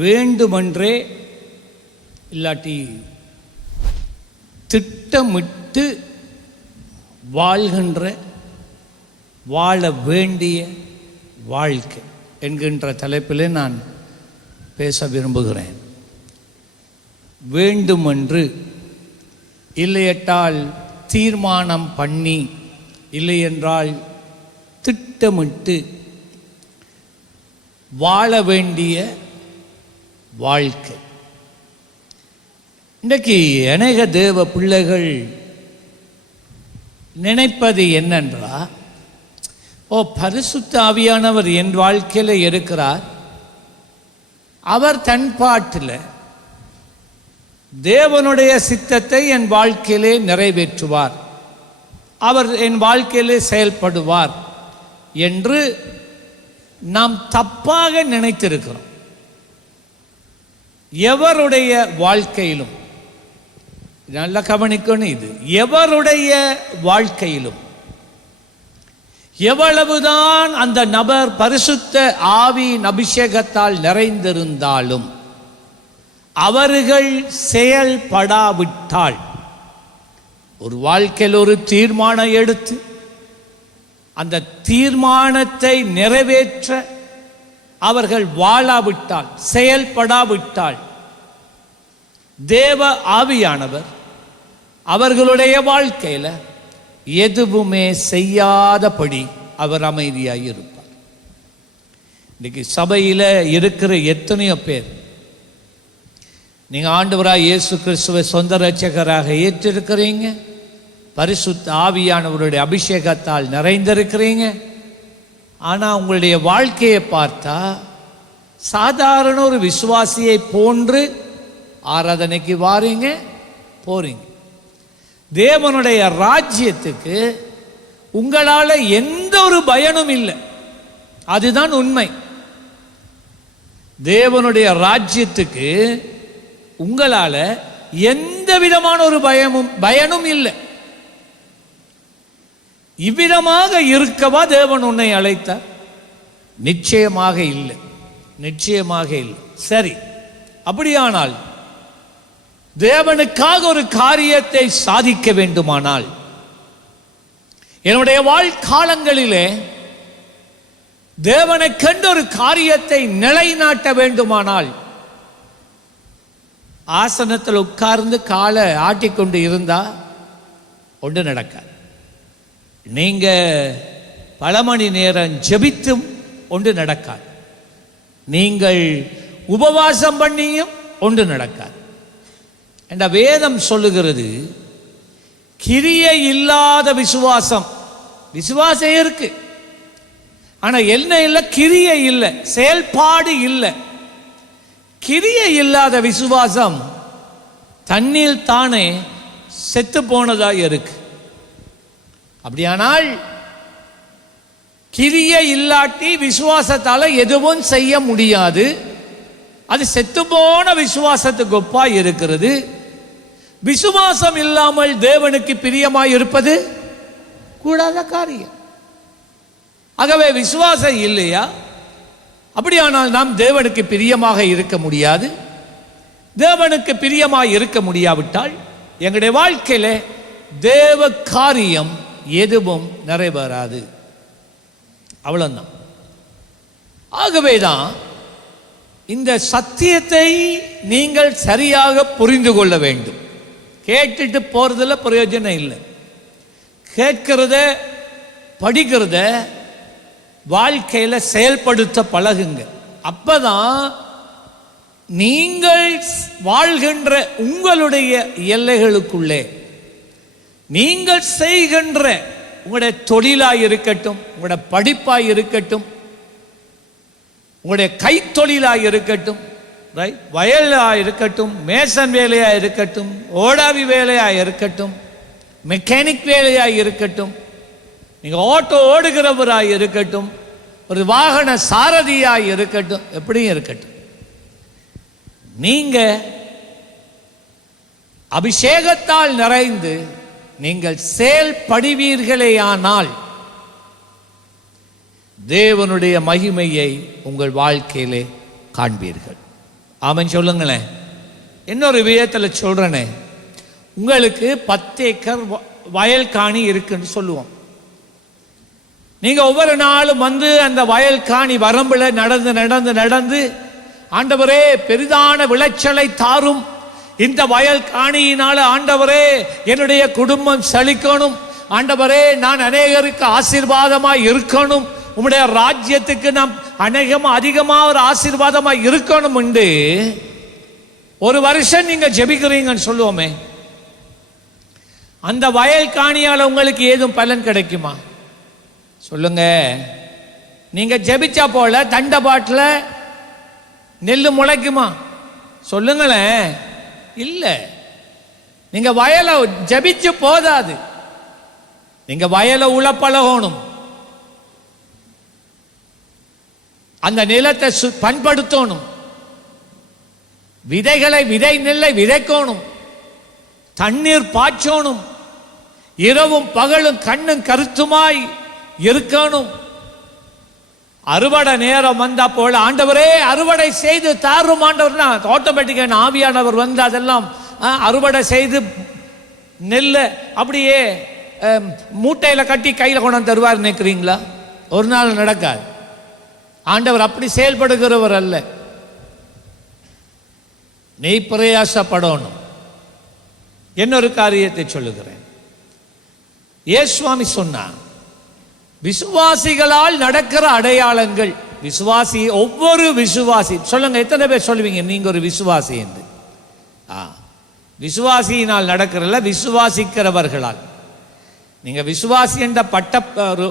வேண்டுமென்றே இல்லாட்டி திட்டமிட்டு வாழ்கின்ற வாழ வேண்டிய வாழ்க்கை என்கின்ற தலைப்பிலே நான் பேச விரும்புகிறேன். வேண்டுமென்று, இல்லையென்றால் தீர்மானம் பண்ணி, இல்லையென்றால் திட்டமிட்டு வாழ வேண்டிய வாழ்க்கை. இன்றைக்கு அநேக தேவ பிள்ளைகள் நினைப்பது என்னென்றால், பரிசுத்த ஆவியானவர் என் வாழ்க்கையில் இருக்கிறார், அவர் தன் பாட்டில் தேவனுடைய சித்தத்தை என் வாழ்க்கையிலே நிறைவேற்றுவார், அவர் என் வாழ்க்கையிலே செயல்படுவார் என்று நாம் தப்பாக நினைத்திருக்கிறோம். எவருடைய வாழ்க்கையிலும், நல்ல கவனிக்கணும், இது எவருடைய வாழ்க்கையிலும் எவ்வளவுதான் அந்த நபர் பரிசுத்த ஆவியின் அபிஷேகத்தால் நிறைந்திருந்தாலும் அவர்கள் செயல்படாவிட்டால், ஒரு வாழ்க்கையில் ஒரு தீர்மானம் எடுத்து அந்த தீர்மானத்தை நிறைவேற்ற அவர்கள் வாழாவிட்டால், செயல்படாவிட்டால், தேவ ஆவியானவர் அவர்களுடைய வாழ்க்கையில் எதுவுமே செய்யாதபடி அவர் அமைதியாக இருப்பார். இன்னைக்கு சபையில் இருக்கிற எத்தனையோ பேர் நீங்கள் ஆண்டவராக இயேசு கிறிஸ்துவை சொந்த இரட்சகராக ஏற்றிருக்கிறீங்க, பரிசுத்த ஆவியானவருடைய அபிஷேகத்தால் நிறைந்திருக்கிறீங்க. ஆனால் உங்களுடைய வாழ்க்கையை பார்த்தா சாதாரண ஒரு விசுவாசியை போன்று ஆராதனைக்கு வாரீங்க, போறீங்க. தேவனுடைய ராஜ்யத்துக்கு உங்களால் எந்த ஒரு பயனும் இல்லை. அதுதான் உண்மை. தேவனுடைய ராஜ்யத்துக்கு உங்களால் எந்த விதமான ஒரு பயனும் இல்லை. இவ்விதமாக இருக்கவா தேவன் உன்னை அழைத்தார்? நிச்சயமாக இல்லை, நிச்சயமாக இல்லை. சரி, அப்படியானால் தேவனுக்காக ஒரு காரியத்தை சாதிக்க வேண்டுமானால், என்னுடைய வாழ்காலங்களிலே தேவனை கண்டு ஒரு காரியத்தை நிலைநாட்ட வேண்டுமானால், ஆசனத்தில் உட்கார்ந்து காலை ஆட்டிக்கொண்டு இருந்தா ஒன்று நடக்காது. நீங்க பல மணி நேரம் ஜெபித்தும் ஒன்று நடக்காது. நீங்கள் உபவாசம் பண்ணியும் ஒன்று நடக்காது. என்ற வேதம் சொல்லுகிறது, கிரியை இல்லாத விசுவாசம். விசுவாசம் இருக்கு, ஆனா என்ன இல்லை? கிரியை இல்லை, செயல்பாடு இல்லை. கிரியை இல்லாத விசுவாசம் தண்ணீர் தானே செத்து போனதாக இருக்கு. அப்படியானால் கிரியை இல்லாட்டி விசுவாசத்தால எதுவும் செய்ய முடியாது. அது செத்து போன விசுவாசத்துக்கு ஒப்பா இருக்கிறது. விசுவாசம் இல்லாமல் தேவனுக்கு பிரியமாய் இருப்பது கூடாத காரியம். ஆகவே விசுவாசம் இல்லையா? அப்படியானால் நாம் தேவனுக்கு பிரியமாக இருக்க முடியாது. தேவனுக்கு பிரியமாக இருக்க முடியாவிட்டால் எங்களுடைய வாழ்க்கையில தேவ காரியம் எதுவும் நிறைவேறாது. அவ்வளவுதான். ஆகவேதான் இந்த சத்தியத்தை நீங்கள் சரியாக புரிந்து கொள்ள வேண்டும். கேட்டுட்டு போறதுல பிரயோஜனம் இல்லை. கேட்கிறத, படிக்கிறத வாழ்க்கையில செயல்படுத்த பழகுங்க. அப்பதான் நீங்கள் வாழ்கின்ற உங்களுடைய எல்லைகளுக்குள்ளே நீங்கள் செய்கின்ற உங்களுடைய தொழிலாய் இருக்கட்டும், உங்களுடைய படிப்பாய் இருக்கட்டும், உங்களுடைய கைத்தொழிலாய் இருக்கட்டும், வயலாக இருக்கட்டும், மேசன் வேலையாக இருக்கட்டும், ஓடாவி வேலையாக இருக்கட்டும், மெக்கானிக் வேலையாக இருக்கட்டும், நீங்கள் ஆட்டோ ஓடுகிறவராக இருக்கட்டும், ஒரு வாகன சாரதியாக இருக்கட்டும், எப்படியும் இருக்கட்டும், நீங்க அபிஷேகத்தால் நிறைந்து நீங்கள் செயல்படுவீர்களேயானால் தேவனுடைய மகிமையை உங்கள் வாழ்க்கையிலே காண்பீர்கள். ஆமென் சொல்லுங்களேன். இன்னொரு விதத்தில் சொல்கிறேனே, உங்களுக்கு 10 ஏக்கர் வயல் காணி இருக்குன்னு சொல்லுவோம். நீங்கள் ஒவ்வொரு நாளும் வந்து அந்த வயல் காணி வரம்பில் நடந்து நடந்து நடந்து, ஆண்டவரே பெரிதான விளைச்சலை தாரும், இந்த வயல் காணியினால ஆண்டவரே என்னுடைய குடும்பம் செழிக்கணும், ஆண்டவரே நான் அநேகருக்கு ஆசீர்வாதமாக இருக்கணும், உம்முடைய ராஜ்யத்துக்கு நாம் அதிகமாக ஒரு ஆசீர்வாதமாக இருக்கணும் என்று ஒரு வருஷம் நீங்க ஜெபிக்கிறீங்கன்னு சொல்லுவோமே, அந்த வயல் காணியால் உங்களுக்கு ஏதும் பலன் கிடைக்குமா? சொல்லுங்க. நீங்க ஜெபிச்சா போல தண்டபாட்டில் நெல்லு முளைக்குமா? சொல்லுங்களேன். இல்ல. நீங்க வயலை ஜெபிச்சு போதாது, நீங்க வயலை உழப்பழகணும், அந்த நிலத்தை பண்படுத்தணும், விதை நெல்லை விதைக்கணும், தண்ணீர் பாய்ச்சணும், இரவும் பகலும் கண்ணும் கருத்துமாய் இருக்கணும். அறுவடை நேரம் வந்தா போல ஆண்டவரே அறுவடை செய்து தாரும் ஆண்டவர்னா ஆட்டோமேட்டிக்கான ஆவியானவர் வந்து அதெல்லாம் அறுவடை செய்து நெல்ல அப்படியே மூட்டையில கட்டி கையில கொண்டாந்து தருவார் நினைக்கிறீங்களா? ஒரு நாள் நடக்காது. ஆண்டவர் அப்படி செயல்படுகிறவர் அல்ல. நீ பிரயாசப்படணும். இன்னொரு காரியத்தை சொல்லுகிறேன். இயேசுவாமி சொன்னார், விசுவாசிகளால் நடக்கிற அடையாளங்கள். விசுவாசி, ஒவ்வொரு விசுவாசி, சொல்லுங்க எத்தனை பேர் சொல்லுவீங்க நீங்க ஒரு விசுவாசி என்று? விசுவாசியினால் நடக்கிறல்ல, விசுவாசிக்கிறவர்களால். நீங்க விசுவாசி என்ற பட்ட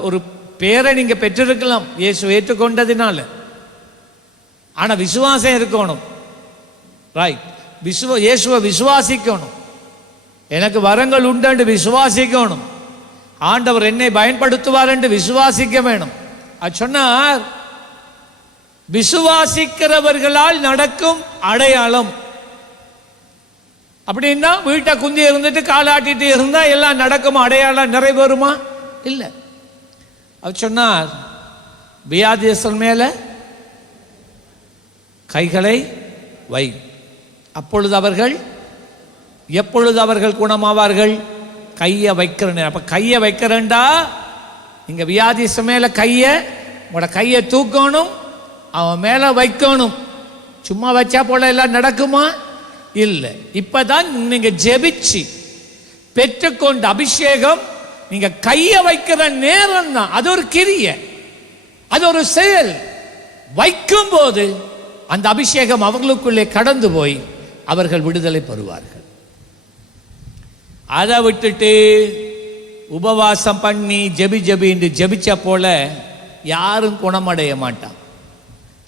ஒரு பேரை நீங்க பெற்றிருக்கலாம் இயேசு ஏற்றுக்கொண்டதினால. ஆனா விசுவாசம் இருக்கணும். ரைட். இயேசுவை விசுவாசிக்கணும். எனக்கு வரங்கள் உண்டு என்று விசுவாசிக்கணும். ஆண்டவர் என்னை பயன்படுத்துவார் என்று விசுவாசிக்க வேணும். அது சொன்னார், விசுவாசிக்கிறவர்களால் நடக்கும் அடையாளம். அப்படின்னா வீட்டை குந்தி இருந்துட்டு காலாட்டிட்டு இருந்தா எல்லாம் நடக்குமா? அடையாளம் நிறைவேறுமா? இல்லை. அவர் சொன்னார், வியாதியஸ்தர் மேல கைகளை வை, அப்பொழுது அவர்கள் எப்பொழுது அவர்கள் குணமாவார்கள்? கையை வைக்கிறேன். அப்ப கையை வைக்கிறேன்டா, நீங்க வியாதியஸ்தர் மேல உங்களோட கையை தூக்கணும், அவன் மேல வைக்கணும். சும்மா வச்சா போல எல்லாம் நடக்குமா? இல்லை. இப்பதான் நீங்க ஜெபிச்சு பெற்றுக்கொண்ட அபிஷேகம். நீங்க கையை வைக்கிற நேரம் தான் அது ஒரு கிரியை, அது ஒரு செயல். வைக்கும் போது அந்த அபிஷேகம் அவர்களுக்குள்ளே கடந்து போய் அவர்கள் விடுதலை பெறுவார்கள். அதை விட்டுட்டு உபவாசம் பண்ணி ஜெபி என்று ஜெபிச்ச போல யாரும் குணமடைய மாட்டான்.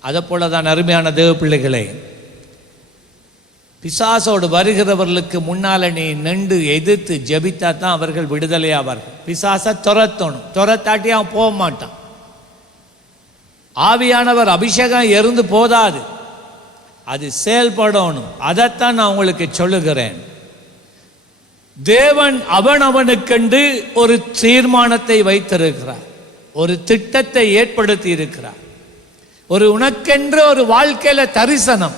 அதை போல தான் அருமையான தேவ பிள்ளைகளே, பிசாசோடு வருகிறவர்களுக்கு முன்னால நீ நின்று எதிர்த்து ஜெபித்தா தான் அவர்கள் விடுதலை ஆவார்கள். பிசாசை துரத்தணும், துரத்தாட்டி அவன் போக மாட்டான். ஆவியானவர் அபிஷேகம் இருந்து போதாது, அது செயல்படணும். அதைத்தான் நான் உங்களுக்கு சொல்லுகிறேன். தேவன் அவனுக்கென்று ஒரு தீர்மானத்தை வைத்திருக்கிறார், ஒரு திட்டத்தை ஏற்படுத்தி இருக்கிறார். உனக்கென்று ஒரு வாழ்க்கையில தரிசனம்,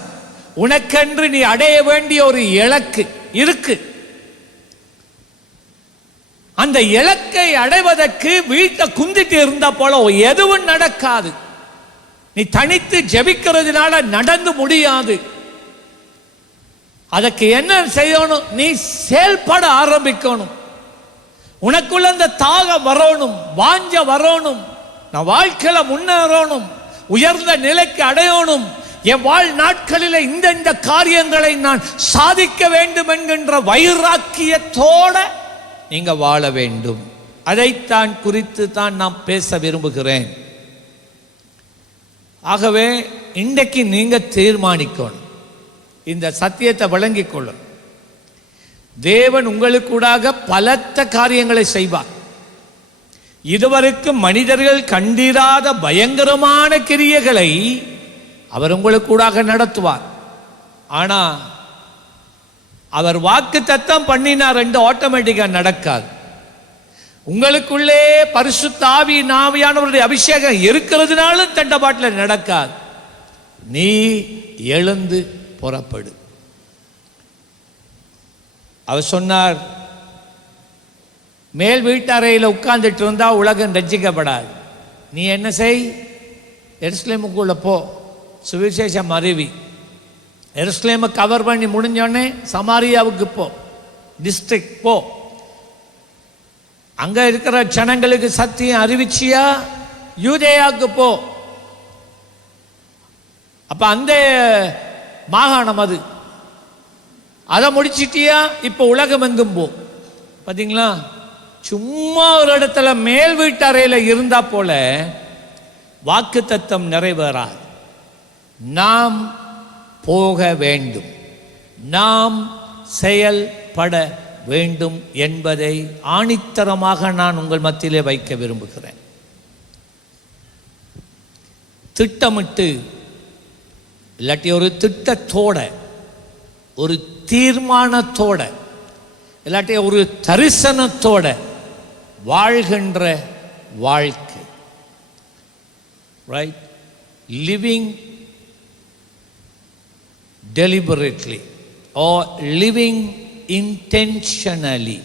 உனக்கென்று நீ அடைய வேண்டிய ஒரு இலக்கு இருக்கு. அந்த இலக்கை அடைவதற்கு வீட்டை குந்திட்டு இருந்தா போல எதுவும் நடக்காது. நீ தனித்து ஜெபிக்கிறதுனால நடந்து முடியாது. அதற்கு என்ன செய்யணும்? நீ செயல்பட ஆரம்பிக்கணும். உனக்குள்ள அந்த தாகம் வரணும், வாஞ்ச வரணும். நான் வாழ்க்கையில முன்னேறணும், உயர்ந்த நிலைக்கு அடையணும், என் வாழ் நாட்களில் இந்த காரியங்களை நான் சாதிக்க வேண்டும் என்கின்ற வைராக்கியத்தோட நீங்க வாழ வேண்டும். அதைத்தான் குறித்து தான் நான் பேச விரும்புகிறேன். ஆகவே இன்றைக்கு நீங்க தீர்மானிக்கணும், இந்த சத்தியத்தை வழங்கிக் கொள்ளும். தேவன் உங்களுக்கூடாக பலத்த காரியங்களை செய்வார். இதுவரைக்கும் மனிதர்கள் கண்டிராத பயங்கரமான கிரியைகளை அவர் உங்களுக்கூடாக நடத்துவார். ஆனா அவர் வாக்கு தத்தம் பண்ணினார் என்று ஆட்டோமேட்டிக்கா நடக்காது. உங்களுக்குள்ளே பரிசுத்த ஆவியானவருடைய அபிஷேகம் இருக்கிறதுனால தண்டபாட்டில் நடக்காது. நீ எழுந்து புறப்படு. அவர் சொன்னார், மேல் வீட்டறையில் உட்கார்ந்துட்டு இருந்தா உலகம் ரட்சிக்கப்படாது. நீ என்ன செய், எருசலேமுக்குள்ள போ, சுவிசேஷம் அறிவி. எருசலேமை கவர் பண்ணி முடிஞ்சோடனே சமாரியாவுக்கு போ, டிஸ்ட்ரிக்ட் போ, அங்க இருக்கிற ஜனங்களுக்கு சத்தியம் அறிவிச்சியா, யூதேயாவுக்கு போ. அப்ப அந்த மாகாணம் அது, அதை முடிச்சிட்டியா, இப்ப உலகம் எங்கும் போ. பாத்தீங்களா, சும்மா ஒரு இடத்துல மேல் வீட்டறையில் இருந்தா போல வாக்கு தத்தம் நிறைவேறாது. நாம் போக வேண்டும், நாம் செயல்பட வேண்டும் என்பதை ஆணித்தரமாக நான் உங்கள் மத்தியிலே வைக்க விரும்புகிறேன். திட்டமிட்டு இல்லாட்டி ஒரு திட்டத்தோட, ஒரு தீர்மானத்தோட, இல்லாட்டி ஒரு தரிசனத்தோட வாழ்கின்ற வாழ்க்கை, right, living deliberately or living intentionally.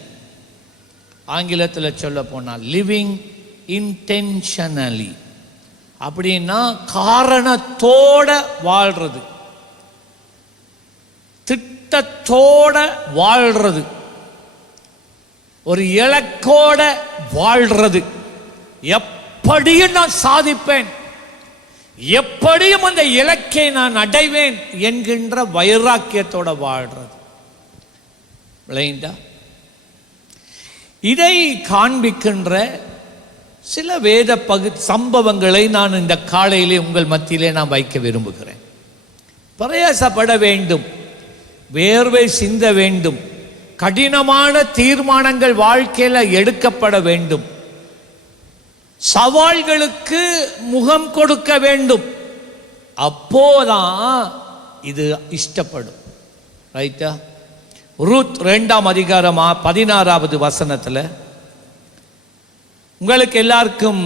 ஆங்கிலத்தில் சொல்ல போனால் லிவிங் இன்டென்ஷனலி அப்படின்னா காரணத்தோட வாழ்றது, திட்டத்தோட வாழ்றது, ஒரு இலக்கோட வாழ்றது. எப்படியும் நான் சாதிப்பேன், எப்படியும் அந்த இலக்கை நான் அடைவேன் என்கின்ற வைராக்கியத்தோட வாழ்றது. விளையாண்டா இதை காண்பிக்கின்ற சில வேத சம்பவங்களை நான் இந்த காலையிலே உங்கள் மத்தியிலே நான் வைக்க விரும்புகிறேன். பிரயாசப்பட வேண்டும், வேர்வை சிந்த வேண்டும், கடினமான தீர்மானங்கள் வாழ்க்கையில் எடுக்கப்பட வேண்டும், சவால்களுக்கு முகம் கொடுக்க வேண்டும். அப்போதான் இது இஷ்டப்படும். ரைட்டா? ரூத் 2ஆம் அதிகாரம் 16வது வசனத்தில் உங்களுக்கு எல்லாருக்கும்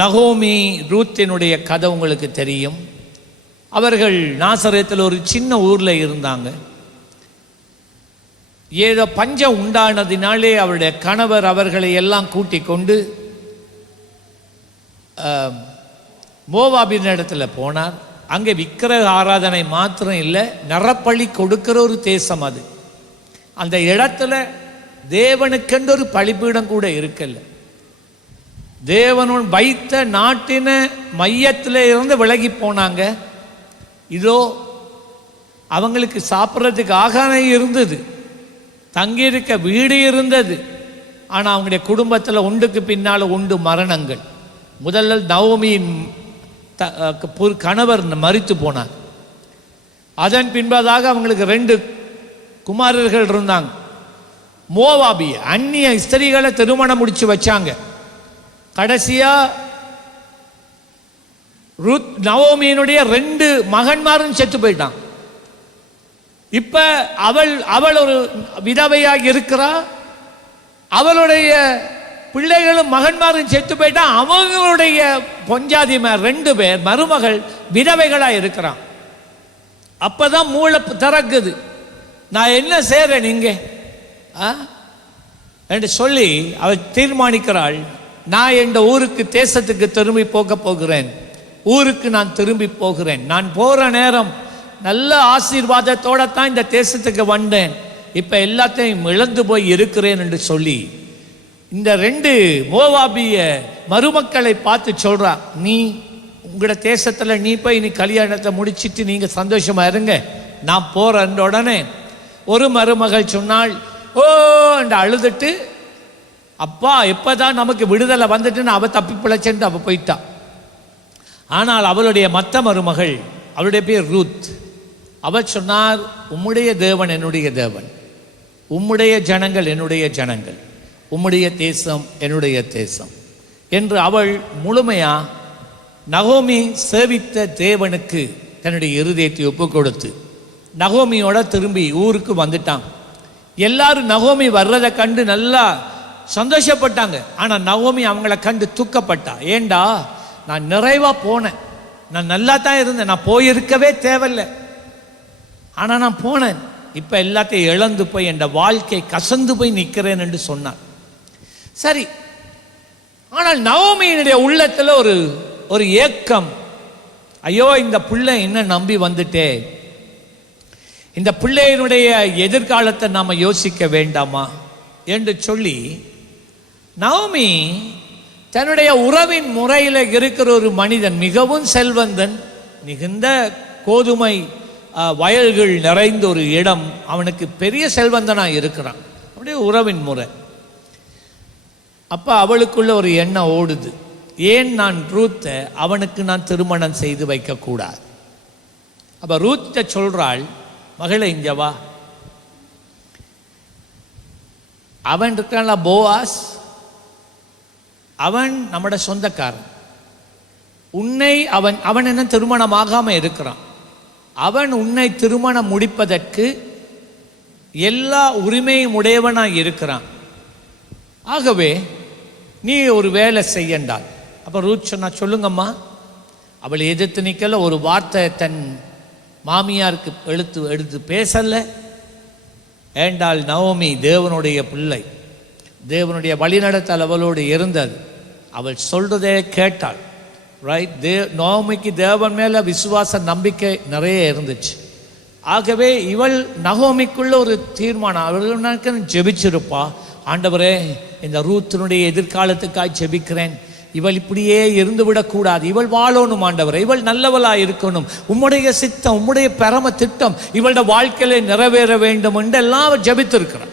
நகோமி ரூத்தினுடைய கதை உங்களுக்கு தெரியும். அவர்கள் நாசரேத்தில் ஒரு சின்ன ஊரில் இருந்தாங்க. ஏதோ பஞ்சம் உண்டானதினாலே அவருடைய கணவர் அவர்களை எல்லாம் கூட்டிக் கொண்டு மோவாபின் இடத்துல போனார். அங்கே விக்கிரக ஆராதனை மாத்திரம் இல்லை, நரப்பழி கொடுக்கிற ஒரு தேசம் அது. அந்த இடத்துல தேவனுக்கென்று ஒரு பலிபீடம் கூட இருக்கல. தேவனும் வைத்த நாட்டின மையத்தில் இருந்து விலகி போனாங்க. இதோ அவங்களுக்கு சாப்பிட்றதுக்கு ஆகாரம் இருந்தது, தங்கியிருக்க வீடு இருந்தது. ஆனால் அவங்களுடைய குடும்பத்தில் ஒன்றுக்கு பின்னால் ஒன்று மரணங்கள். முதல்ல நவோமியின் கணவர் மரித்து போனார். அதன் பின்பதாக அவங்களுக்கு 2 குமாரர்கள் இருந்தாங்க. மோவாபிய அந்நிய ஸ்திரீகளை திருமணம் முடிச்சு வச்சாங்க. கடைசியா ரூத் நவோமியினுடைய 2 மகன்மாரும் செத்து போயிட்டான். இப்ப அவள் ஒரு விதவையாக இருக்கிறா. அவளுடைய பிள்ளைகளும் மகன்மாரும் செத்து போயிட்டா. அவங்களுடைய பொஞ்சாதிமார் 2 பேர் மருமகள் விதவைகளா இருக்கிறான். அப்பதான் மூளை திறக்குது, நான் என்ன செய்றேன் இங்கே என்று சொல்லி அவள் தீர்மானிக்கிறாள். நான் என் ஊருக்கு தேசத்துக்கு திரும்பி போக போகிறேன், ஊருக்கு நான் திரும்பி போகிறேன். நான் போற நேரம் நல்ல ஆசீர்வாதத்தோட தான் இந்த தேசத்துக்கு வந்தேன், இப்ப எல்லாத்தையும் இழந்து போய் இருக்கிறேன் என்று சொல்லி இந்த 2 மோவாபிய மருமக்களை பார்த்து சொல்றா, நீ உங்களோட தேசத்துல நீ போய் நீ கல்யாணத்தை முடிச்சிட்டு நீங்க சந்தோஷமா இருங்க, நான் போறேன். உடனே ஒரு மருமகள் சொன்னாள், ஓ என்று அழுதுட்டு, அப்பா எப்பதான் நமக்கு விடுதலை வந்துட்டுன்னு அவ தப்பி பிழைச்சென்று அவ போயிட்டா. ஆனால் அவளுடைய மற்ற மருமகள், அவளுடைய பேர் ரூத், அவள் சொன்னார், உம்முடைய தேவன் என்னுடைய தேவன், உம்முடைய ஜனங்கள் என்னுடைய ஜனங்கள், உம்முடைய தேசம் என்னுடைய தேசம் என்று அவள் முழுமையா நகோமி சேவித்த தேவனுக்கு தன்னுடைய இருதயத்தை ஒப்பு கொடுத்து நகோமியோட திரும்பி ஊருக்கு வந்துட்டான். எல்லாரும் நகோமி வர்றதை கண்டு நல்லா சந்தோஷப்பட்டாங்க. ஆனால் நகோமி அவங்கள கண்டு துக்கப்பட்டா. ஏண்டா, நான் நிறைவா போனேன், நான் நல்லா தான் இருந்தேன், நான் போயிருக்கவே தேவையில்லை. ஆனால் நான் போனேன், இப்போ எல்லாத்தையும் இழந்து போய் என் வாழ்க்கை கசந்து போய் நிற்கிறேன் என்று சொன்னார். சரி, ஆனால் நவோமியினுடைய உள்ளத்தில் ஒரு ஏக்கம், ஐயோ இந்த பிள்ளை என்ன நம்பி வந்துட்டே, இந்த பிள்ளையினுடைய எதிர்காலத்தை நாம் யோசிக்க வேண்டாமா என்று சொல்லி நவோமி தன்னுடைய உறவின் முறையில் இருக்கிற ஒரு மனிதன், மிகவும் செல்வந்தன், மிகுந்த கோதுமை வயல்கள் நிறைந்த ஒரு இடம், அவனுக்கு பெரிய செல்வந்தனாக இருக்கிறான், அப்படியே உறவின் முறை. அப்போ அவளுக்குள்ள ஒரு எண்ணம் ஓடுது, ஏன் நான் ரூத்தை அவனுக்கு நான் திருமணம் செய்து வைக்கக்கூடாது. அப்போ ரூத்தை சொல்கிறாள், மகளே இங்க வா, அவன் இருக்கான்ல போவாஸ், அவன் நம்மட சொந்தக்காரன், உன்னை அவன் என்ன திருமணமாகாமல் இருக்கிறான், அவன் உன்னை திருமணம் முடிப்பதற்கு எல்லா உரிமையும் உடையவனாக இருக்கிறான், ஆகவே நீ ஒரு வேலை செய்யண்டாள். அப்போ ரூத் சொன்னா, சொல்லுங்கம்மா. அவளை எதிர்த்து நிற்கல, ஒரு வார்த்தை தன் மாமியாருக்கு எடுத்து பேசலை. ஏண்டாள் நவோமி தேவனுடைய பிள்ளை, தேவனுடைய வழிநடத்தல் அவளோடு இருந்தது, அவள் சொல்றதே கேட்டாள். ரைட், நவோமிக்கு தேவன் மேலே விசுவாச நம்பிக்கை நிறைய இருந்துச்சு. ஆகவே இவள் நவோமிக்குள்ள ஒரு தீர்மானம், அவர்களுக்கு ஜெபிச்சிருப்பா, ஆண்டவரே இந்த ரூத்தினுடைய எதிர்காலத்துக்காக ஜெபிக்கிறேன், இவள் இப்படியே இருந்து விடக்கூடாது, இவள் வாழணும் ஆண்டவரே, இவள் நல்லவளாக இருக்கணும், உம்முடைய சித்தம் உம்முடைய பரம திட்டம் இவளுடைய வாழ்க்கையில நிறைவேற வேண்டும் என்றெல்லாம் அவள் ஜெபித்திருக்கிறார்.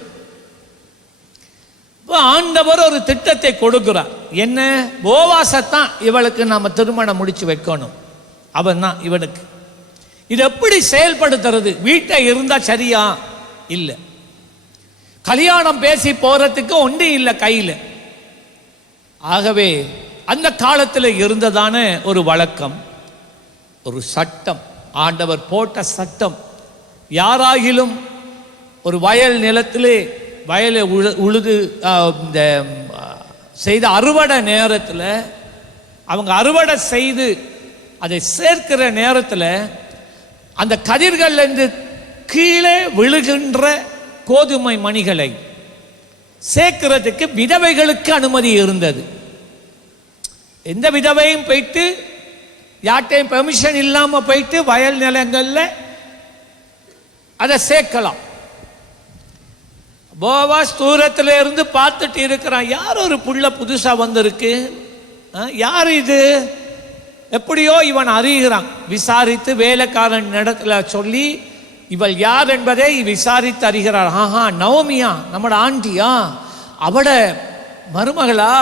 ஆண்டவர் ஒரு திட்டத்தை கொடுக்கிறார், என்ன, போவாசத்தான் இவளுக்கு நாம திருமணம் முடிச்சு வைக்கணும், அவன் தான் இவனுக்கு. இது எப்படி செயல்படுத்துறது? வீட்டை இருந்தா சரியா? இல்லை, கல்யாணம் பேசி போறதுக்கு ஒன்றே இல்லை கையில். ஆகவே அந்த காலத்தில் இருந்ததான ஒரு வழக்கம், ஒரு சட்டம், ஆண்டவர் போட்ட சட்டம், யாராகிலும் ஒரு வயல் நிலத்திலே வயலை உழுது இந்த செய்த அறுவடை நேரத்தில், அவங்க அறுவடை செய்து அதை சேர்க்கிற நேரத்தில் அந்த கதிர்கள்லேருந்து கீழே விழுகின்ற கோதுமை மணிகளை சேர்க்கிறதுக்கு விதவைகளுக்கு அனுமதி இருந்தது. எந்த விதவையும் போயிட்டு யார்ட்டையும் பெர்மிஷன் இல்லாமல் போயிட்டு வயல் நிலங்களில் அதை சேர்க்கலாம். போவாஸ் தூரத்தில் இருந்து பார்த்துட்டு இருக்கிறான், யார் ஒரு புள்ள புதுசாக வந்திருக்கு, யார் இது, எப்படியோ இவன் அறிகிறான். விசாரித்து வேலைக்காரன் இடத்துல சொல்லி இவள் யார் என்பதை விசாரித்து அறிகிறார். ஆஹா, நவோமியா, நம்மட ஆண்டியா, அவட மருமகளா,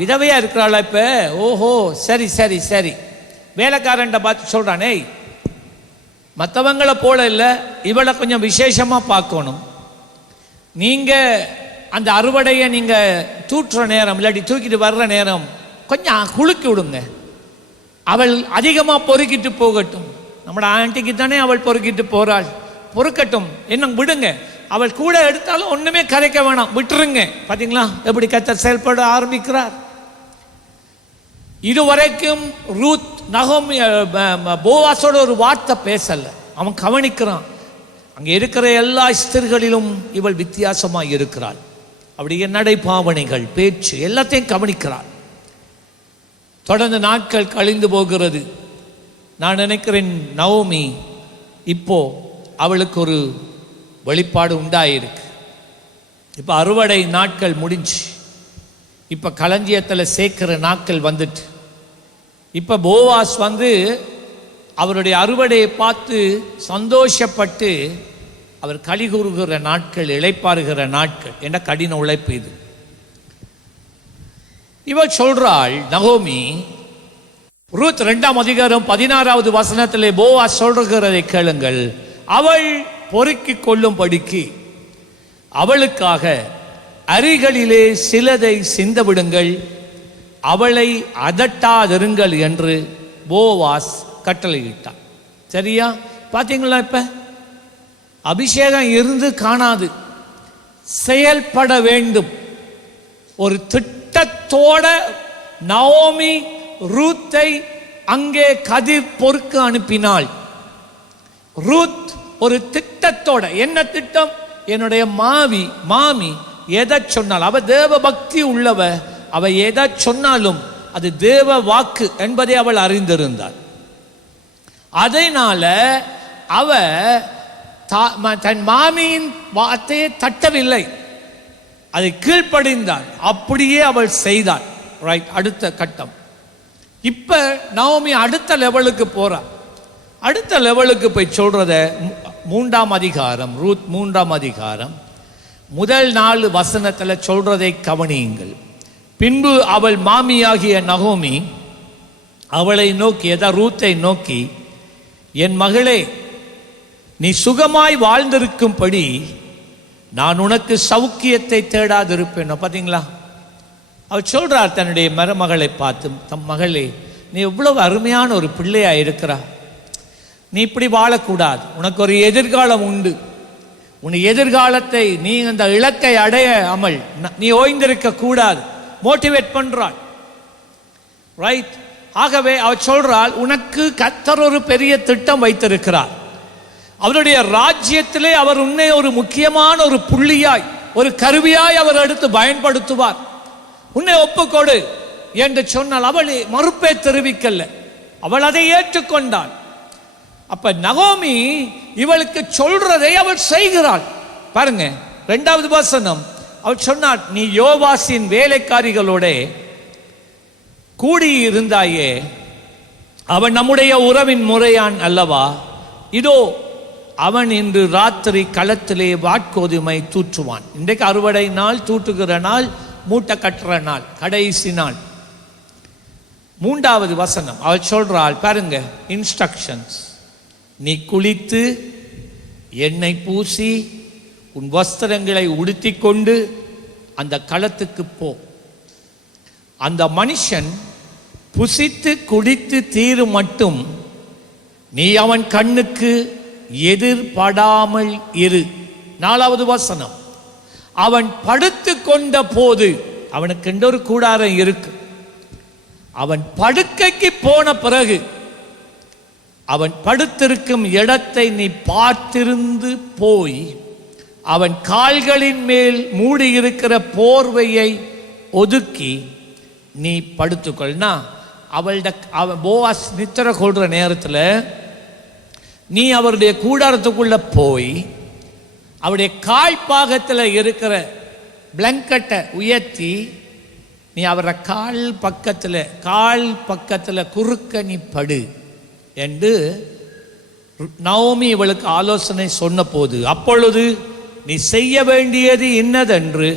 விதவையா இருக்கிறாளா இப்ப, ஓஹோ சரி சரி சரி. வேலைக்காரன் பார்த்து சொல்றானே, மற்றவங்களை போல இல்லை, இவளை கொஞ்சம் விசேஷமா பார்க்கணும், நீங்க அந்த அறுவடையை நீங்க தூற்றுற நேரம் இல்லாட்டி தூக்கிட்டு வர்ற நேரம் கொஞ்சம் குலுக்கி விடுங்க, அவள் அதிகமா பொறுக்கிட்டு போகட்டும். நம்மட ஆண்டிக்கு தானே அவள் பொறுக்கிட்டு போறாள், பொறுக்கட்டும், என்ன விடுங்க, அவள் கூட எடுத்தாலும் ஒண்ணுமே கரைக்க வேணாம், விட்டுருங்க. பாத்தீங்களா எப்படி கர்த்தர் செயல்பட ஆரம்பிக்கிறார். இதுவரைக்கும் ரூத் நகோமி போவாஸோட ஒரு வார்த்தை பேசல, அவன் கவனிக்கிறான், அங்கே இருக்கிற எல்லா ஸ்திரீகளிலும் இவள் வித்தியாசமாக இருக்கிறாள், அப்படியே நடை பாவனைகள் பேச்சு எல்லாத்தையும் கவனிக்கிறாள். தொடர்ந்து நாட்கள் கழிந்து போகிறது. நான் நினைக்கிறேன் நவோமி இப்போ அவளுக்கு ஒரு வெளிப்பாடு உண்டாயிருக்கு. இப்போ அறுவடை நாட்கள் முடிஞ்சு, இப்போ களஞ்சியத்தில் சேர்க்கிற நாட்கள் வந்துட்டு, இப்போ போவாஸ் அவருடைய அறுவடையை பார்த்து சந்தோஷப்பட்டு அவர் களி கூறுகிற நாட்கள், இளைப்பாறுகிற நாட்கள். என்ன கடின உழைப்பு இது. இவள் சொல்றாள் நகோமி, ரூத் 2ஆம் அதிகாரம் 16வது வசனத்திலே போவாஸ் சொல்கிறதை கேளுங்கள், அவள் பொறுக்கிக் கொள்ளும்படிக்கு அவளுக்காக அரிகளிலே சிலதை சிந்தவிடுங்கள், அவளை அதட்டாதிருங்கள் என்று போவாஸ் கட்டளையிட்டான். சரியா? பார்த்தீங்களா? இப்ப அபிஷேகம் இருந்து காணாது, செயல்பட வேண்டும். ஒரு திட்டத்தோட நவோமி ரூத்தை அங்கே கதிர் பொறுக்க அனுப்பினாள். ரூத் ஒரு திட்டத்தோட. என்ன திட்டம்? என்னுடைய மாமி எதை சொன்னால், அவ தேவ பக்தி உள்ளவ, அவ எதை சொன்னாலும் அது தேவ வாக்கு என்பதை அவள் அறிந்திருந்தாள். அதனால அவ தன் மாமியின் வார்த்தையை தட்டவில்லை, அதை கீழ்ப்படிந்தாள். அப்படியே அவள் செய்தாள். ரைட், அடுத்த கட்டம். இப்ப நவோமி அடுத்த லெவலுக்கு போறா. அடுத்த லெவலுக்கு போய் சொல்றத 3ஆம் அதிகாரம், ரூத் 3ஆம் அதிகாரம் முதல் 4 வசனத்துல சொல்றதை கவனியுங்கள். பின்பு அவள் மாமியாகிய நகோமி அவளை நோக்கி, ரூத்தை நோக்கி, என் மகளே, நீ சுகமாய் வாழ்ந்திருக்கும்படி நான் உனக்கு சௌக்கியத்தை தேடாதிருப்பேன். பார்த்தீங்களா, அவர் சொல்றார் தன்னுடைய மருமகளை பார்த்து, தம் மகளே, நீ எவ்வளவு அருமையான ஒரு பிள்ளையா இருக்கிறா, நீ இப்படி வாழக்கூடாது, உனக்கு ஒரு எதிர்காலம் உண்டு, உன் எதிர்காலத்தை நீ அந்த இலக்கை அடையாமல் நீ ஓய்ந்திருக்க கூடாது, மோட்டிவேட் பண்றாள். ரைட். ஆகவே அவர் சொல்றாள், உனக்கு கர்த்தர் ஒரு பெரிய திட்டம் வைத்திருக்கிறார், அவருடைய ராஜ்யத்திலே அவர் உன்னை ஒரு முக்கியமான ஒரு புள்ளியாய், ஒரு கருவியாய் அவர் எடுத்து பயன்படுத்துவார், உன்னை ஒப்புக்கொடு என்று சொன்னால் அவள் மறுப்பே தெரிவிக்கல, அவள் அதை ஏற்றுக்கொண்டாள். அப்ப நகோமி இவளுக்கு சொல்றதை அவள் செய்கிறாள். பாருங்க 2வது வசனம். அவள் சொன்னாள், நீ யோவாசின் வேலைக்காரிகளோட கூடியிருந்தாயே, அவன் நம்முடைய உறவின் முறையான் அல்லவா, இதோ அவன் இன்று ராத்திரி களத்திலே வாட்கோதுமை தூற்றுவான். இன்றைக்கு அறுவடை நாள், தூற்றுகிற நாள், மூட்டை கட்டுற நாள், கடைசி நாள். 3வது வசனம் அவள் சொல்றாள், பாருங்க இன்ஸ்ட்ரக்ஷன்ஸ். நீ குளித்து எண்ணெய் பூசி உன் வஸ்திரங்களை உடுத்தி கொண்டு அந்த களத்துக்கு போ. அந்த மனுஷன் புசித்து குடித்து தீரு மட்டும் நீ அவன் கண்ணுக்கு எதிர்படாமல் இரு. 4வது வசனம். அவன் படுத்து கொண்ட போது, அவனுக்கு ஒரு கூடாரம் இருக்கு, அவன் படுக்கைக்கு போன பிறகு அவன் படுத்திருக்கும் இடத்தை நீ பார்த்திருந்து போய் அவன் கால்களின் மேல் மூடியிருக்கிற போர்வையை ஒதுக்கி நீ படுத்துக்கொள்னா, அவன் போவாஸ் நித்திர கொள்ற நேரத்தில் நீ அவருடைய கூடாரத்துக்குள்ள போய் அவருடைய கால்பாகத்தில் இருக்கிற பிளங்கெட்டை உயர்த்தி நீ அவரை கால் பக்கத்தில் குறுக்க நீ படு என்று நவோமி இவளுக்கு ஆலோசனை சொன்ன போது, அப்பொழுது நீ செய்ய வேண்டியது இன்னதென்று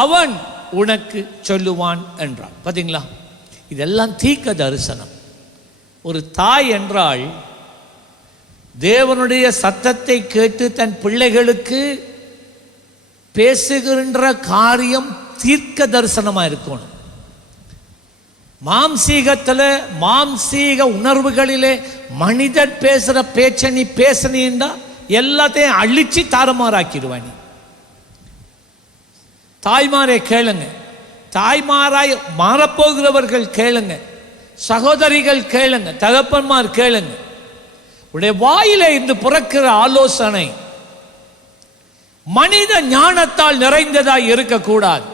அவன் உனக்கு சொல்லுவான் என்றான். பார்த்தீங்களா, இதெல்லாம் தீர்க்க தரிசனம். ஒரு தாய் என்றால் தேவனுடைய சத்தத்தை கேட்டு தன் பிள்ளைகளுக்கு பேசுகின்ற காரியம் தீர்க்க தரிசனமா இருக்கணும். மாம்சீக உணர்வுகளிலே மனிதன் பேசுற பேச்சை நீ பேசினா எல்லாத்தையும் அழிச்சு தாறுமாறாக்கிடுவான். நீ தாய்மாரை கேளுங்க, தாய்மாராய் மாறப்போகிறவர்கள் கேளுங்க, சகோதரிகள் கேளுங்க, தகப்பன்மார் கேளுங்க. உடைய வாயில இருந்து புறக்கிற ஆலோசனை மனித ஞானத்தால் நிறைந்ததாய் இருக்கக்கூடாது.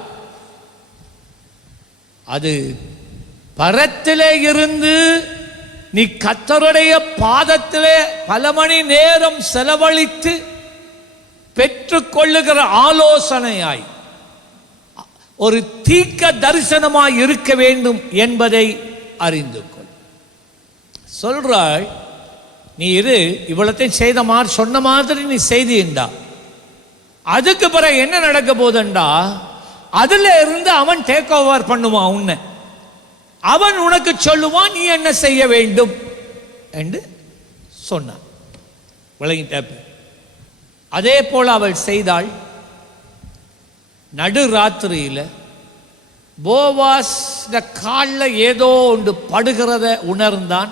அது பரத்திலே இருந்து நீ கர்த்தருடைய பாதத்திலே பல மணி நேரம் செலவழித்து பெற்றுக்கொள்ளுகிற ஆலோசனையாய் ஒரு தீர்க்க தரிசனமாய் இருக்க வேண்டும் என்பதை அறிந்து கொள். சொல்றாள், நீ இரு, இவ்வளத்தையும் செய்த மாதிரி சொன்ன மாதிரி நீ செய்தியண்டா, அதுக்கு பிறகு என்ன நடக்க போதுண்டா, அதுல இருந்து அவன் டேக் ஓவர் பண்ணுவான் உன்னை, அவன் உனக்கு சொல்லுவான் நீ என்ன செய்ய வேண்டும் என்று சொன்னான். விளங்கிட்ட? அதே போல அவள் செய்தாள். நடு ராத்திரியில போவாஸ் காலில் ஏதோ ஒன்று படுகிறத உணர்ந்தான்,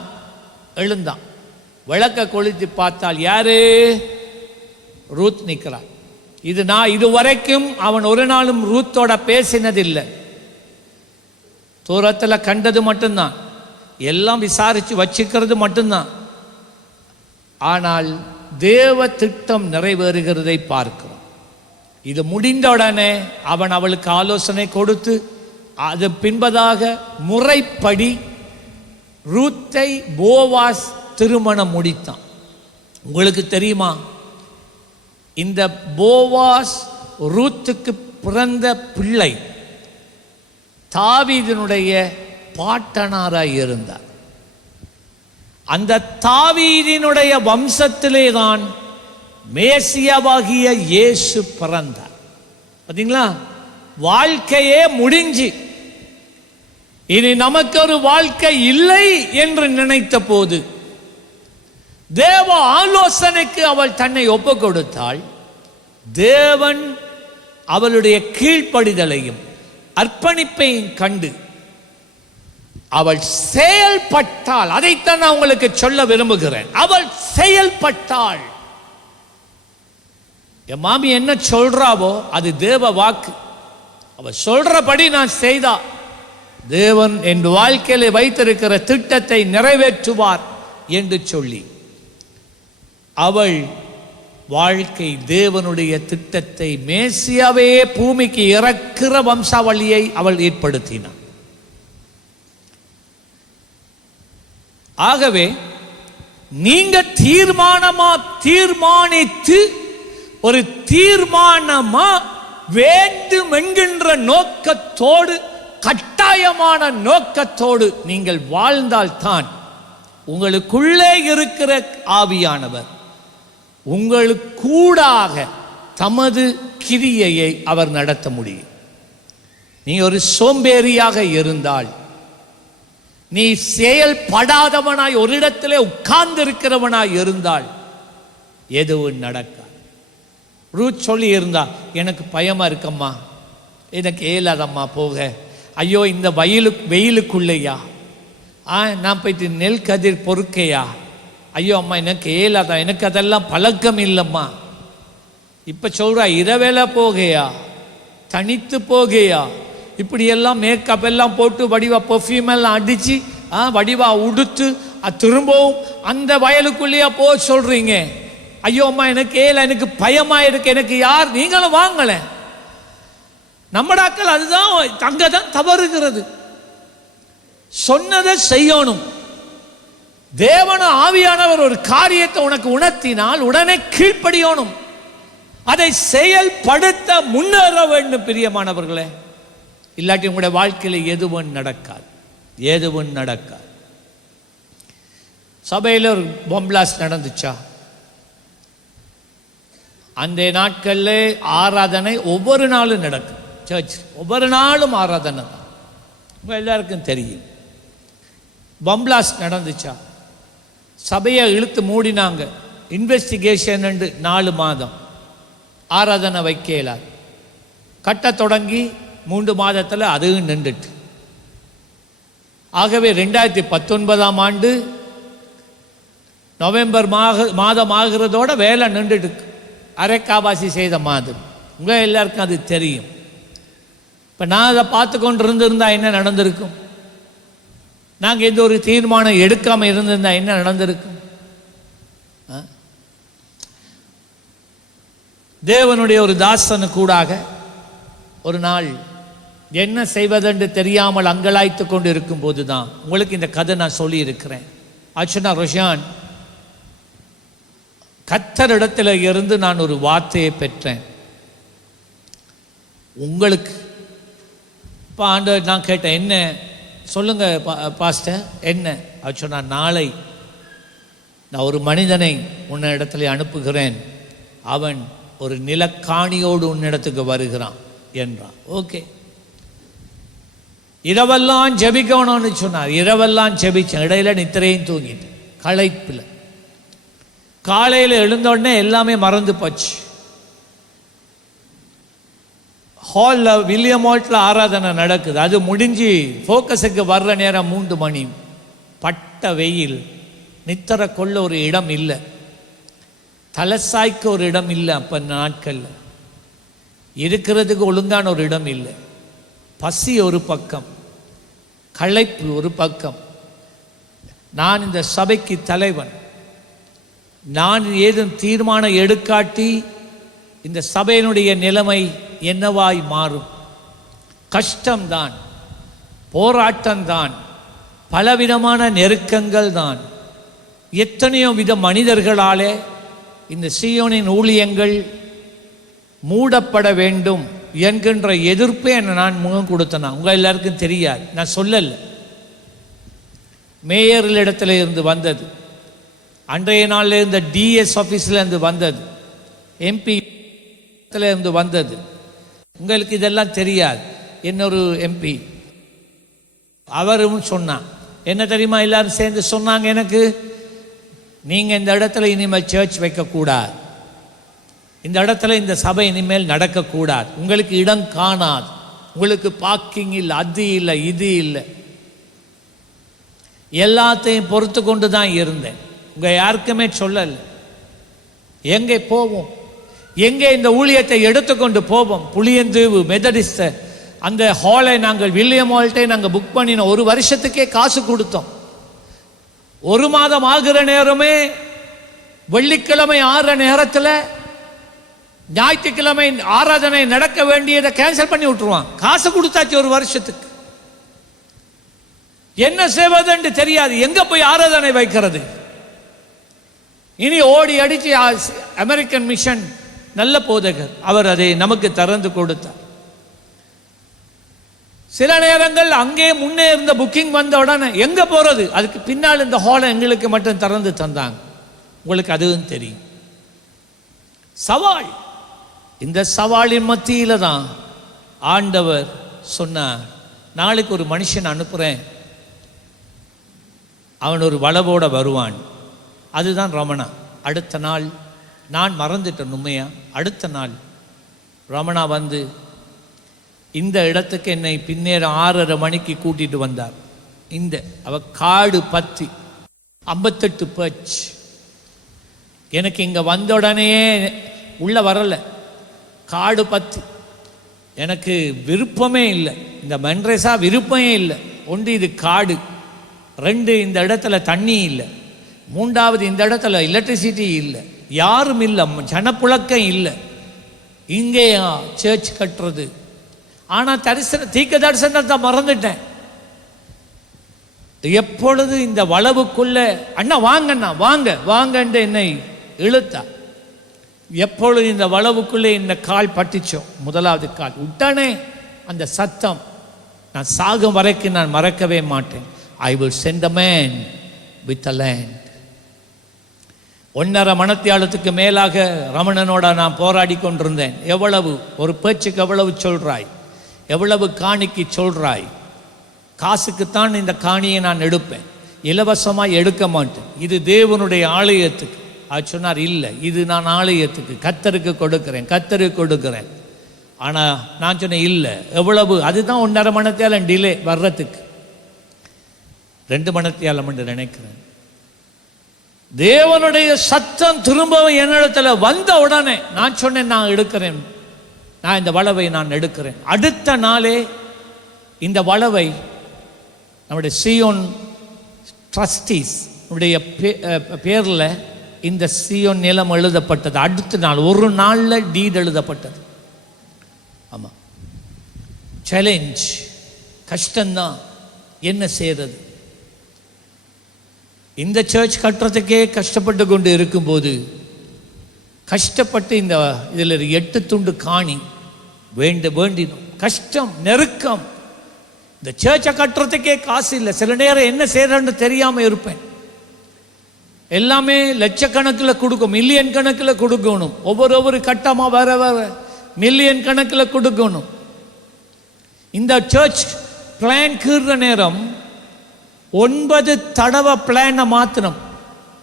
எழுந்தான், விளக்க கொளுத்தி பார்த்தால் யாரு? ரூத் நிற்கிறான். நான் இதுவரைக்கும் அவன் ஒரு நாளும் ரூத்தோட பேசினதில்லை, தூரத்தில் கண்டது மட்டும்தான், எல்லாம் விசாரித்து வச்சுக்கிறது மட்டும்தான். ஆனால் தேவ திட்டம் நிறைவேறுகிறதை பார்க்கிறோம். இது முடிந்தவுடனே அவன் அவளுக்கு ஆலோசனை கொடுத்து அது பின்பதாக முறைப்படி ரூத்தை போவாஸ் திருமணம் முடித்தான். உங்களுக்கு தெரியுமா, இந்த போவாஸ் ரூத்துக்கு பிறந்த பிள்ளை தாவீதினுடைய பாட்டனாராய் இருந்தார். அந்த தாவீதினுடைய வம்சத்திலே தான் மேசியாவாகிய இயேசு பிறந்தார். பார்த்தீங்களா, வாழ்க்கையே முடிஞ்சு இனி நமக்கு ஒரு வாழ்க்கை இல்லை என்று நினைத்த போது தேவ ஆலோசனைக்கு அவள் தன்னை ஒப்பு கொடுத்தாள். தேவன் அவளுடைய கீழ்ப்படிதலையும் அர்ப்பணிப்பையும் கண்டு அவள் செயல்பட்டாள். அதைத்தான் நான் உங்களுக்கு சொல்ல விரும்புகிறேன். அவள் செயல்பட்டாள். என் மாமி என்ன சொல்றாவோ அது தேவ வாக்கு. அவள் சொல்றபடி நான் செய்தா தேவன் என் வாழ்க்கையில வைத்திருக்கிற திட்டத்தை நிறைவேற்றுவார் என்று சொல்லி அவள் வாழ்க்கை தேவனுடைய திட்டத்தை மேசியாவே பூமிக்கு இறக்கிற வம்சாவளியை அவள் ஏற்படுத்தினாள். ஆகவே நீங்க தீர்மானித்து ஒரு தீர்மானமா வேண்டும் என்கின்ற நோக்கத்தோடு, கட்டாயமான நோக்கத்தோடு நீங்கள் வாழ்ந்தால்தான் உங்களுக்குள்ளே இருக்கிற ஆவியானவர் உங்களுக்கு கூடாக தமது கிரியையை அவர் நடத்த முடியும். நீ ஒரு சோம்பேறியாக இருந்தால், நீ செயல்படாதவனாய் ஒரு இடத்திலே உட்கார்ந்து இருக்கிறவனாய் இருந்தால் எதுவும் நடக்காது. ரூத் சொல்லி இருந்தா, எனக்கு பயமா இருக்கம்மா, எனக்கு ஏலாதம்மா போக, ஐயோ இந்த வெயிலுக்குள்ளேயா நான் போயிட்டு நெல் கதிர் பொறுக்கையா, ஐயோ அம்மா எனக்கு ஏலாதான், எனக்கு அதெல்லாம் பழக்கம் இல்லைம்மா. இப்போ சொல்கிறா இரவேல போகையா, தனித்து போகையா, இப்படியெல்லாம் மேக்கப் எல்லாம் போட்டு வடிவா பெர்ஃப்யூம் எல்லாம் அடித்து வடிவா உடுத்து திரும்பவும் அந்த வயலுக்குள்ளேயா போ சொல்கிறீங்க. ஐயோ அம்மா எனக்கு ஏல, எனக்கு பயமாக இருக்கு, எனக்கு யார், நீங்களும் வாங்கலை. நம்மடாக்கள் அதுதான் அங்கே தான் தவறுகிறது. சொன்னதை செய்யணும். தேவன ஆவியானவர் ஒரு காரியத்தை உனக்கு உணர்த்தினால் உடனே கீழ்ப்படியணும். அதை செயல்படுத்த முன்னேற வேண்டும் பிரியமானவர்களே. இல்லாட்டி உங்களுடைய வாழ்க்கையில் எதுவும் நடக்காது, எதுவும் நடக்காது. சபையில் ஒரு பொம்பிளாஸ் நடந்துச்சா? அந்த நாட்களில் ஆராதனை ஒவ்வொரு நாளும் நடக்கும். சர்ச் ஒவ்வொரு நாளும் ஆராதனை தான், உங்கள் எல்லாருக்கும் தெரியும். பம்பிளாஸ் நடந்துச்சா? சபையை இழுத்து மூடினாங்க. இன்வெஸ்டிகேஷன் 4 மாதம் ஆராதனை வைக்கலாது. கட்ட தொடங்கி 3 மாதத்தில் அதுவும் நின்றுட்டு. ஆகவே 2019ஆம் ஆண்டு நவம்பர் மாதம் ஆகிறதோட வேலை நின்றுட்டு, அரைக்காவாசி செய்த மாதம். உங்கள் எல்லாருக்கும் அது தெரியும். இப்போ நான் அதை பார்த்து கொண்டு இருந்திருந்தா என்ன நடந்திருக்கும்? நாங்கள் எந்த ஒரு தீர்மானம் எடுக்காமல் இருந்திருந்தா என்ன நடந்திருக்கும்? தேவனுடைய ஒரு தாசனு கூடாக ஒரு நாள் என்ன செய்வதென்று தெரியாமல் அங்கலாய்த்து கொண்டு இருக்கும் போது தான் உங்களுக்கு இந்த கதை நான் சொல்லியிருக்கிறேன். ஆச்சுனா ரோஷான், கர்த்தரிடத்தில் இருந்து நான் ஒரு வார்த்தையை பெற்றேன் உங்களுக்கு. இப்போ ஆண்டவர் நான் கேட்டேன், என்ன சொல்லுங்க பாஸ்டர் என்ன? அது சொன்னால், நாளை நான் ஒரு மனிதனை உன்னிடத்தில் அனுப்புகிறேன், அவன் ஒரு நிலக்காணியோடு உன்னிடத்துக்கு வருகிறான் என்றான். ஓகே, இரவெல்லாம் ஜெபிக்கணும்னு சொன்னார். இரவெல்லாம் ஜெபிச்சேன், இடையில நித்திரையும் தூங்கிட்டு களைப்பில். காலையில் எழுந்தோடனே எல்லாமே மறந்து போச்சு. ஹாலில் வில்லியம் ஹால்ட்டில் ஆராதனை நடக்குது. அது முடிஞ்சு ஃபோக்கஸுக்கு வர்ற நேரம் 3 மணி. பட்ட வெயில், நித்திரை கொள்ள ஒரு இடம் இல்லை, தலைசாய்க்கு ஒரு இடம் இல்லை. அப்போ நாட்களில் இருக்கிறதுக்கு ஒழுங்கான ஒரு இடம் இல்லை. பசி ஒரு பக்கம், களைப்பு ஒரு பக்கம். நான் இந்த சபைக்கு தலைவன். நான் ஏதும் தீர்மானம் எடுக்காட்டி இந்த சபையினுடைய நிலைமை என்னவாய் மாறும்? கஷ்டம்தான், போராட்டம்தான், பலவிதமான நெருக்கங்கள் தான். எத்தனையோ வித மனிதர்களாலே இந்த சீயோனின் ஊழியங்கள் மூடப்பட வேண்டும் என்கின்ற எதிர்ப்பே நான் முகம் கொடுத்தேன். உங்கள் எல்லாருக்கும் தெரியாது, நான் சொல்லலை. மேயரில் இடத்துல இருந்து வந்தது, அன்றைய நாளில் இருந்த டிஎஸ் ஆஃபீஸில் இருந்து வந்தது, எம்பி இருந்து வந்தது. உங்களுக்கு இதெல்லாம் தெரியாது. இன்னொரு எம்பி அவரும் சொன்னான். என்ன தெரியுமா? எல்லாரும் சேர்ந்து சொன்னாங்க, எனக்கு நீங்கள் இந்த இடத்துல இனிமேல் சர்ச் வைக்கக்கூடாது, இந்த இடத்துல இந்த சபை இனிமேல் நடக்கக்கூடாது, உங்களுக்கு இடம் காணாது, உங்களுக்கு பார்க்கிங் இல்லை, அது இல்லை, இது இல்லை. எல்லாத்தையும் பொறுத்து கொண்டு தான் இருந்தேன். உங்கள் யாருக்குமே சொல்லலை. எங்கே போவோம், எங்கே இந்த ஊழியத்தை எடுத்துக்கொண்டு போவோம்? புளியந்தீவு மெதடிஸ்ட அந்த ஹாலை நாங்கள் வில்லியம் ஹால்ட்டை நாங்கள் புக் பண்ணினோம். ஒரு வருஷத்துக்கே காசு கொடுத்தோம். ஒரு மாதம் ஆகிற நேரமே வெள்ளிக்கிழமை ஆகிற நேரத்தில் ஞாயிற்றுக்கிழமை ஆராதனை நடக்க வேண்டியதை கேன்சல் பண்ணி விட்டுருவான். காசு கொடுத்தாச்சு ஒரு வருஷத்துக்கு. என்ன செய்வதுன்னு தெரியாது, எங்க போய் ஆராதனை வைக்கிறது? இனி ஓடி அடிச்சு அமெரிக்கன் மிஷன் நல்ல போதகர், அவர் அதை நமக்கு திறந்து கொடுத்தார். சில நேரங்கள் அங்கே முன்னே இருந்த புக்கிங் வந்த உடனே எங்க போறது? அதுக்கு பின்னால் இந்த ஹாலை எங்களுக்கு மட்டும் திறந்து தந்தாங்க. உங்களுக்கு அதுவும் தெரியும். சவால். இந்த சவாலின் மத்தியில தான் ஆண்டவர் சொன்னார், நாளைக்கு ஒரு மனுஷன் அனுப்புறேன், அவன் ஒரு வளவோட வருவான். அதுதான் ரமணா. அடுத்த நாள் நான் மறந்துட்டேன் உண்மையா. அடுத்த நாள் ரமணா வந்து இந்த இடத்துக்கு என்னை பின்னேரம் 6:30 மணிக்கு கூட்டிட்டு வந்தார். இந்த அவ காடு பத்தி 58 பர்ச். எனக்கு இங்க வந்த உடனே உள்ள வரல, காடு பத்தி. எனக்கு விருப்பமே இல்லை, இந்த மன்ரேசா விருப்பமே இல்லை. ஒன்று இது காடு, 2 இந்த இடத்துல தண்ணி இல்லை, 3வது இந்த இடத்துல எலக்ட்ரிசிட்டி இல்லை, யாரும் இல்லை, ஜனப்புழக்கம் இல்லை. இங்கே சர்ச் கட்டுறது. ஆனால் தீர்க்க தரிசனத்தை மறந்துட்டேன். எப்பொழுது இந்த வளவுக்குள்ள அண்ணா வாங்கண்ணா வாங்க வாங்கன்னு என்னை இழுத்தா, எப்பொழுது இந்த வளவுக்குள்ளே இந்த கால் பட்டிச்சோ, முதலாவது கால் உடனே அந்த சத்தம் நான் சாகும் வரைக்கும் நான் மறக்கவே மாட்டேன். I will send a man with a land. 1.5 மணத்தியாலத்துக்கு மேலாக ரமணனோட நான் போராடி கொண்டிருந்தேன். எவ்வளவு ஒரு பேச்சுக்கு எவ்வளவு சொல்றாய், எவ்வளவு காணிக்கு சொல்றாய்? காசுக்குத்தான் இந்த காணியை நான் எடுப்பேன், இலவசமாக எடுக்க மாட்டேன். இது தேவனுடைய ஆலயத்துக்கு. அது சொன்னார், இல்லை இது நான் ஆலயத்துக்கு கர்த்தருக்கு கொடுக்கிறேன், கர்த்தருக்கு கொடுக்கிறேன். ஆனால் நான் சொன்னேன் இல்லை. எவ்வளவு? அதுதான் 1.5 மணத்தியாலம் டிலே வர்றதுக்கு. 2 மணத்தியாலம் என்று நினைக்கிறேன். தேவனுடைய சத்தம் திரும்பவும் என்னிடத்தில் வந்த உடனே நான் சொன்னேன், நான் எடுக்கிறேன், நான் இந்த வளவை நான் எடுக்கிறேன். அடுத்த நாளே இந்த வளவை நம்முடைய சியோன் ட்ரஸ்டீஸ் உடைய பேரில் இந்த சியோன் நிலம் எழுதப்பட்டது. அடுத்த நாள் ஒரு நாளில் டீட் எழுதப்பட்டது. ஆமாம், சேலஞ்ச், கஷ்டம்தான். என்ன செய்யறது? இந்த சர்ச் கட்டுறதுக்கே கஷ்டப்பட்டு கொண்டு இருக்கும்போது, கஷ்டப்பட்டு இந்த இதில் 8 துண்டு காணி வேண்டினோம். கஷ்டம், நெருக்கம். இந்த சர்ச்சை கட்டுறதுக்கே காசு இல்லை. சில நேரம் என்ன செய்யறேன்னு தெரியாமல் இருப்பேன். எல்லாமே லட்சக்கணக்கில் கொடுக்கும், மில்லியன் கணக்கில் கொடுக்கணும். ஒவ்வொரு கட்டமாக வர வர மில்லியன் கணக்கில் கொடுக்கணும். இந்த சர்ச் பிளான் கீறுற நேரம் 9 தடவை பிளானை மாற்றணும்.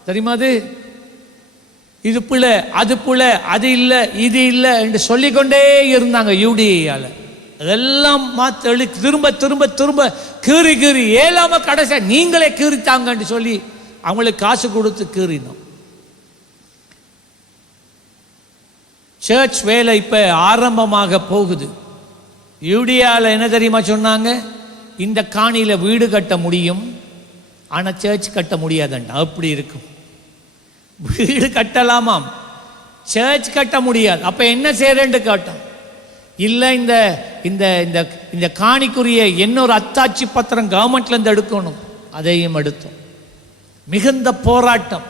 தெரியுமா? அது இது பிள்ளை, அது பிள்ளை, அது இல்லை, இது இல்லை என்று சொல்லிக்கொண்டே இருந்தாங்க யூடிஏயால். அதெல்லாம் மாற்றி திரும்ப திரும்ப திரும்ப கீறி கீறி ஏழாம கடைசி நீங்களே கீறித்தாங்கன்னு சொல்லி அவங்களுக்கு காசு கொடுத்து கீறினோம். சர்ச் வேலை இப்போ ஆரம்பமாக போகுது. யூடியாவில் என்ன தெரியுமா சொன்னாங்க? இந்த காணியில் வீடு கட்ட முடியும், ஆனால் சர்ச் கட்ட முடியாதுண்டா. அப்படி இருக்கும். வீடு கட்டலாமாம், சர்ச் கட்ட முடியாது. அப்போ என்ன செய்யறேன்னு கேட்டோம். இல்லை, இந்த இந்த இந்த இந்த காணிக்குரிய இன்னொரு அத்தாட்சி பத்திரம் கவர்மெண்ட்லேருந்து எடுக்கணும். அதையும் எடுத்தோம். மிகுந்த போராட்டம்.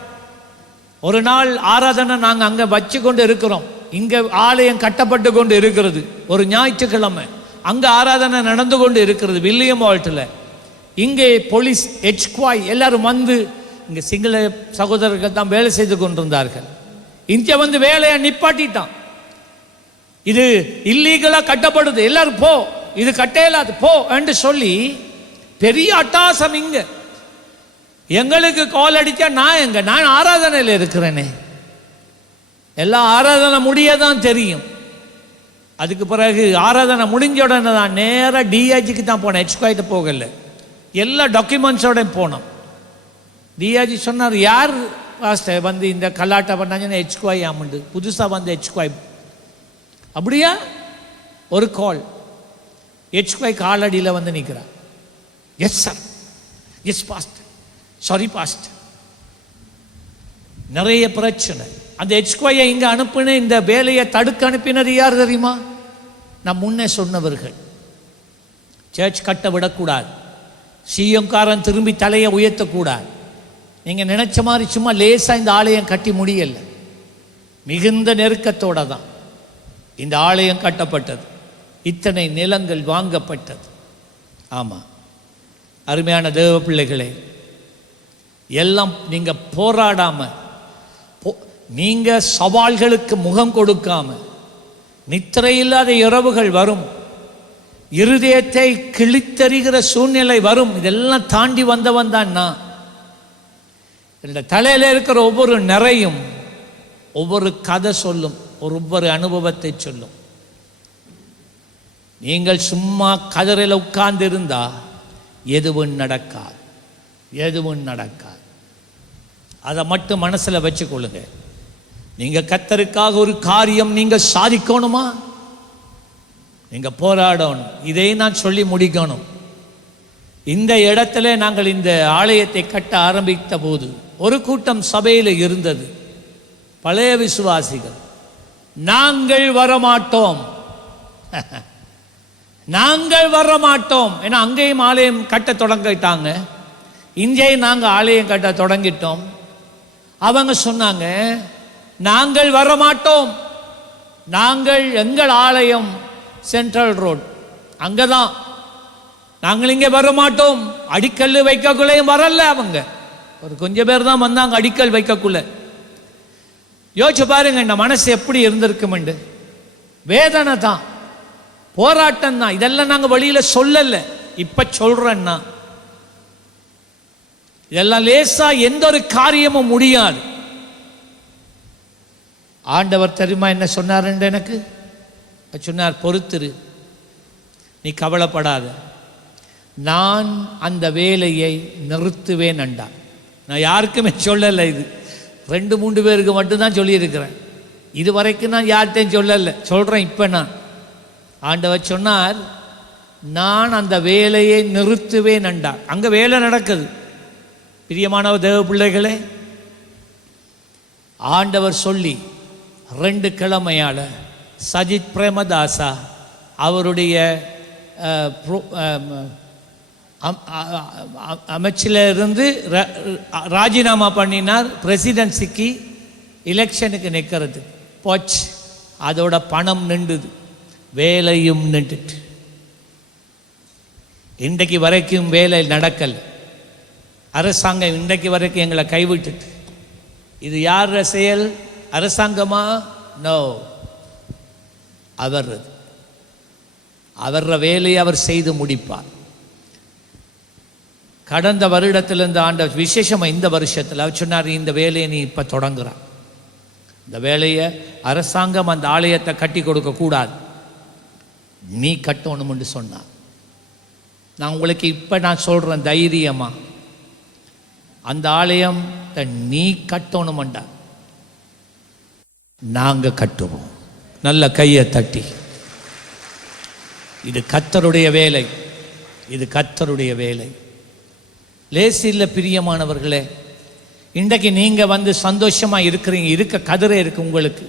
ஒரு நாள் ஆராதனை நாங்கள் அங்கே வச்சு கொண்டு இருக்கிறோம். இங்கே ஆலயம் கட்டப்பட்டு கொண்டு இருக்கிறது. ஒரு ஞாயிற்றுக்கிழமை அங்கே ஆராதனை நடந்து கொண்டு இருக்கிறது வில்லியம் வால்ட்டில். இங்கே போலீஸ் எச்குவாய் எல்லாரும் வந்து, இங்கே சிங்கள சகோதரர்கள் தான் வேலை செய்து கொண்டிருந்தார்கள். இங்கே வந்து வேலையை நிப்பாட்டிட்டான். இது இல்லீகலாக கட்டப்படுது, எல்லாரும் போ, இது கட்டையிலாது போ என்று சொல்லி பெரிய அட்டாசம். இங்கே எங்களுக்கு கால் அடித்தா நான் ஆராதனையில் இருக்கிறேனே, எல்லாம் ஆராதனை முடியதான் தெரியும். அதுக்கு பிறகு ஆராதனை முடிஞ்ச உடனே தான் நேராக டிஐஜிக்கு தான் போனேன். எச்குவாய்ட்டு போகல, எல்லா டாக்குமெண்ட்ஸோட போனோம். டிஐஜி சொன்னார், யார் பாஸ்டர் வந்து இந்த கல்லாட்டை பண்ணாங்கன்னா எச்குவாய் ஆமண்டு, புதுசாக வந்து எச்குவாய். அப்படியா? ஒரு கால் எச்குவாய் காலடியில் வந்து நிற்கிறார். Yes sir, S pastor, sorry pastor. நிறைய பிரச்சனை. அந்த எச்குவாயை இங்கே அனுப்பின, இந்த வேலையை தடுக்க அனுப்பினது யார் தெரியுமா? நான் முன்னே சொன்னவர்கள். சர்ச் கட்ட விடக்கூடாது, சிஎம்காரன் திரும்பி தலையை உயர்த்தக்கூடாது. நீங்கள் நினைச்ச மாதிரி சும்மா லேசாக இந்த ஆலயம் கட்டி முடியல, மிகுந்த நெருக்கத்தோடு தான் இந்த ஆலயம் கட்டப்பட்டது. இத்தனை நிலங்கள் வாங்கப்பட்டது. ஆமாம், அருமையான தேவ பிள்ளைகளே, எல்லாம் நீங்கள் போராடாம, நீங்கள் சவால்களுக்கு முகம் கொடுக்காம, நித்திரையில்லாத இரவுகள் வரும், இருதயத்தை கிழித்தறிகிற சூழ்நிலை வரும். இதெல்லாம் தாண்டி வந்தவன் தான் நான். இந்த தலையில் இருக்கிற ஒவ்வொரு நிறையும் ஒவ்வொரு கதை சொல்லும், ஒவ்வொரு அனுபவத்தை சொல்லும். நீங்கள் சும்மா கதறில் உட்கார்ந்து இருந்தா எதுவும் நடக்காது, எதுவும் நடக்காது. அதை மட்டும் மனசில் வச்சுக்கொள்ளுங்க. நீங்கள் கர்த்தருக்காக ஒரு காரியம் நீங்கள் சாதிக்கணுமா, நீங்கள் போராடணும். இதை நான் சொல்லி முடிக்கணும். இந்த இடத்துல நாங்கள் இந்த ஆலயத்தை கட்ட ஆரம்பித்த போது ஒரு கூட்டம் சபையில் இருந்தது, பழைய விசுவாசிகள். நாங்கள் வரமாட்டோம், நாங்கள் வரமாட்டோம். ஏன்னா அங்கேயும் ஆலயம் கட்ட தொடங்கிட்டாங்க, இங்கேயும் நாங்கள் ஆலயம் கட்ட தொடங்கிட்டோம். அவங்க சொன்னாங்க, நாங்கள் வரமாட்டோம், நாங்கள் எங்கள் ஆலயம் சென்ட்ரல் ரோட் அங்கே தான், நாங்கள் இங்கே வரமாட்டோம். அடிக்கல் வைக்கக்குள்ளேயும் வரல. அவங்க ஒரு கொஞ்சம் பேர் தான் வந்தாங்க அடிக்கல் வைக்கக்குள்ள. யோசிச்சு பாருங்க இந்த மனசு எப்படி இருந்திருக்கும். வேதனை தான், போராட்டம் தான். இதெல்லாம் நாங்கள் வழியில் சொல்லலை, இப்போ சொல்கிறேன்னா. இதெல்லாம் லேசா எந்த ஒரு காரியமும் முடியாது. ஆண்டவர் தெரியுமா என்ன சொன்னார் எனக்கு? சொன்னார், பொறுத்திரு, நீ கவலைப்படாத, நான் அந்த வேலையை நிறுத்துவேன் என்றார். நான் யாருக்குமே சொல்லலை, இது 2-3 பேருக்கு மட்டும்தான் சொல்லியிருக்கிறேன். இது வரைக்கும் நான் யார்கிட்டையும் சொல்லலை, சொல்கிறேன் இப்போ. நான் ஆண்டவர் சொன்னார், நான் அந்த வேலையை நிறுத்துவேன் என்றார். அங்கே வேலை நடக்குது. பிரியமான தேவ பிள்ளைகளே, ஆண்டவர் சொல்லி 2 கிழமையால் சஜித் பிரேமதாசா அவருடைய அமைச்சிலிருந்து ராஜினாமா பண்ணினார். பிரசிடென்சிக்கு எலெக்ஷனுக்கு நிற்கிறது போச்சு. அதோட பணம் நின்றுது, வேலையும் நின்றுட்டு. இன்றைக்கு வரைக்கும் வேலை நடக்கலை. அரசாங்கம் இன்றைக்கு வரைக்கும் எங்களை கைவிட்டுட்டு. இது யார் செயல்? அரசாங்கமா? நோ, அவர் வேலையை அவர் செய்து முடிப்பார். கடந்த வருடத்திலிருந்து ஆண்ட விசேஷமாக இந்த வருஷத்தில் அவர் சொன்னார், இந்த வேலையை நீ இப்போ தொடங்குறான். இந்த வேலையை அரசாங்கம் அந்த ஆலயத்தை கட்டி கொடுக்கக்கூடாது, நீ கட்டணும்னு சொன்னார். நான் உங்களுக்கு இப்போ நான் சொல்கிறேன் தைரியமாக, அந்த ஆலயத்தை நீ கட்டணும்டா, நாங்கள் கட்டுவோம். நல்ல கையை தட்டி, இது கர்த்தருடைய வேலை, இது கர்த்தருடைய வேலை. லேசில்ல பிரியமானவர்களே. இன்றைக்கு நீங்கள் வந்து சந்தோஷமாக இருக்கிறீங்க, இருக்க கதிரை இருக்குது உங்களுக்கு.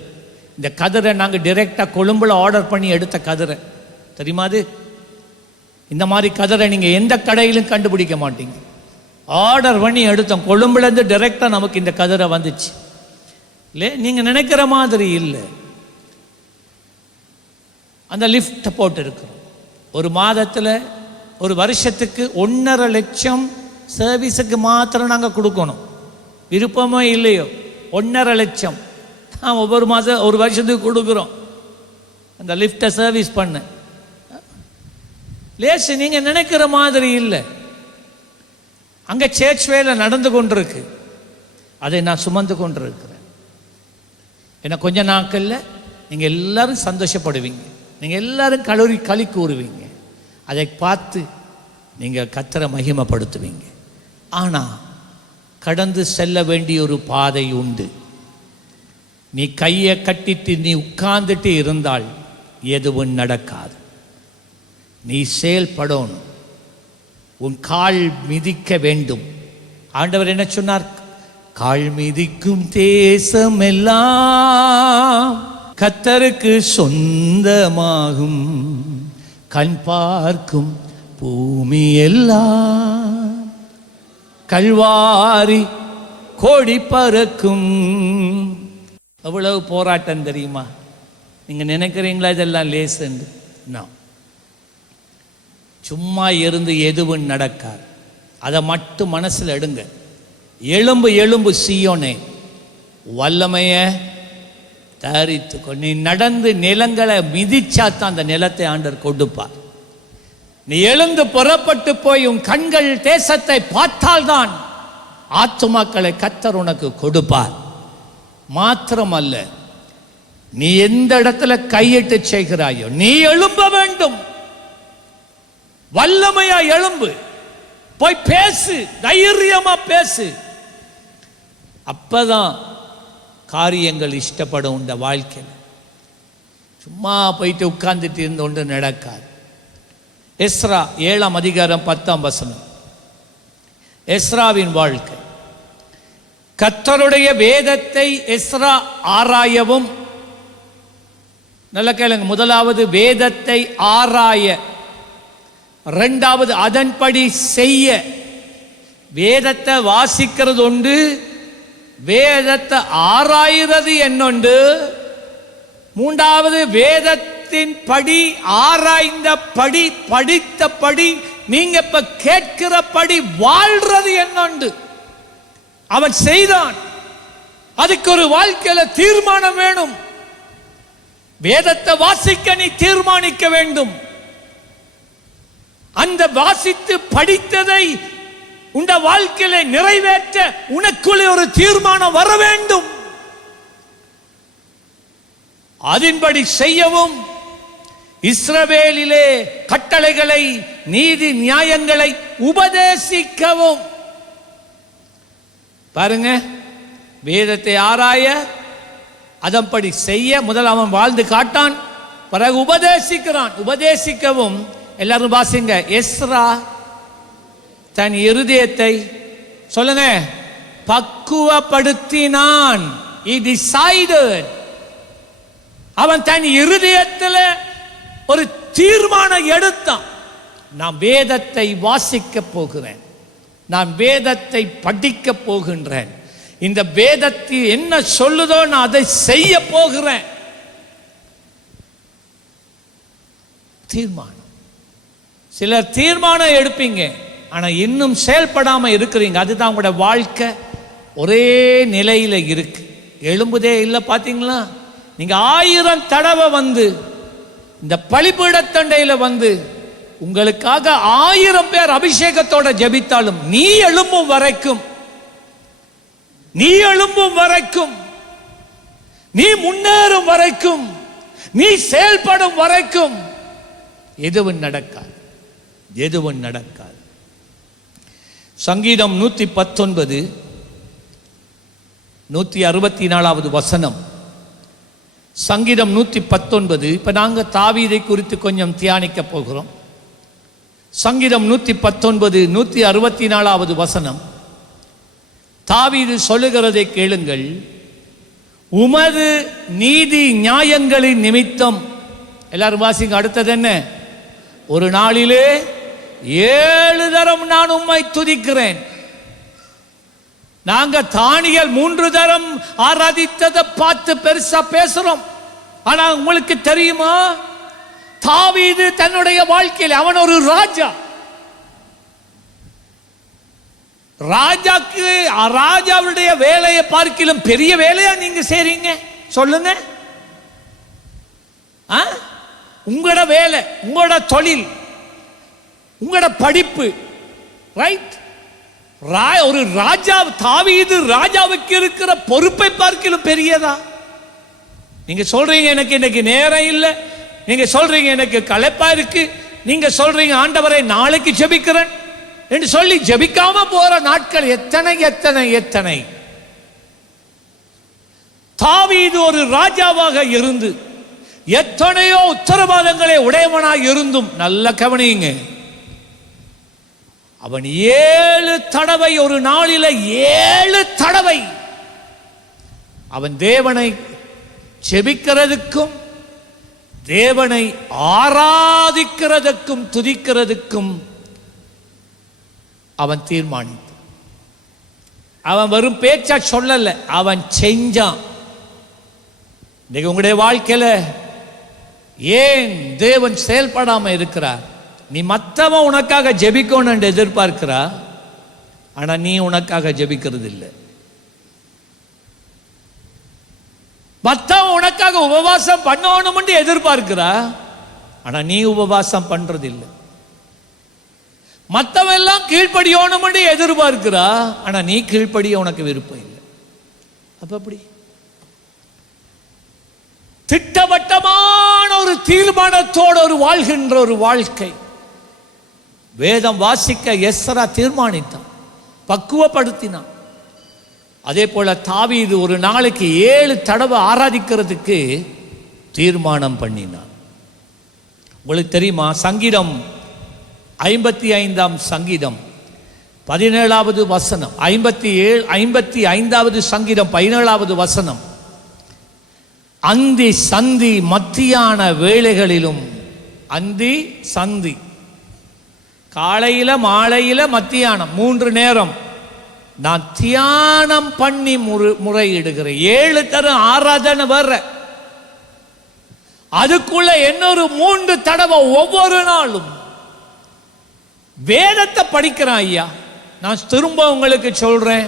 இந்த கதிரை நாங்கள் டைரெக்டாக கொழும்பில் ஆர்டர் பண்ணி எடுத்த கதிரை தெரியுமா? அது இந்த மாதிரி கதிரை நீங்கள் எந்த கடையிலும் கண்டுபிடிக்க மாட்டீங்க. ஆர்டர் பண்ணி எடுத்தோம், கொழும்புலேருந்து டைரெக்டாக நமக்கு இந்த கதிரை வந்துச்சு. இல்லை, நீங்கள் நினைக்கிற மாதிரி இல்லை. அந்த லிஃப்ட் போட்டு இருக்கிறோம். ஒரு மாதத்தில் ஒரு வருஷத்துக்கு 1.5 லட்சம் சர்வீஸுக்கு மாத்திரம் நாங்கள் கொடுக்கணும். விருப்பமோ இல்லையோ 1.5 லட்சம் தான் ஒவ்வொரு மாதம் ஒரு வருஷத்துக்கு கொடுக்குறோம் அந்த லிஃப்டை சர்வீஸ் பண்ண. லேசு நீங்கள் நினைக்கிற மாதிரி இல்லை. அங்கே சேர்ச் வேலை நடந்து கொண்டிருக்கு, அதை நான் சுமந்து கொண்டிருக்கிறேன். ஏன்னா கொஞ்ச நாட்களில் நீங்கள் எல்லாரும் சந்தோஷப்படுவீங்க, நீங்கள் எல்லாரும் களி கூறுவீங்க, அதை பார்த்து நீங்கள் கர்த்தரை மகிமைப்படுத்துவீங்க. ஆனால் கடந்து செல்ல வேண்டிய ஒரு பாதை உண்டு. நீ கையை கட்டிட்டு நீ உட்கார்ந்துட்டு இருந்தால் எதுவும் நடக்காது. நீ செயல்படணும், உன் கால் மிதிக்க வேண்டும். ஆண்டவர் என்ன சொன்னார்? கால் மிதிக்கும் தேசமெல்லாம் கர்த்தருக்கு சொந்தமாகும், கண் பார்க்கும் பூமி எல்லாம் கல்வாரி கோடி பறக்கும். எவ்வளவு போராட்டம் தெரியுமா? நீங்கள் நினைக்கிறீங்களா இதெல்லாம் லேசுண்டு? நான் சும்மா இருந்து எதுவும் நடக்காது. அதை மட்டும் மனசில் எடுங்க. எலும்பு எலும்பு சீயோனே, வல்லமைய தயாரித்துக்கோ. நீ நடந்து நிலங்களை மிதிச்சாத்தான் அந்த நிலத்தை ஆண்டவர் கொடுப்பார். நீ எழுந்து புறப்பட்டு போய் உன் கண்கள் தேசத்தை பார்த்தால்தான் ஆத்துமாக்களை கர்த்தர் உனக்கு கொடுப்பார். மாத்திரமல்ல, நீ எந்த இடத்துல கையிட்டு செய்கிறாயோ நீ எழும்ப வேண்டும். வல்லமையா எழும்பு, போய் பேசு, தைரியமா பேசு. அப்பதான் காரியங்கள் இஷ்டப்படும். இந்த வாழ்க்கையில் சும்மா போயிட்டு உட்கார்ந்துட்டு இருந்து ஒன்று நடக்காது. எஸ்ரா 7ஆம் அதிகாரம் 10ஆம் வசனம். எஸ்ராவின் வாழ்க்கை. கர்த்தருடைய வேதத்தை எஸ்ரா ஆராயவும். நல்ல கேளுங்க. முதலாவது வேதத்தை ஆராய, இரண்டாவது அதன்படி செய்ய. வேதத்தை வாசிக்கிறது உண்டு, வேதத்தை ஆராய்கிறது என்னொண்டு. மூன்றாவது வேதத்தின் படி, ஆராய்ந்த படி, படித்த படி, நீங்க இப்ப கேட்கிறபடி வாழ்றது என்னொண்டு. அவன் செய்தான். அதுக்கு ஒரு வாழ்க்கையில தீர்மானம் வேணும். வேதத்தை வாசிக்க நீ தீர்மானிக்க வேண்டும். அந்த வாசித்து படித்ததை உண்ட வாழ்க்கையில நிறைவேற்ற உனக்குள்ளே ஒரு தீர்மானம் வர வேண்டும். அதன்படி செய்யவும், இஸ்ரவேலிலே கட்டளைகளை, நீதி நியாயங்களை உபதேசிக்கவும். பாருங்க, வேதத்தை ஆராய, அதன்படி செய்ய. முதல் அவன் வாழ்ந்து காட்டான், பிறகு உபதேசிக்கிறான். உபதேசிக்கவும். எல்லாரும் வாசிங்க. எஸ்ரா தன் இருதயத்தை சொல்லுங்க பக்குவப்படுத்தினான். He decided. அவன் தன் இருதயத்தில் ஒரு தீர்மானம் எடுத்தான். நான் வேதத்தை வாசிக்க போகிறேன், நான் வேதத்தை படிக்க போகின்றேன், இந்த வேதத்தில் என்ன சொல்லுதோ நான் அதை செய்ய போகிறேன். தீர்மானம். சிலர் தீர்மானம் எடுப்பீங்க, ஆனா இன்னும் செயல்படாம இருக்கிறீங்க. அதுதான் உங்களோட வாழ்க்கை ஒரே நிலையில இருக்கு, எழும்புதே இல்லை. பார்த்தீங்களா? நீங்க 1000 தடவை வந்து இந்த பலிபீடத்தண்டையில வந்து உங்களுக்காக 1000 பேர் அபிஷேகத்தோட ஜெபித்தாலும் நீ எழும்பும் வரைக்கும், நீ எழும்பும் வரைக்கும், நீ முன்னேறும் வரைக்கும், நீ செயல்படும் வரைக்கும் எதுவும் நடக்காது, எதுவும் நடக்காது. சங்கீதம் 119 164வது வசனம். சங்கீதம் 119. இப்ப நாங்க தாவீதை குறித்து கொஞ்சம் தியானிக்க போகிறோம். சங்கீதம் 119 164வது வசனம். தாவீது சொல்லுகிறதை கேளுங்கள். உமது நீதி நியாயங்களின் நிமித்தம், எல்லாரும் வாசிங்க. அடுத்தது என்ன? ஒரு நாளிலே 7 தரம் நான் உம்மை துதிக்கிறேன். நாங்க தானியல் 3 தரம் ஆராதித்ததை பார்த்து பெருசா பேசுறோம். ஆனா உங்களுக்கு தெரியுமா, தாவீது தன்னுடைய வாழ்க்கையில் அவன் ஒரு ராஜா. ராஜாவுடைய வேலையை பார்க்கிலும் பெரிய வேலையா நீங்க செய்றீங்க? சொல்லுங்க. உங்களோட வேலை, உங்களோட தொழில், உங்களோட படிப்பு, ரைட்? ஒரு ராஜா, தாவீது ராஜாவுக்கு இருக்கிற பொறுப்பை பார்க்கிலும் பெரியதா? நீங்க சொல்றீங்க எனக்கு இன்னைக்கு நேரம் இல்லை, நீங்க சொல்றீங்க எனக்கு களைப்பா இருக்கு, நீங்க சொல்றீங்க ஆண்டவரை நாளைக்கு ஜெபிக்கிறேன் என்று சொல்லி ஜெபிக்காம போற நாட்கள் எத்தனை எத்தனை எத்தனை. தாவீது ஒரு ராஜாவாக இருந்து எத்தனையோ உத்தரவாதங்களை உடையவனாய் இருந்தும், நல்ல கவனியுங்க, அவன் 7 தடவை, ஒரு நாளில 7 தடவை அவன் தேவனை ஜெபிக்கிறதுக்கும் தேவனை ஆராதிக்கிறதுக்கும் துதிக்கிறதுக்கும் அவன் தீர்மானித்தான். அவன் வெறும் பேச்சா சொல்லல, அவன் செஞ்சான். இன்னைக்கு உங்களுடைய வாழ்க்கையில ஏன் தேவன் செயல்படாம இருக்கிறார்? நீ மற்றவன் உனக்காக ஜெபிக்கணும் எதிர்பார்க்கிறா, ஆனா நீ உனக்காக ஜெபிக்கிறது இல்லை. மற்றவன் உனக்காக உபவாசம் பண்ணணும் என்று எதிர்பார்க்கிறா, ஆனா நீ உபவாசம் பண்றது இல்லை. மற்றவன் எல்லாம் கீழ்ப்படியோணும் என்று எதிர்பார்க்கிறா, ஆனா நீ கீழ்ப்படிய உனக்கு விருப்பம் இல்லை. அப்ப அப்படி திட்டவட்டமான ஒரு தீர்மானத்தோடு ஒரு வாழ்கின்ற ஒரு வாழ்க்கை. வேதம் வாசிக்க எஸ்ரா தீர்மானித்தான், பக்குவப்படுத்தினான். அதே போல தாவீது ஒரு நாளைக்கு 7 தடவை ஆராதிக்கிறதுக்கு தீர்மானம் பண்ணினான். உங்களுக்கு தெரியுமா, சங்கீதம் 55ஆம் சங்கீதம் 17வது வசனம், 55வது சங்கீதம் 17வது வசனம், அந்தி சந்தி மத்தியான வேளைகளிலும், அந்தி சந்தி, காலையில மாலையில மத்தியானம் 3 நேரம் நான் தியானம் பண்ணி முறையிடுகிறேன். 7 தரம் ஆராதனை வர்ற, அதுக்குள்ள இன்னொரு 3 தடவை ஒவ்வொரு நாளும் வேதத்தை படிக்கிறான். ஐயா, நான் திரும்ப உங்களுக்கு சொல்றேன்,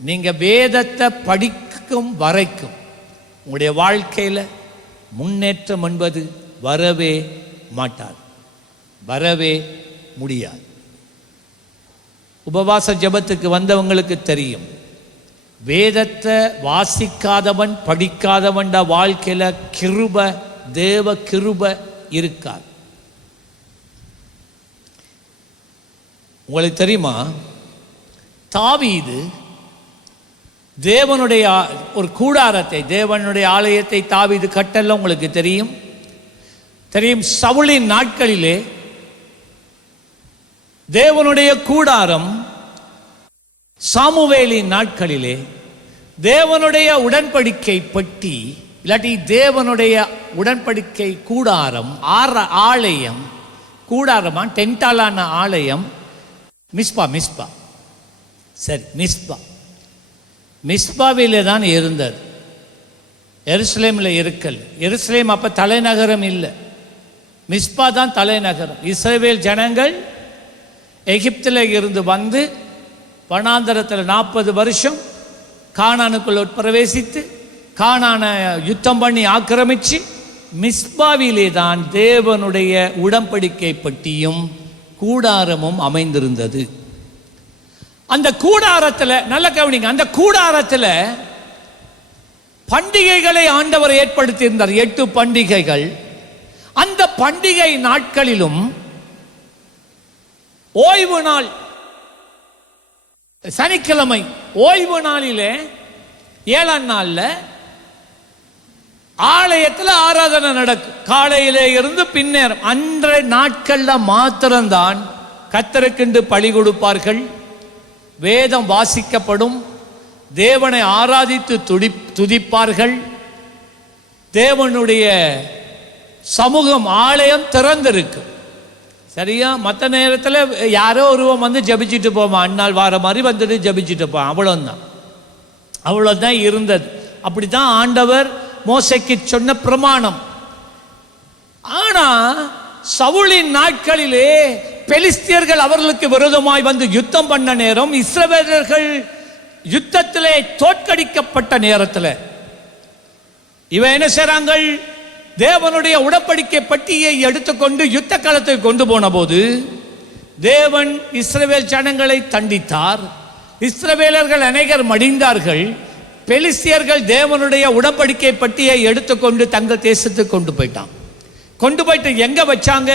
நீங்க வேதத்தை படிக்கும் வரைக்கும் உங்களுடைய வாழ்க்கையில முன்னேற்றம் என்பது வரவே மாட்டாது, வரவே முடியாது. உபவாச ஜெபத்துக்கு வந்தவங்களுக்கு தெரியும், வேதத்தை வாசிக்காதவன் படிக்காதவன் வாழ்க்கையில கிருப, தேவ கிருப இருக்காது. உங்களுக்கு தெரியுமா, தாவீது தேவனுடைய ஒரு கூடாரத்தை, தேவனுடைய ஆலயத்தை தாவீது கட்டல. உங்களுக்கு தெரியும். சவுலின் நாட்களிலே தேவனுடைய கூடாரம், சாமுவேலின் நாட்களிலே தேவனுடைய உடன்படிக்கை பெட்டி, இல்லாட்டி தேவனுடைய உடன்படிக்கை கூடாரம், ஆலயம், கூடாரமா டென்டாலான ஆலயம், மிஸ்பா, சரி, மிஸ்பாவிலே தான் இருந்தது, எருசலேமில் இருக்கல். எருசலேம் அப்ப தலைநகரம் இல்லை, மிஸ்பா தான் தலைநகரம். இஸ்ரவேல் ஜனங்கள் எகிப்தில் இருந்து வந்து வனாந்தரத்தில் 40 வருஷம் கானானுக்குள் பிரவேசித்து கானான யுத்தம் பண்ணி ஆக்கிரமிச்சு மிஸ்பாவிலே தான் தேவனுடைய உடன்படிக்கை பெட்டியும் கூடாரமும் அமைந்திருந்தது. அந்த கூடாரத்தில், நல்ல கவனிங்க, அந்த கூடாரத்தில் பண்டிகைகளை ஆண்டவர் ஏற்படுத்தி இருந்தார், 8 பண்டிகைகள். அந்த பண்டிகை நாட்களிலும் ஓய்வு நாள், சனிக்கிழமை ஓய்வு நாளிலே 7ஆம் நாள்ல ஆலயத்தில் ஆராதனை நடக்கும். காலையிலே இருந்து பின்னேரம் அன்றைய நாட்கள்ல மாத்திரம்தான் கர்த்தருக்கென்று பலி கொடுப்பார்கள், வேதம் வாசிக்கப்படும், தேவனை ஆராதித்து துதிப்பார்கள். தேவனுடைய சமூகம் ஆலயம் திறந்திருக்கு. சரியா? மற்ற நேரத்தில் யாரோ ஒருவன் வந்து ஜபிச்சுட்டு போவான், அந்நாள் வார மாதிரி வந்துட்டு ஜபிச்சுட்டு போவான். அவ்வளோதான் இருந்தது. அப்படித்தான் ஆண்டவர் மோசைக்கு சொன்ன பிரமாணம். ஆனா சவுலின் நாட்களிலே பெலிஸ்தியர்கள் அவர்களுக்கு விரோதமாய் வந்து யுத்தம் பண்ண நேரம், இஸ்ரவேலர்கள் யுத்தத்திலே தோற்கடிக்கப்பட்ட நேரத்தில் இவன் என்ன செய்றாங்க? தேவனுடைய உடன்படிக்கை பட்டியை எடுத்துக்கொண்டு யுத்த களத்துக்கு கொண்டு போன போது தேவன் இஸ்ரவேல் ஜனங்களை தண்டித்தார். இஸ்ரவேலர்கள் அநேகர் மடிந்தார்கள். பெலிஸ்தியர்கள் தேவனுடைய உடன்படிக்கை பட்டியை எடுத்துக்கொண்டு தங்கள் தேசத்துக்கு கொண்டு போயிட்டு எங்க வச்சாங்க?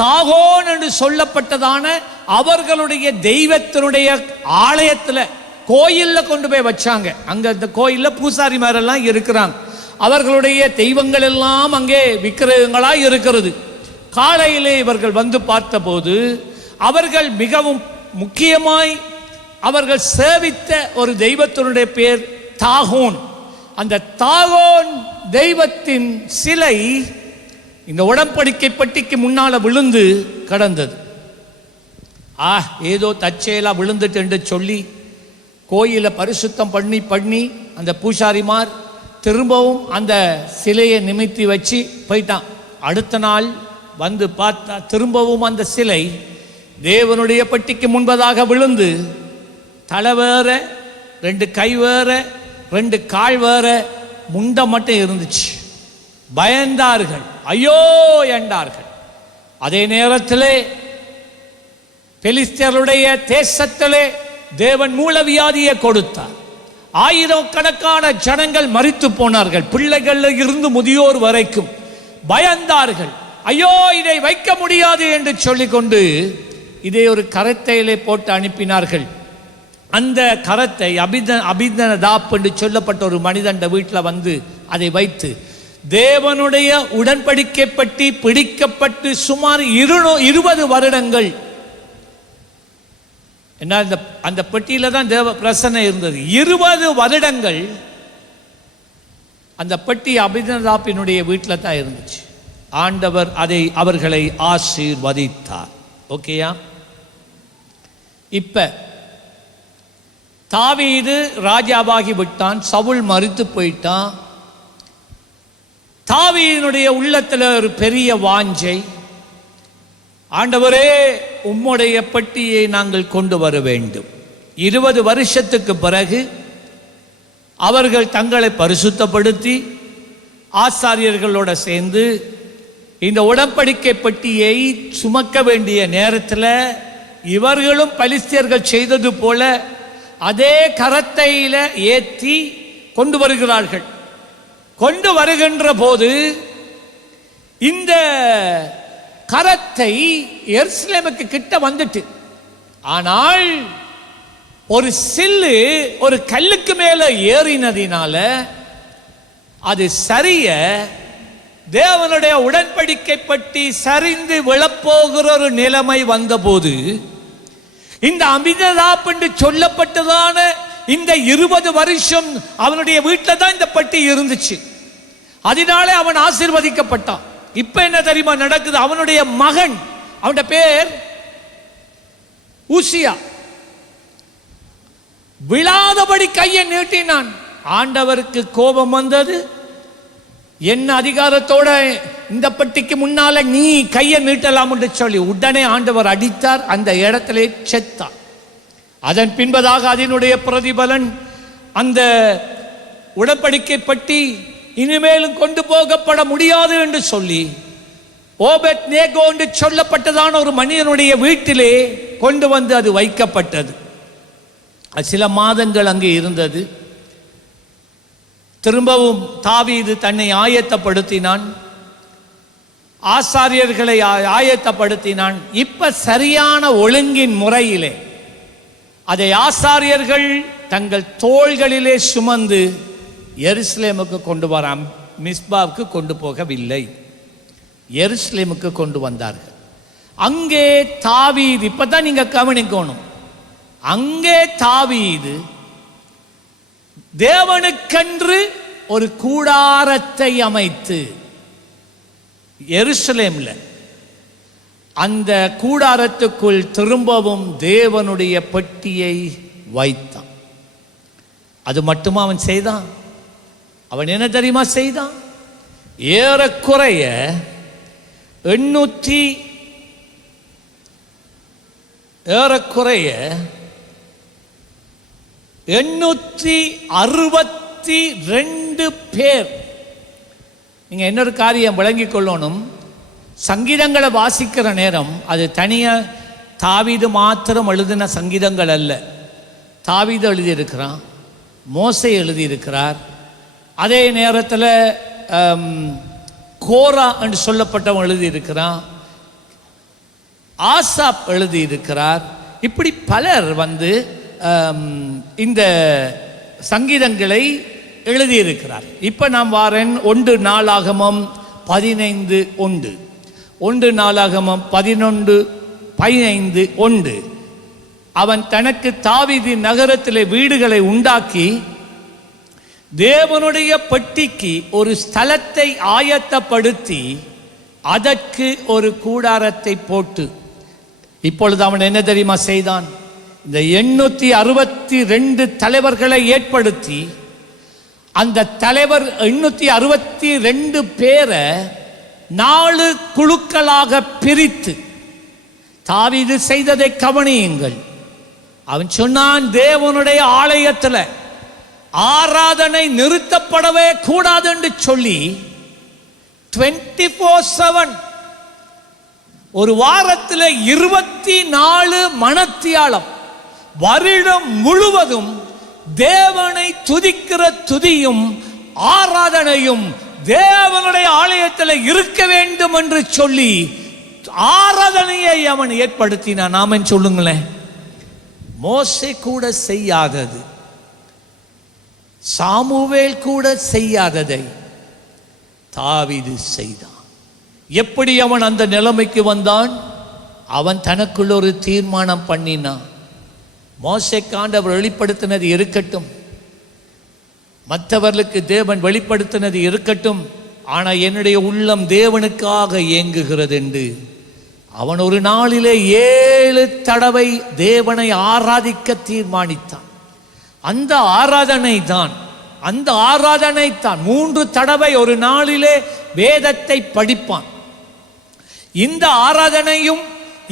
தாகோன் என்று சொல்லப்பட்டதான அவர்களுடைய தெய்வத்தினுடைய ஆலயத்தில், கோயில்ல கொண்டு போய் வச்சாங்க. அங்க அந்த கோயில்ல பூசாரி மாதிரிலாம் இருக்கிறாங்க. அவர்களுடைய தெய்வங்கள் எல்லாம் அங்கே விக்கிரகங்களாய் இருக்கிறது. காலையிலே இவர்கள் வந்து பார்த்தபோது அவர்கள் மிகவும் முக்கியமாய் அவர்கள் சேவித்த ஒரு தெய்வத்தினுடைய பேர் தாகோன். அந்த தாகோன் தெய்வத்தின் சிலை இந்த உடன்படிக்கை பட்டிக்கு முன்னால விழுந்து கடந்தது. ஏதோ தற்செயலா விழுந்துட்டு என்று சொல்லி கோயிலை பரிசுத்தம் பண்ணி அந்த பூசாரிமார் திரும்பவும் அந்த சிலையை நிமித்தி வச்சு போயிட்டான். அடுத்த நாள் வந்து பார்த்தா திரும்பவும் அந்த சிலை தேவனுடைய பட்டிக்கு முன்பதாக விழுந்து தலை வேற, 2 கை வேற, 2 கால் வேற, முண்டை மட்டும் இருந்துச்சு. பயந்தார்கள், ஐயோ என்றார்கள். அதே நேரத்திலே பெலிஸ்தியருடைய தேசத்திலே தேவன் மூலவியாதியை கொடுத்தார். 1000 கணக்கான ஜனங்கள் மரித்து போனார்கள். பிள்ளைகள் இருந்து முதியோர் வரைக்கும் பயந்தார்கள். ஐயோ, இதை வைக்க முடியாது என்று சொல்லிக்கொண்டு இதை ஒரு கரத்தையிலே போட்டு அனுப்பினார்கள். அந்த கரத்தை அபிதனதாப் என்று சொல்லப்பட்ட ஒரு மனிதன் வீட்டில் வந்து அதை வைத்து தேவனுடைய உடன்படிக்கை பற்றி பிடிக்கப்பட்டு சுமார் 20 வருடங்கள் என்ன அந்த பெட்டியில தான் தேவ பிரசன்னை இருந்தது. 20 வருடங்கள் அந்த பெட்டி அபிதனதாப்பினுடைய வீட்டில் தான் இருந்துச்சு. ஆண்டவர் அவர்களை ஆசீர்வதித்தார். ஓகேயா? இப்ப தாவீது ராஜாவாகி விட்டான், சவுல் மரித்து போயிட்டான். தாவீதினுடைய உள்ளத்தில் ஒரு பெரிய வாஞ்சை, ஆண்டவரே உம்முடைய பட்டியை நாங்கள் கொண்டு வர வேண்டும். 20 வருஷத்துக்கு பிறகு அவர்கள் தங்களை பரிசுத்தப்படுத்தி ஆசாரியர்களோட சேர்ந்து இந்த உடன்படிக்கை பட்டியை சுமக்க வேண்டிய நேரத்தில் இவர்களும் பலிஸ்தியர்கள் செய்தது போல அதே கரத்தையில ஏற்றி கொண்டு வருகிறார்கள். கொண்டு வருகின்ற போது இந்த கரத்தை எருசலேமுக்கு கிட்ட வந்துட்டு, ஆனால் ஒரு சில்லு ஒரு கல்லுக்கு மேல ஏறினதினால அது சரிய தேவனுடைய உடன்படிக்கை பற்றி சரிந்து விழப்போகிற ஒரு நிலைமை வந்தபோது இந்த அபிதனதாப் என்று சொல்லப்பட்டதான இந்த 20 வருஷம் அவனுடைய வீட்டில் தான் இந்த பட்டி இருந்துச்சு. அதனாலே அவன் ஆசீர்வதிக்கப்பட்டான். இப்ப என்ன தெரியுமா நடக்குது? அவனுடைய மகன், அவனுடைய பேர் ஊசியா, விழாதபடி கையை நீட்டினான். ஆண்டவருக்கு கோபம் வந்தது. என்ன அதிகாரத்தோட இந்த பட்டிக்கு முன்னால நீ கையை நீட்டலாம் என்று சொல்லி உடனே ஆண்டவர் அடித்தார். அந்த இடத்திலே செத்தான். அதன் பின்பதாக அதனுடைய பிரதிபலன் அந்த உடன்படிக்கை பட்டி இனிமேலும் கொண்டு போகப்பட முடியாது என்று சொல்லி ஓபெத் நேகோ என்று சொல்லப்பட்டதான ஒரு மனிதனுடைய வீட்டிலே கொண்டு வந்து அது வைக்கப்பட்டது. சில மாதங்கள் அங்கே இருந்தது. திரும்பவும் தாவீது தன்னை ஆயத்தப்படுத்தினான், ஆசாரியர்களை ஆயத்தப்படுத்தினான். இப்ப சரியான ஒழுங்கின் முறையிலே அதை ஆசாரியர்கள் தங்கள் தோள்களிலே சுமந்து எருசலேமுக்கு கொண்டு வர, மிஸ்பாவுக்கு கொண்டு போகவில்லை, எருசலேமுக்கு கொண்டு வந்தார்கள். அங்கே தாவீது, இப்பதான் நீங்க கவனிக்கணும், அங்கே தாவீது தேவனுக்கென்று ஒரு கூடாரத்தை அமைத்து எருசலேம்ல அந்த கூடாரத்துக்குள் திரும்பவும் தேவனுடைய பெட்டியை வைத்தான். அது மட்டுமா அவன் செய்தான்? அவன் என்ன தெரியுமா செய்தான்? ஏறக்குறைய 862 பேர். நீங்க இன்னொரு காரியம் விளங்கிக் கொள்ளணும். சங்கீதங்களை வாசிக்கிற நேரம் அது தனியா தாவீது மாத்திரம் எழுதின சங்கீதங்கள் அல்ல. தாவீது எழுதியிருக்கிறான், மோசே எழுதியிருக்கிறார், அதே நேரத்தில் கோரா என்று சொல்லப்பட்டவன் எழுதியிருக்கிறான், ஆசாப் எழுதியிருக்கிறார். இப்படி பலர் இந்த சங்கீதங்களை எழுதியிருக்கிறார். இப்போ நாம் வாரேன் 1 நாளாகமம் 15:1. 1 நாளாகமம் 11:15. அவன் தனக்கு தாவீதின் நகரத்திலே வீடுகளை உண்டாக்கி தேவனுடைய பெட்டிக்கு ஒரு ஸ்தலத்தை ஆயத்தப்படுத்தி அதற்கு ஒரு கூடாரத்தை போட்டு. இப்பொழுது அவன் என்ன தெரியுமா செய்தான்? இந்த 862 தலைவர்களை ஏற்படுத்தி அந்த தலைவர் 862 பேரை 4 குழுக்களாக பிரித்து, தாவீது செய்ததை கவனியுங்கள். அவன் சொன்னான், தேவனுடைய ஆலயத்தில் ஆராதனை நிறுத்தப்படவே கூடாது என்று சொல்லி 24/7 ஒரு வாரத்தில் 24 மணத்தியாலம் வருடம் முழுவதும் தேவனை துதிக்கிற துதியும் ஆராதனையும் தேவனுடைய ஆலயத்தில் இருக்க வேண்டும் என்று சொல்லி ஆராதனையை அவன் ஏற்படுத்தினான். நாம சொல்லுங்களேன், மோசே கூட செய்யாதது, சாமுவேல் கூட செய்யாததை தாவீது செய்தான். எப்படி அவன் அந்த நிலைமைக்கு வந்தான்? அவன் தனக்குள்ள ஒரு தீர்மானம் பண்ணினான். மோசேக்கு ஆண்டவர் வெளிப்படுத்தினது இருக்கட்டும், மற்றவர்களுக்கு தேவன் வெளிப்படுத்தினது இருக்கட்டும், ஆனால் என்னுடைய உள்ளம் தேவனுக்காக இயங்குகிறது என்று அவன் ஒரு நாளிலே 7 தடவை தேவனை ஆராதிக்க தீர்மானித்தான். அந்த ஆராதனை தான் 3 தடவை ஒரு நாளிலே வேதத்தை படிப்பான். இந்த ஆராதனையும்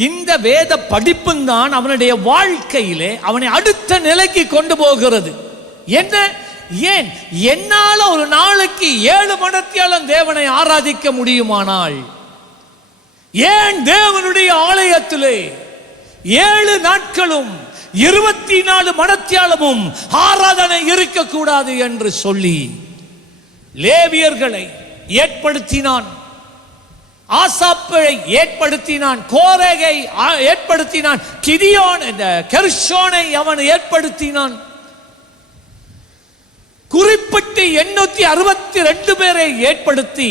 இந்த வேத படிப்பும் தான் அவனுடைய வாழ்க்கையிலே அவனை அடுத்த நிலைக்கு கொண்டு போகிறது. என்ன? ஏன் என்னால ஒரு நாளைக்கு 7 மணத்தியாலம் தேவனை ஆராதிக்க முடியுமானால், ஏன் தேவனுடைய ஆலயத்திலே 7 நாட்களும் 24 மணத்தியாலமும் ஆராதனை இருக்கக்கூடாது என்று சொல்லி லேவியர்களை ஏற்படுத்தினான், ஆசாப்பை ஏற்படுத்தினான், கோரேகை ஏற்படுத்தினான், கிதியோன் கெர்ஷோனை அவன் ஏற்படுத்தினான். குறிப்பிட்டு 862 பேரை ஏற்படுத்தி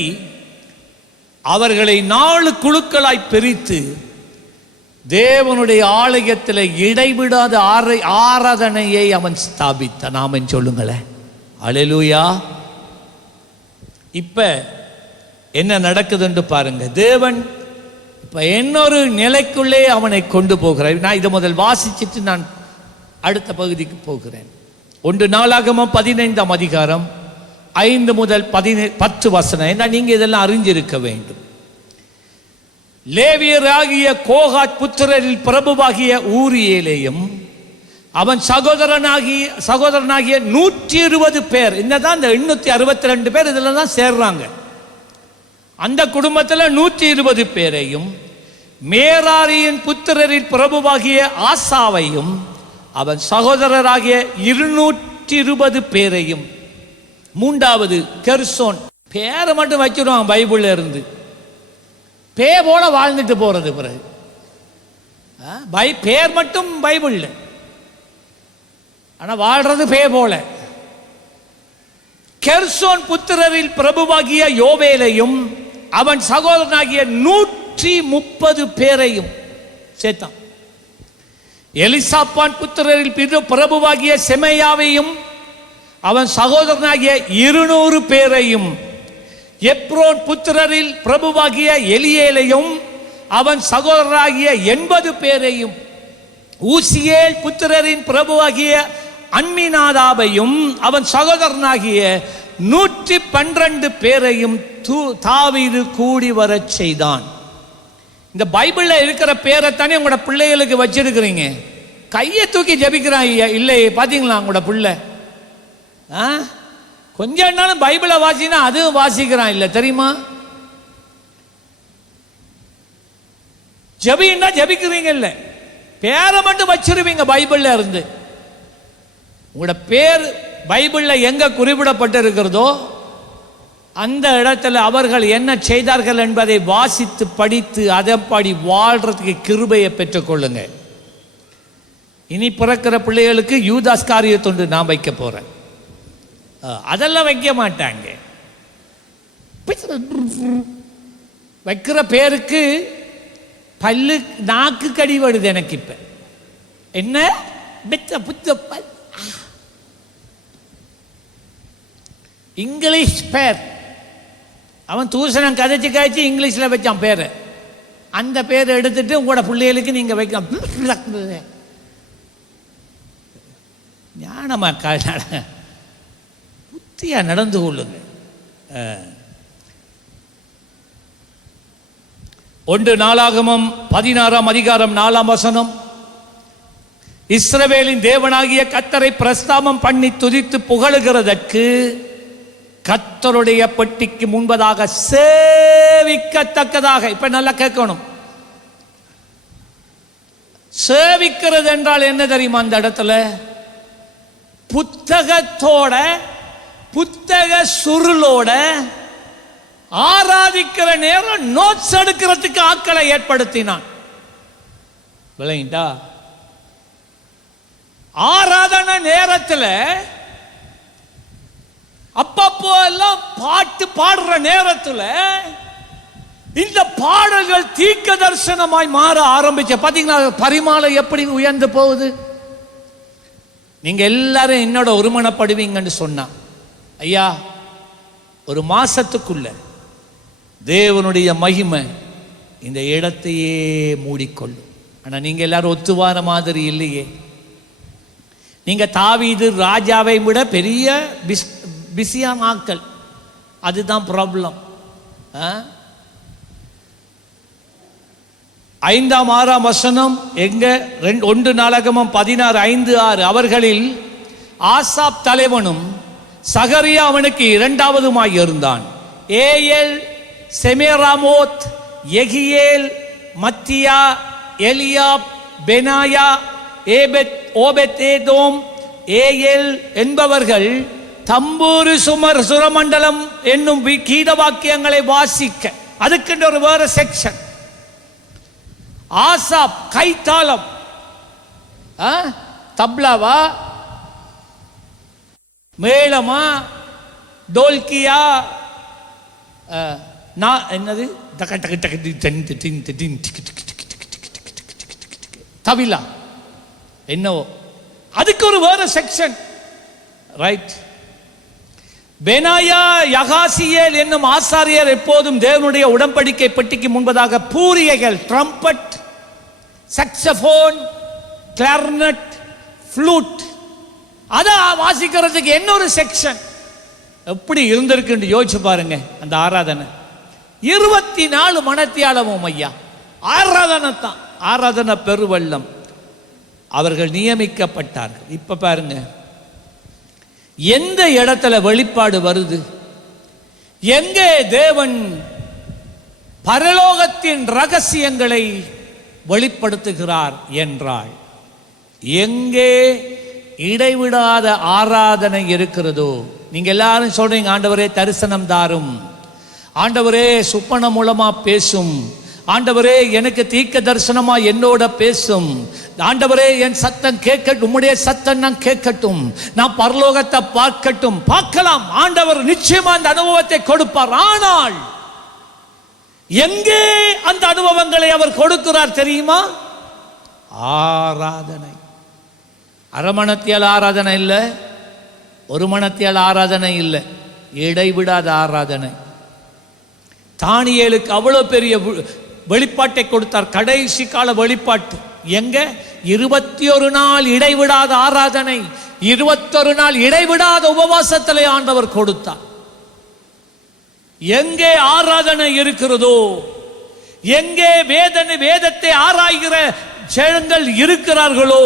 அவர்களை 4 குழுக்களாய் பிரித்து தேவனுடைய ஆலயத்தில் இடைவிடாத ஆராதனையை அவன் ஸ்தாபித்தான். நாம சொல்லுங்களேன், அல்லேலூயா. இப்ப என்ன நடக்குது என்று பாருங்க. தேவன் இப்ப இன்னொரு நிலைக்குள்ளே அவனை கொண்டு போகிறார். நான் இதை முதல் வாசிச்சுட்டு நான் அடுத்த பகுதிக்கு போகிறேன். 1 நாளாகமம் 15ஆம் அதிகாரம் 5 முதல் 10 வசனம். ஏன்னா நீங்க இதெல்லாம் அறிஞ்சிருக்க வேண்டும். லேவியராகிய கோகாத் புத்திரரில் பிரபுவாகிய ஊரியேலையும் அவன் சகோதரனாகிய 120 பேர், என்னதான் இந்த 862 பேர் இதில் தான் சேர்றாங்க. அந்த குடும்பத்தில் 120 பேரையும் மேராரியின் புத்திரரில் பிரபுவாகிய ஆசாவையும் அவன் சகோதரராகிய 220 பேரையும். 3வது கெர்சோன். பேரை மட்டும் வச்சிருவாங்க பைபிள்ல இருந்து, பே போல வாழ்ந்துட்டு போறது. பிறகு பேர் மட்டும் பைபிள்ல, ஆனா வாழ்றது பே போல. கெர்சோன் புத்திரரில் பிரபுவாகிய யோவேலையும் அவன் சகோதரனாகிய 130 பேரையும் சேர்த்தான். எலிசாப்பான் புத்திரரில் பிரபுவாகிய செமையாவையும் அவன் சகோதரனாகிய 200 பேரையும், எப்ரோன் புத்திரரில் பிரபுவாகிய எலியேலையும் அவன் சகோதரராகிய 80 பேரையும், ஊசியேல் புத்திரரின் பிரபுவாகிய அன்மினாதாபையும் அவன் சகோதரனாகிய 112 பேரையும் தாவீது கூடி வரச் செய்தான். இந்த பைபிள்ல இருக்கிற பேரை தானே உங்களோட பிள்ளைகளுக்கு வச்சிருக்கிறீங்க. கையை தூக்கி ஜபிக்கிறான் இல்லையே, பாத்தீங்களா உங்களோட பிள்ளை? கொஞ்ச நாளும் பைபிளை வாசினா அதுவும் வாசிக்கிறான் இல்ல, தெரியுமா? ஜபின்னா ஜபிக்கிறீங்க இல்ல, பேரை மட்டும் வச்சிருவீங்க பைபிள்ல இருந்து. உங்களோட பேர் பைபிள்ல எங்க குறிப்பிடப்பட்டு இருக்கிறதோ அந்த இடத்துல அவர்கள் என்ன செய்தார்கள் என்பதை வாசித்து படித்து அதன்படி வாழ்றதுக்கு கிருபையை பெற்றுக்கொள்ளுங்க. இனி பிறக்கிற பிள்ளைகளுக்கு யூதாஸ் காரியத்தொண்டு நான் வைக்க போறேன். அதெல்லாம் வைக்க மாட்டாங்க. வைக்கிற பேருக்கு பல்லு நாக்கு கடி வருது எனக்கு. இப்ப என்ன இங்கிலீஷ் பேர், அவன் தூசணம் கதைச்சு காய்ச்சி இங்கிலீஷ்ல வச்சான் பேரு. அந்த பேரை எடுத்துட்டு உங்களோட பிள்ளைகளுக்கு நீங்க வைக்க ஞானமா புத்தியா நடந்து கொள்ளுங்க. 1 நாளாகமம் 16ஆம் அதிகாரம் 4ஆம் வசனம். இஸ்ரவேலின் தேவனாகிய கர்த்தரை பிரஸ்தாபம் பண்ணி துதித்து புகழுகிறதற்கு கர்த்தருடைய பெட்டிக்கு முன்பதாக சேவிக்கத்தக்கதாக. இப்ப நல்லா கேட்கணும், சேவிக்கிறது என்றால் என்ன தெரியுமா? அந்த இடத்துல புத்தகத்தோட புத்தக சுருளோட ஆராதிக்கிற நேரம் நோட்ஸ் எடுக்கிறதுக்கு ஆட்களை ஏற்படுத்தினான். விளங்கிட்டா? ஆராதனை நேரத்தில் அப்பப்போ எல்லாம் பாட்டு பாடுற நேரத்தில் இந்த பாடல்கள் தீர்க்க தரிசனமாய் மாற ஆரம்பிச்ச. பாத்தீங்களா பரிமாணம் எப்படி உயர்ந்து போகுது? நீங்க எல்லாரும் என்னோட ஒருமனப்படுவீங்கன்னு சொன்னா, ஐயா ஒரு மாசத்துக்குள்ள தேவனுடைய மகிமை இந்த இடத்தையே மூடிக்கொள்ளும். ஆனா நீங்க எல்லாரும் ஒத்துவார மாதிரி இல்லையே. நீங்க தாவீது ராஜாவை விட பெரிய பிஸியான ஆட்கள். அதுதான் ப்ராப்ளம். 5ஆம் 6ஆம் வசனம் எங்க? 1 நாளாகமம் 16:5-6. அவர்களில் ஆசாப் தலைவனும் சகரியா அவனுக்கு 2ஆவதுமாய் இருந்தான். ஏயேல், செமேராமோத், எகியேல், மத்தியா, எலியாப், பெனாயா, ஓபெத்-ஏதோம், ஏயேல் என்பவர்கள் தம்பூரு சுரமண்டலம் என்னும் கீத வாக்கியங்களை வாசிக்க. அதுக்கென்று ஒரு வேற செக்ஷன். ஆசாப் கைத்தாளம், தப்லாவா, மேளமா, டோல்கியா, என்னது தவிலா என்னவோ, அதுக்கு ஒரு வேற செக்ஷன். ரைட். பெனாயா, யகாசியேல் என்னும் ஆசாரியர் எப்போதும் தேவனுடைய உடன்படிக்கை பெட்டிக்கு முன்பதாக பூரியைகள், ட்ரம்பட், சாக்ஸோபோன், கிளார்னட், ஃப்ளூட் அதை வாசிக்கிறதுக்கு இன்னொரு செக்ஷன். எப்படி இருந்திருக்கு யோசிச்சு பாருங்க. அந்த ஆராதனை 24 மணத்தியாலமும் ஐயா ஆராதனை தான். ஆராதனை பெருவெள்ளம். அவர்கள் நியமிக்கப்பட்டார்கள். இப்ப பாருங்க எந்த இடத்துல வெளிப்பாடு வருது, எங்கே தேவன் பரலோகத்தின் ரகசியங்களை வெளிப்படுத்துகிறார் என்றால், எங்கே இடைவிடாத ஆராதனை இருக்கிறதோ. நீங்க எல்லாரும் சொல்றீங்க, ஆண்டவரே தரிசனம் தாரும், ஆண்டவரே சுப்பன மூலமா பேசும், ஆண்டவரே எனக்கு தீர்க்க தரிசனமா என்னோட பேசும், ஆண்டவரே என் சத்தம் கேட்கட்டும், உம்முடைய சத்தம் நான் கேட்கட்டும், நான் பரலோகத்தை பார்க்கட்டும். பார்க்கலாம், ஆண்டவர் நிச்சயமா அந்த அனுபவத்தை கொடுப்பார். ஆனால் எங்கே அந்த அனுபவங்களை அவர் கொடுக்கிறார் தெரியுமா? ஆராதனை. அரமணத்தியால் ஆராதனை இல்லை, ஒரு மணத்தியால் ஆராதனை இல்லை, இடைவிடாத ஆராதனை. தானியேலுக்கு அவ்வளோ பெரிய வெளிப்பாட்டை கொடுத்தார், கடைசி கால வெளிப்பாட்டு. எங்க? 21 நாள் இடைவிடாத ஆராதனை, 21 நாள் இடைவிடாத உபவாசத்திலே ஆண்டவர் கொடுத்தார். எங்கே ஆராதனை இருக்கிறதோ, எங்கே வேதத்தை ஆராய்கிற ஜனங்கள் இருக்கிறார்களோ,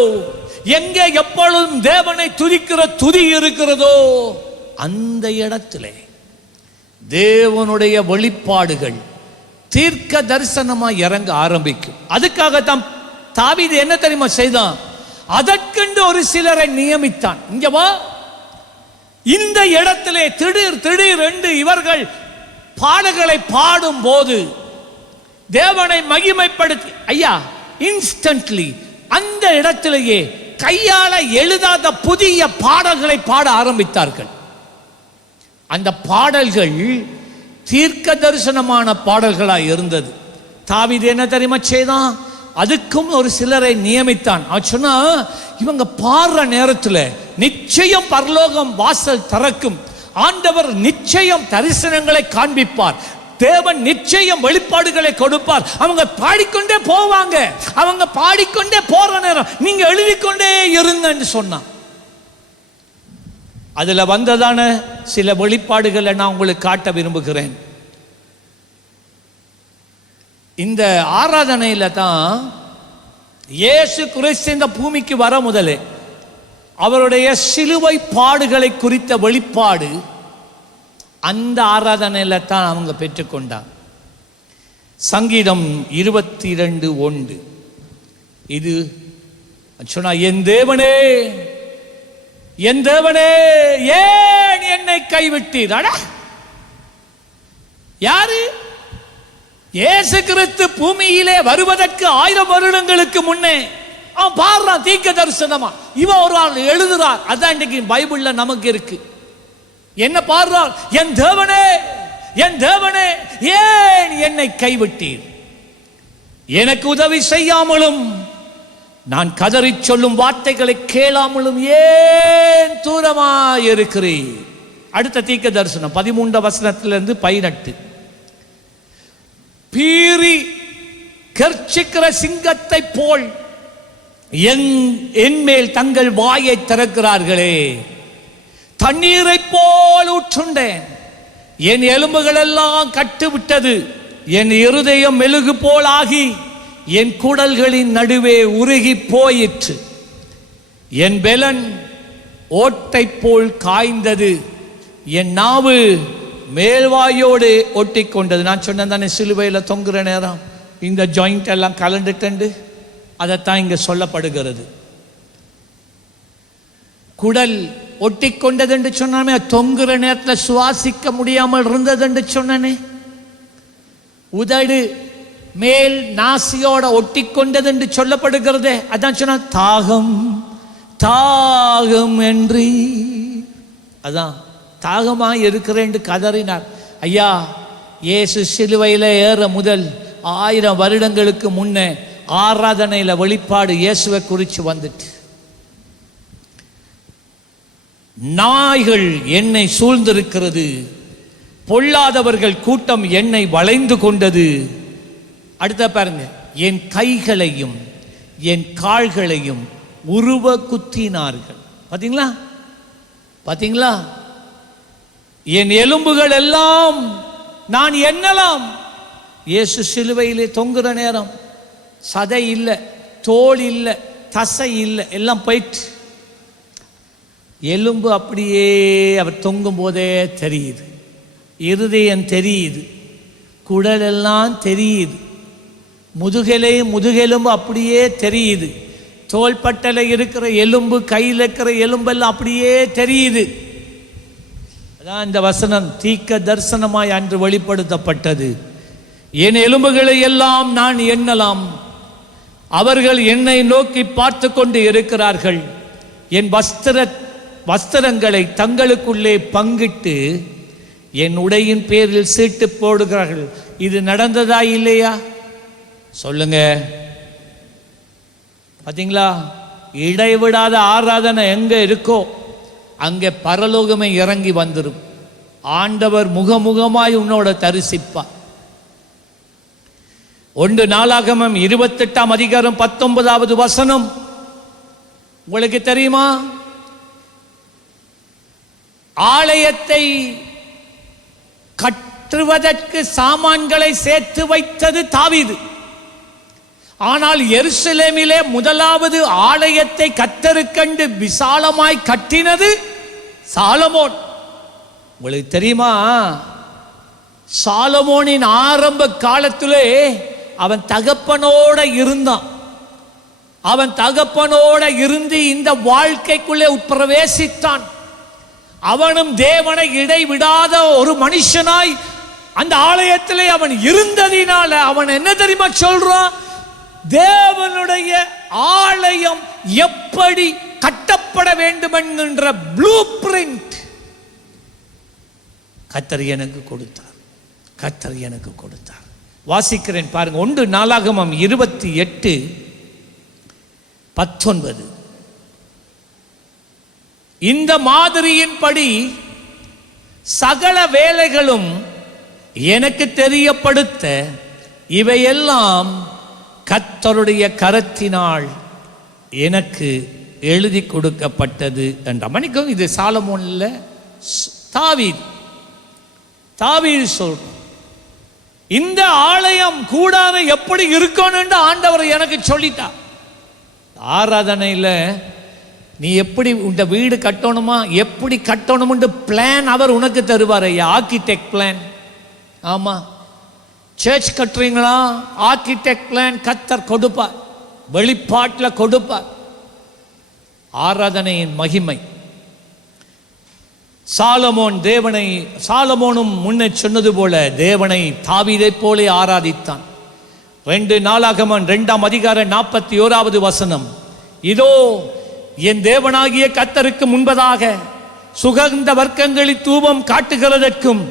எங்கே எப்பொழுதும் தேவனை துதிக்கிற துதி இருக்கிறதோ, அந்த இடத்திலே தேவனுடைய வெளிப்பாடுகள் தீர்க்க தரிசனமாய் இறங்க ஆரம்பிக்கும். அதுக்காகத்தான் தாவீது என்ன தெரியுமா செய்தான்? அதற்கென்று ஒரு சிலரை நியமித்தான். இங்க வா, இந்த இடத்திலே திடீர் என்று இவர்கள் பாடல்களை பாடும் போது தேவனை மகிமைப்படுத்தி, ஐயா, இன்ஸ்டன்ட்லி அந்த இடத்திலேயே கையால எழுதாத புதிய பாடல்களை பாட ஆரம்பித்தார்கள். அந்த பாடல்கள் தீர்க்க தரிசனமான பாடல்களாய் இருந்தது. தாவீது என்ன தெரியுமா செய்தான்? அதுக்கும் ஒரு சிலரை நியமித்தான். அவன் சொன்னா, இவங்க பாடுற நேரத்தில் நிச்சயம் பரலோகம் வாசல் திறக்கும், ஆண்டவர் நிச்சயம் தரிசனங்களை காண்பிப்பார், தேவன் நிச்சயம் வெளிப்பாடுகளை கொடுப்பார். அவங்க பாடிக்கொண்டே போவாங்க, அவங்க பாடிக்கொண்டே போற நேரம் நீங்க எழுதிக்கொண்டே இருங்கன்னு சொன்னான். அதுல வந்ததான சில வெளிப்பாடுகளை நான் உங்களுக்கு காட்ட விரும்புகிறேன். இந்த ஆராதனையில தான் இயேசு கிறிஸ்து இந்த பூமிக்கு வர முதலே அவருடைய சிலுவை பாடுகளை குறித்த வெளிப்பாடு அந்த ஆராதனையில தான் அவங்க பெற்றுக்கொண்டார். சங்கீதம் 22:1 இது சொன்னா, என் தேவனே என் தேவனே ஏன் என்னை கைவிட்டீர்? அட, யாரு? இயேசு கிறிஸ்து பூமியிலே வருவதற்கு 1000 வருடங்களுக்கு முன்னே அவன் பாடுறான் தீர்க்க தரிசனமா. இவன் ஒரு ஆள் எழுதுறார். அதான் இன்னைக்கு பைபிள்ல நமக்கு இருக்கு. என்ன பாடுறார்? என் தேவனே என் தேவனே ஏன் என்னை கைவிட்டீர்? எனக்கு உதவி செய்யாமலும் நான் கதறி சொல்லும் வார்த்தைகளை கேளாமலும் ஏன் தூரமாய் இருக்கிறீர்? அடுத்த தீர்க்க தரிசனம் 13 வசனத்திலிருந்து 18. பீறி கர்ச்சிக்கிற சிங்கத்தை போல் என் மேல் தங்கள் வாயை திறக்கிறார்களே, தண்ணீரை போல் ஊற்றுண்டேன், என் எலும்புகள் எல்லாம் கட்டுவிட்டது, என் இருதயம் மெழுகு போல் ஆகி என் குடல்களின் நடுவே உருகி போயிற்று, என் பெலன் ஓட்டை போல் காய்ந்தது, என் நாவு மேல்வாயோடு ஒட்டி கொண்டது. நான் சொன்னேன் தானே, சிலுவையில் தொங்குற நேரம் இந்த ஜாயிண்ட் எல்லாம் கலந்துட்டு அதைத்தான் இங்க சொல்லப்படுகிறது. குடல் ஒட்டி கொண்டது என்று சொன்னாமே, தொங்குற நேரத்தில் சுவாசிக்க முடியாமல் இருந்தது என்று சொன்னனே, உதடு மேல் நாசியோட ஒட்டி கொண்டது என்று சொல்லப்படுகிறதே, அதான் சொன்ன தாகம் தாகம் என்று, அதான் தாகமாய் இருக்கிறேன் என்று கதறினார். ஐயா, இயேசு சிலுவையில் ஏற முதல் 1000 வருடங்களுக்கு முன்னே ஆராதனையில வெளிப்பாடு இயேசுவை குறித்து வந்துட்டு, நாய்கள் என்னை சூழ்ந்திருக்கிறது, பொல்லாதவர்கள் கூட்டம் என்னை வளைந்து கொண்டது. அடுத்த பாருங்க, என் கைகளையும் என் கால்களையும் உருவ குத்தினார்கள். பாத்தீங்களா பாத்தீங்களா? என் எலும்புகள் எல்லாம் நான் எண்ணலாம். இயேசு சிலுவையிலே தொங்குற நேரம் சதை இல்லை, தோல் இல்லை, தசை இல்லை, எல்லாம் போயிட்டு எலும்பு அப்படியே அவர் தொங்கும் போதே தெரியுது, இருதயம் தெரியுது, குடல் எல்லாம் தெரியுது, முதுகெலும்பு அப்படியே தெரியுது, தோள்பட்டல இருக்கிற எலும்பு, கையில் இருக்கிற எலும்பெல்லாம் அப்படியே தெரியுது. அதான் இந்த வசனம் தீர்க்க தரிசனமாய் அன்று வெளிப்படுத்தப்பட்டது. என் எலும்புகளை எல்லாம் நான் எண்ணலாம், அவர்கள் என்னை நோக்கி பார்த்து கொண்டு இருக்கிறார்கள், என் வஸ்திரங்களை தங்களுக்குள்ளே பங்கிட்டு என் உடையின் பேரில் சீட்டு போடுகிறார்கள். இது நடந்ததா இல்லையா? சொல்லுங்க. பார்த்தீங்களா? இடைவிடாத ஆராதனை எங்க இருக்கோ அங்கே பரலோகமே இறங்கி வந்துடும். ஆண்டவர் முகமுகமாய் உன்னோட தரிசிப்பார். 1 நாளாகமம் 28ஆம் அதிகாரம் 19வது வசனம் உங்களுக்கு தெரியுமா? ஆலயத்தை கட்டுவதற்கு சாமான்களை சேர்த்து வைத்தது தாவீது. ஆனால் எருசலேமிலே முதலாவது ஆலயத்தை கர்த்தருக்கென்று விசாலமாய் கட்டினது சாலமோன். உங்களுக்கு தெரியுமா? சாலமோனின் ஆரம்ப காலத்திலே அவன் தகப்பனோட இருந்தான். அவன் தகப்பனோட இருந்து இந்த வாழ்க்கைக்குள்ளே பிரவேசித்தான். அவனும் தேவனை இடைவிடாத ஒரு மனுஷனாய் அந்த ஆலயத்திலே அவன் இருந்ததினால அவன் என்ன தெரியுமா சொல்றான்? தேவனுடைய ஆலயம் எப்படி கட்டப்பட வேண்டும் என்கின்ற ப்ளூ பிரிண்ட் கர்த்தர் எனக்கு கொடுத்தார். கர்த்தர் எனக்கு கொடுத்தார். வாசிக்கிறேன் பாருங்க. 1 நாளாகமம் 28:19. இந்த மாதிரியின்படி சகல வேலைகளும் எனக்கு தெரியப்படுத்த இவையெல்லாம் கர்த்தருடைய கரத்தினால் எனக்கு எழுதி கொடுக்கப்பட்டது என்ற மணிக்கும். இது சாலமோன் இல்ல, தாவீது சொல்றோம். இந்த ஆலயம் கூடாரம் எப்படி இருக்கணும்னு ஆண்டவர் எனக்கு சொல்லிட்டார். ஆராதனையில் நீ எப்படி இந்த வீடு கட்டணுமா, எப்படி கட்டணும்னு பிளான் அவர் உனக்கு தருவார். ஐயா, ஆர்கிடெக்ட் பிளான். ஆமா, சர்ச் கட்டுறீங்களா? ஆர்கிடெக்ட் பிளான் கர்த்தர் கொடுப்பார், வெளிப்பாட்டில் கொடுப்பார். ஆராதனையின் மகிமை. சாலமோனும் முன்னே சொன்னது போல தேவனை தாவீதை போல ஆராதித்தான். 2 நாளாகமம் 2ஆம் அதிகாரம் 41வது வசனம். இதோ என் தேவனாகிய கர்த்தருக்கு முன்பதாக சுகந்த வர்க்கங்களில் தூபம் காட்டுகிறதற்கும்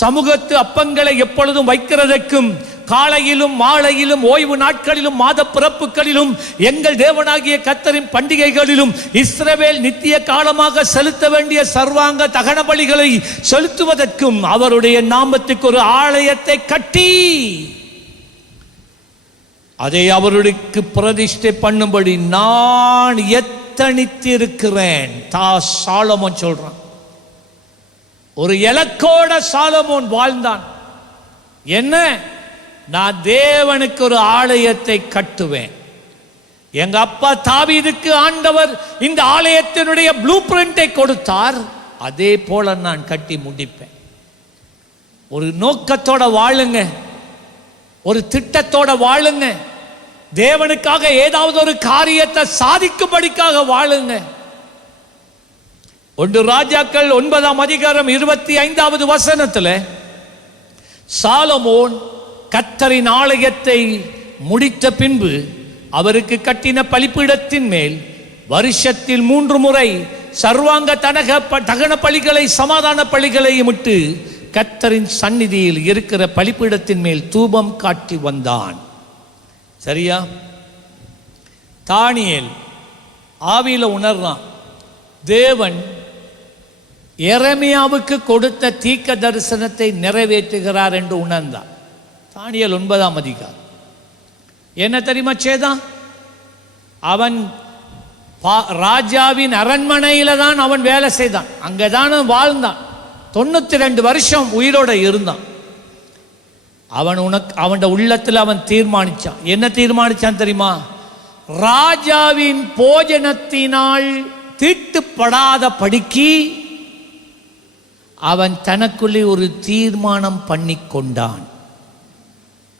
சமூகத்து அப்பங்களை எப்பொழுதும் வைக்கிறதற்கும் காலையிலும் மாலையிலும் ஓய்வு நாட்களிலும் மாத பிறப்புகளிலும் எங்கள் தேவனாகிய கர்த்தரின் பண்டிகைகளிலும் இஸ்ரவேல் நித்திய காலமாக செலுத்த வேண்டிய சர்வாங்க தகன பலிகளை செலுத்துவதற்கும் அவருடைய நாமத்துக்கு ஒரு ஆலயத்தை கட்டி அதை அவருக்கு பிரதிஷ்டை பண்ணும்படி நான் எத்தனித்திருக்கிறேன். சாலமோன் சொல்றான். ஒரு இலக்கோட சாலமோன் வாழ்ந்தான். என்ன? நான் தேவனுக்கு ஒரு ஆலயத்தை கட்டுவேன். எங்க அப்பா தாவீதுக்கு ஆண்டவர் இந்த ஆலயத்தினுடைய ப்ளூ பிரிண்டை கொடுத்தார். அதே போல நான் கட்டி முடிப்பேன். ஒரு நோக்கத்தோட வாழுங்க, ஒரு திட்டத்தோட வாழுங்க, தேவனுக்காக ஏதாவது ஒரு காரியத்தை சாதிக்கும்படிக்காக வாழுங்க. 1 ராஜாக்கள் 9ஆம் அதிகாரம் 25வது வசனத்தில் சாலமோன் கர்த்தரின் ஆலயத்தை முடித்த பின்பு அவருக்கு கட்டின பலிபீடத்தின் மேல் வருஷத்தில் 3 முறை சர்வாங்க தகன பலிகளை சமாதான பலிகளையும் விட்டு கர்த்தரின் சந்நிதியில் இருக்கிற பலிபீடத்தின் மேல் தூபம் காட்டி வந்தான். சரியா? தானியேல் ஆவியில உணர்றான். தேவன் எரேமியாவுக்கு கொடுத்த தீர்க்க தரிசனத்தை நிறைவேற்றுகிறார் என்று உணர்ந்தான். தானியேல் 9ஆம் அதிகாரம் என்ன தெரியுமா செய்தான்? அவன் ராஜாவின் அரண்மனையில தான் அவன் வேலை செய்தான். அங்கதான் வாழ்ந்தான். 92 வருஷம் உயிரோட இருந்தான். அவன் உள்ளத்தில் அவன் தீர்மானிச்சான். என்ன தீர்மானிச்சான் தெரியுமா? ராஜாவின் போஜனத்தினால் தீட்டுப்படாத படிக்கு அவன் தனக்குள்ளே ஒரு தீர்மானம் பண்ணி கொண்டான்.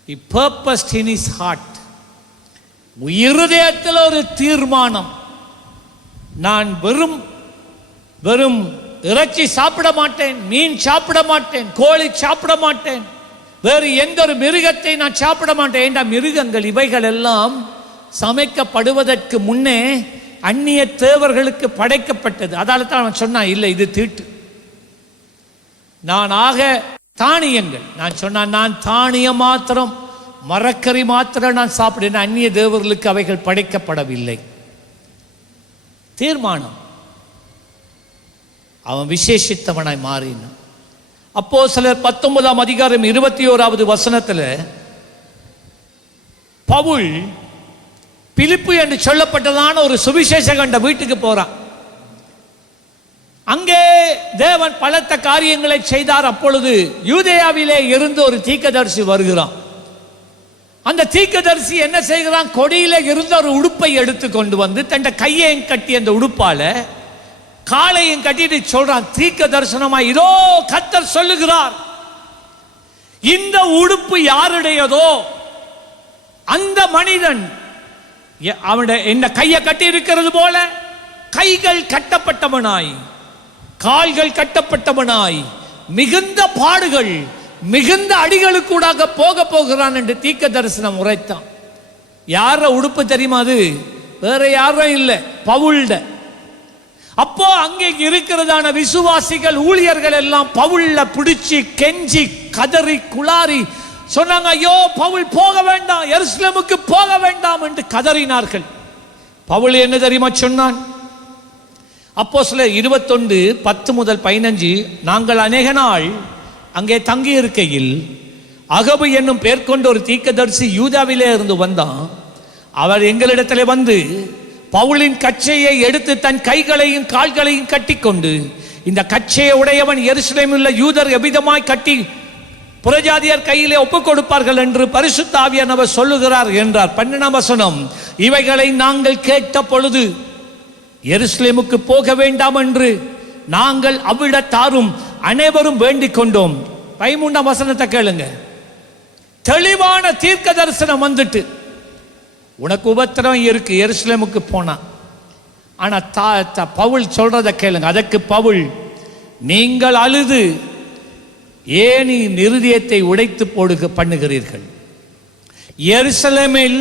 He purposed in his heart. இருதயத்தில் ஒரு தீர்மானம். நான் வெறும் இறைச்சி சாப்பிட மாட்டேன், மீன் சாப்பிட மாட்டேன், கோழி சாப்பிட மாட்டேன், வேறு எந்த ஒரு மிருகத்தை நான் சாப்பிட மாட்டேன். ஏண்டா மிருகங்கள் இவைகள் எல்லாம் சமைக்கப்படுவதற்கு முன்னே அந்நிய தேவர்களுக்கு படைக்கப்பட்டது. அதால தான் அவன் சொன்னான், இல்லை இது தீட்டு. நான் தானியங்கள். நான் சொன்னான், நான் தானியம் மாத்திரம் மரக்கறி மாத்திரம் நான் சாப்பிடுறேன், அந்நிய தேவர்களுக்கு அவைகள் படைக்கப்படவில்லை. தீர்மானம். அவன் விசேஷித்தவனாய் மாறினான். அப்போஸ்தலர் 19ஆம் அதிகாரம் 21வது வசனத்தில் பவுல் பிலிப்பு என்று சொல்லப்பட்டதான ஒரு சுவிசேஷ கண்ட வீட்டுக்கு போறான். அங்கே தேவன் பலத்த காரியங்களை செய்தார். அப்பொழுது யூதேயாவிலே இருந்து ஒரு தீர்க்கதரிசி வருகிறான். அந்த தீர்க்கதரிசி என்ன செய்கிறான்? கொடியில இருந்த ஒரு உடுப்பை எடுத்து கொண்டு வந்து தன் கையையும் கட்டி அந்த உடுப்பால காலையும் கட்டிட்டு சொல்றான், தீர்க்க தரிசனமா, இதோ கர்த்தர் சொல்லுகிறார், இந்த உடுப்பு யாருடையதோ அந்த மனிதன் அவனுடைய என்ன கையை கட்டி இருக்கிறது போல கைகள் கட்டப்பட்டவனாய் கால்கள் கட்டப்பட்டவனாய் மிகுந்த பாடுகள் மிகுந்த அடிகளுக்கூடாக போக போகிறான் என்று தீர்க்க தரிசனம் உரைத்தான். யார உடுப்பு தெரியுமா? அது வேற யாரும் இல்லை, பவுல்ட. அப்போ அங்கே இருக்கிறதான விசுவாசிகள் ஊழியர்கள் எல்லாம் பவுல்ல பிடிச்சி கெஞ்சி கதறி குளாரி சொன்னாங்க, ஐயோ பவுல் போக வேண்டாம், எருசலேமுக்கு போக வேண்டாம் என்று கதறினார்கள். பவுல் என்ன தெரியுமா சொன்னான்? அப்போஸ்தலர் 21:10-15, நாங்கள் அநேக நாள் அங்கே தங்கி இருக்கையில் அகபு என்னும் பேர் கொண்ட ஒரு தீர்க்கதரிசி யூதாவிலே இருந்து வந்தான். அவர் எங்களிடத்திலே வந்து பவுலின் கச்சையை எடுத்து தன் கைகளையும் கால்களையும் கட்டிக்கொண்டு, இந்த கச்சையை உடையவன் எருசலேமில் உள்ள யூதர் எவ்விதமாய் கட்டி புறஜாதியார் கையிலே ஒப்புக் கொடுப்பார்கள் என்று பரிசுத்த ஆவியானவர் சொல்லுகிறார் என்றார். 12ஆம் வசனம், இவைகளை நாங்கள் கேட்ட பொழுது எருசலேமுக்கு போக வேண்டாம் என்று நாங்கள் அவ்விடத்தாரும் அனைவரும் வேண்டிக் கொண்டோம். 13ஆம் வசனத்தை கேளுங்க. தெளிவான தீர்க்க தரிசனம் வந்துட்டு, உனக்கு உபத்திரம் இருக்கு எருசலேமுக்கு போனா, ஆனா பவுல் சொல்றத கேளுங்க. அதற்கு பவுல், நீங்கள் அழுது ஏன் இருதயத்தை உடைத்து பண்ணுகிறீர்கள்? எருசலேமில்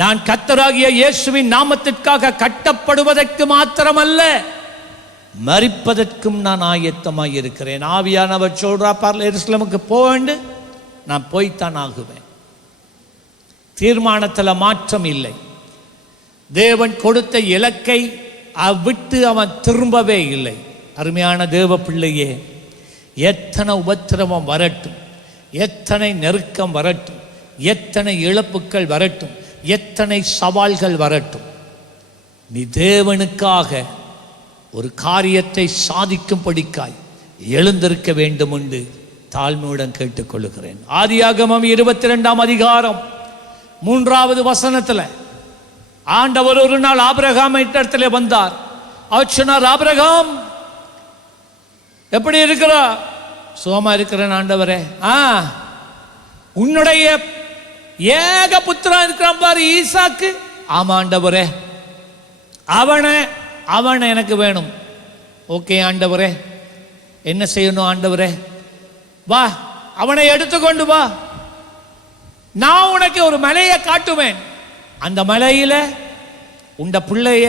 நான் கர்த்தராகிய இயேசுவின் நாமத்திற்காக கட்டப்படுவதற்கு மாத்திரமல்ல, மரிப்பதற்கும் நான் ஆயத்தமாய் இருக்கிறேன். ஆவியானவர் சொல்றா, பாருங்க, எருசலேமுக்கு போக வேண்டும், நான் போய்த்தான் ஆகுவேன். தீர்மானத்தில் மாற்றம் இல்லை. தேவன் கொடுத்த இலக்கை விட்டு அவன் திரும்பவே இல்லை. அருமையான தேவ பிள்ளையே, எத்தனை உபத்திரவம் வரட்டும், எத்தனை நெருக்கம் வரட்டும், எத்தனை இழப்புகள் வரட்டும், எத்தனை சவால்கள் வரட்டும், நீ தேவனுக்காக ஒரு காரியத்தை சாதிக்கும்படிக்காய் எழுந்திருக்க வேண்டும் என்று தாழ்மையுடன் கேட்டுக்கொள்கிறேன். ஆதியாகமம் 22ஆம் அதிகாரம் 3வது வசனத்தில் ஆண்டவர் ஒரு நாள் ஆபிரகாம் இடத்திலே வந்தார். அவர் சொன்னார், ஆபிரகாம் எப்படி இருக்கிறா? சுகமா இருக்கிறேன் ஆண்டவரே. உன்னுடைய ஏக புத்திரன் இருக்கிறான் பாரு, ஈசாக்கு. ஆமா ஆண்டவரே, அவனை எனக்கு வேணும். ஓகே ஆண்டவரே, என்ன செய்யணும் ஆண்டவரே? வா, அவனை எடுத்துக்கொண்டு வா, நான் உனக்கு ஒரு மலையை காட்டுவேன், அந்த மலையில உண்ட பிள்ளைய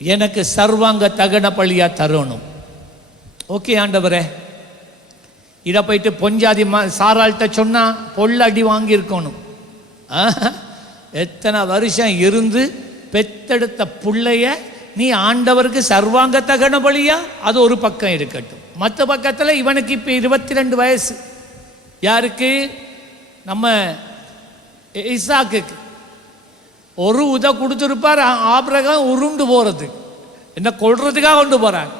எனக்கு சர்வாங்க தகன பலியா தரணும். ஓகே ஆண்டவரே. இதை போயிட்டு பொஞ்சாதி சாராள்கிட்ட சொன்னா பொள்ளடி வாங்கியிருக்கணும். எத்தனை வருஷம் இருந்து பெத்தெடுத்த பிள்ளைய நீ ஆண்டவருக்கு சர்வாங்க தகன பலியா? அது ஒரு பக்கம் இருக்கட்டும். மற்ற பக்கத்தில் இவனுக்கு இப்போ 22 வயசு. யாருக்கு? நம்ம ஈசாக்குக்கு. ஒரு கொடுத்துருப்பார். ஆபிரகாம் உருண்டு போறது, என்ன கொள்றதுக்காக கொண்டு போறாங்க.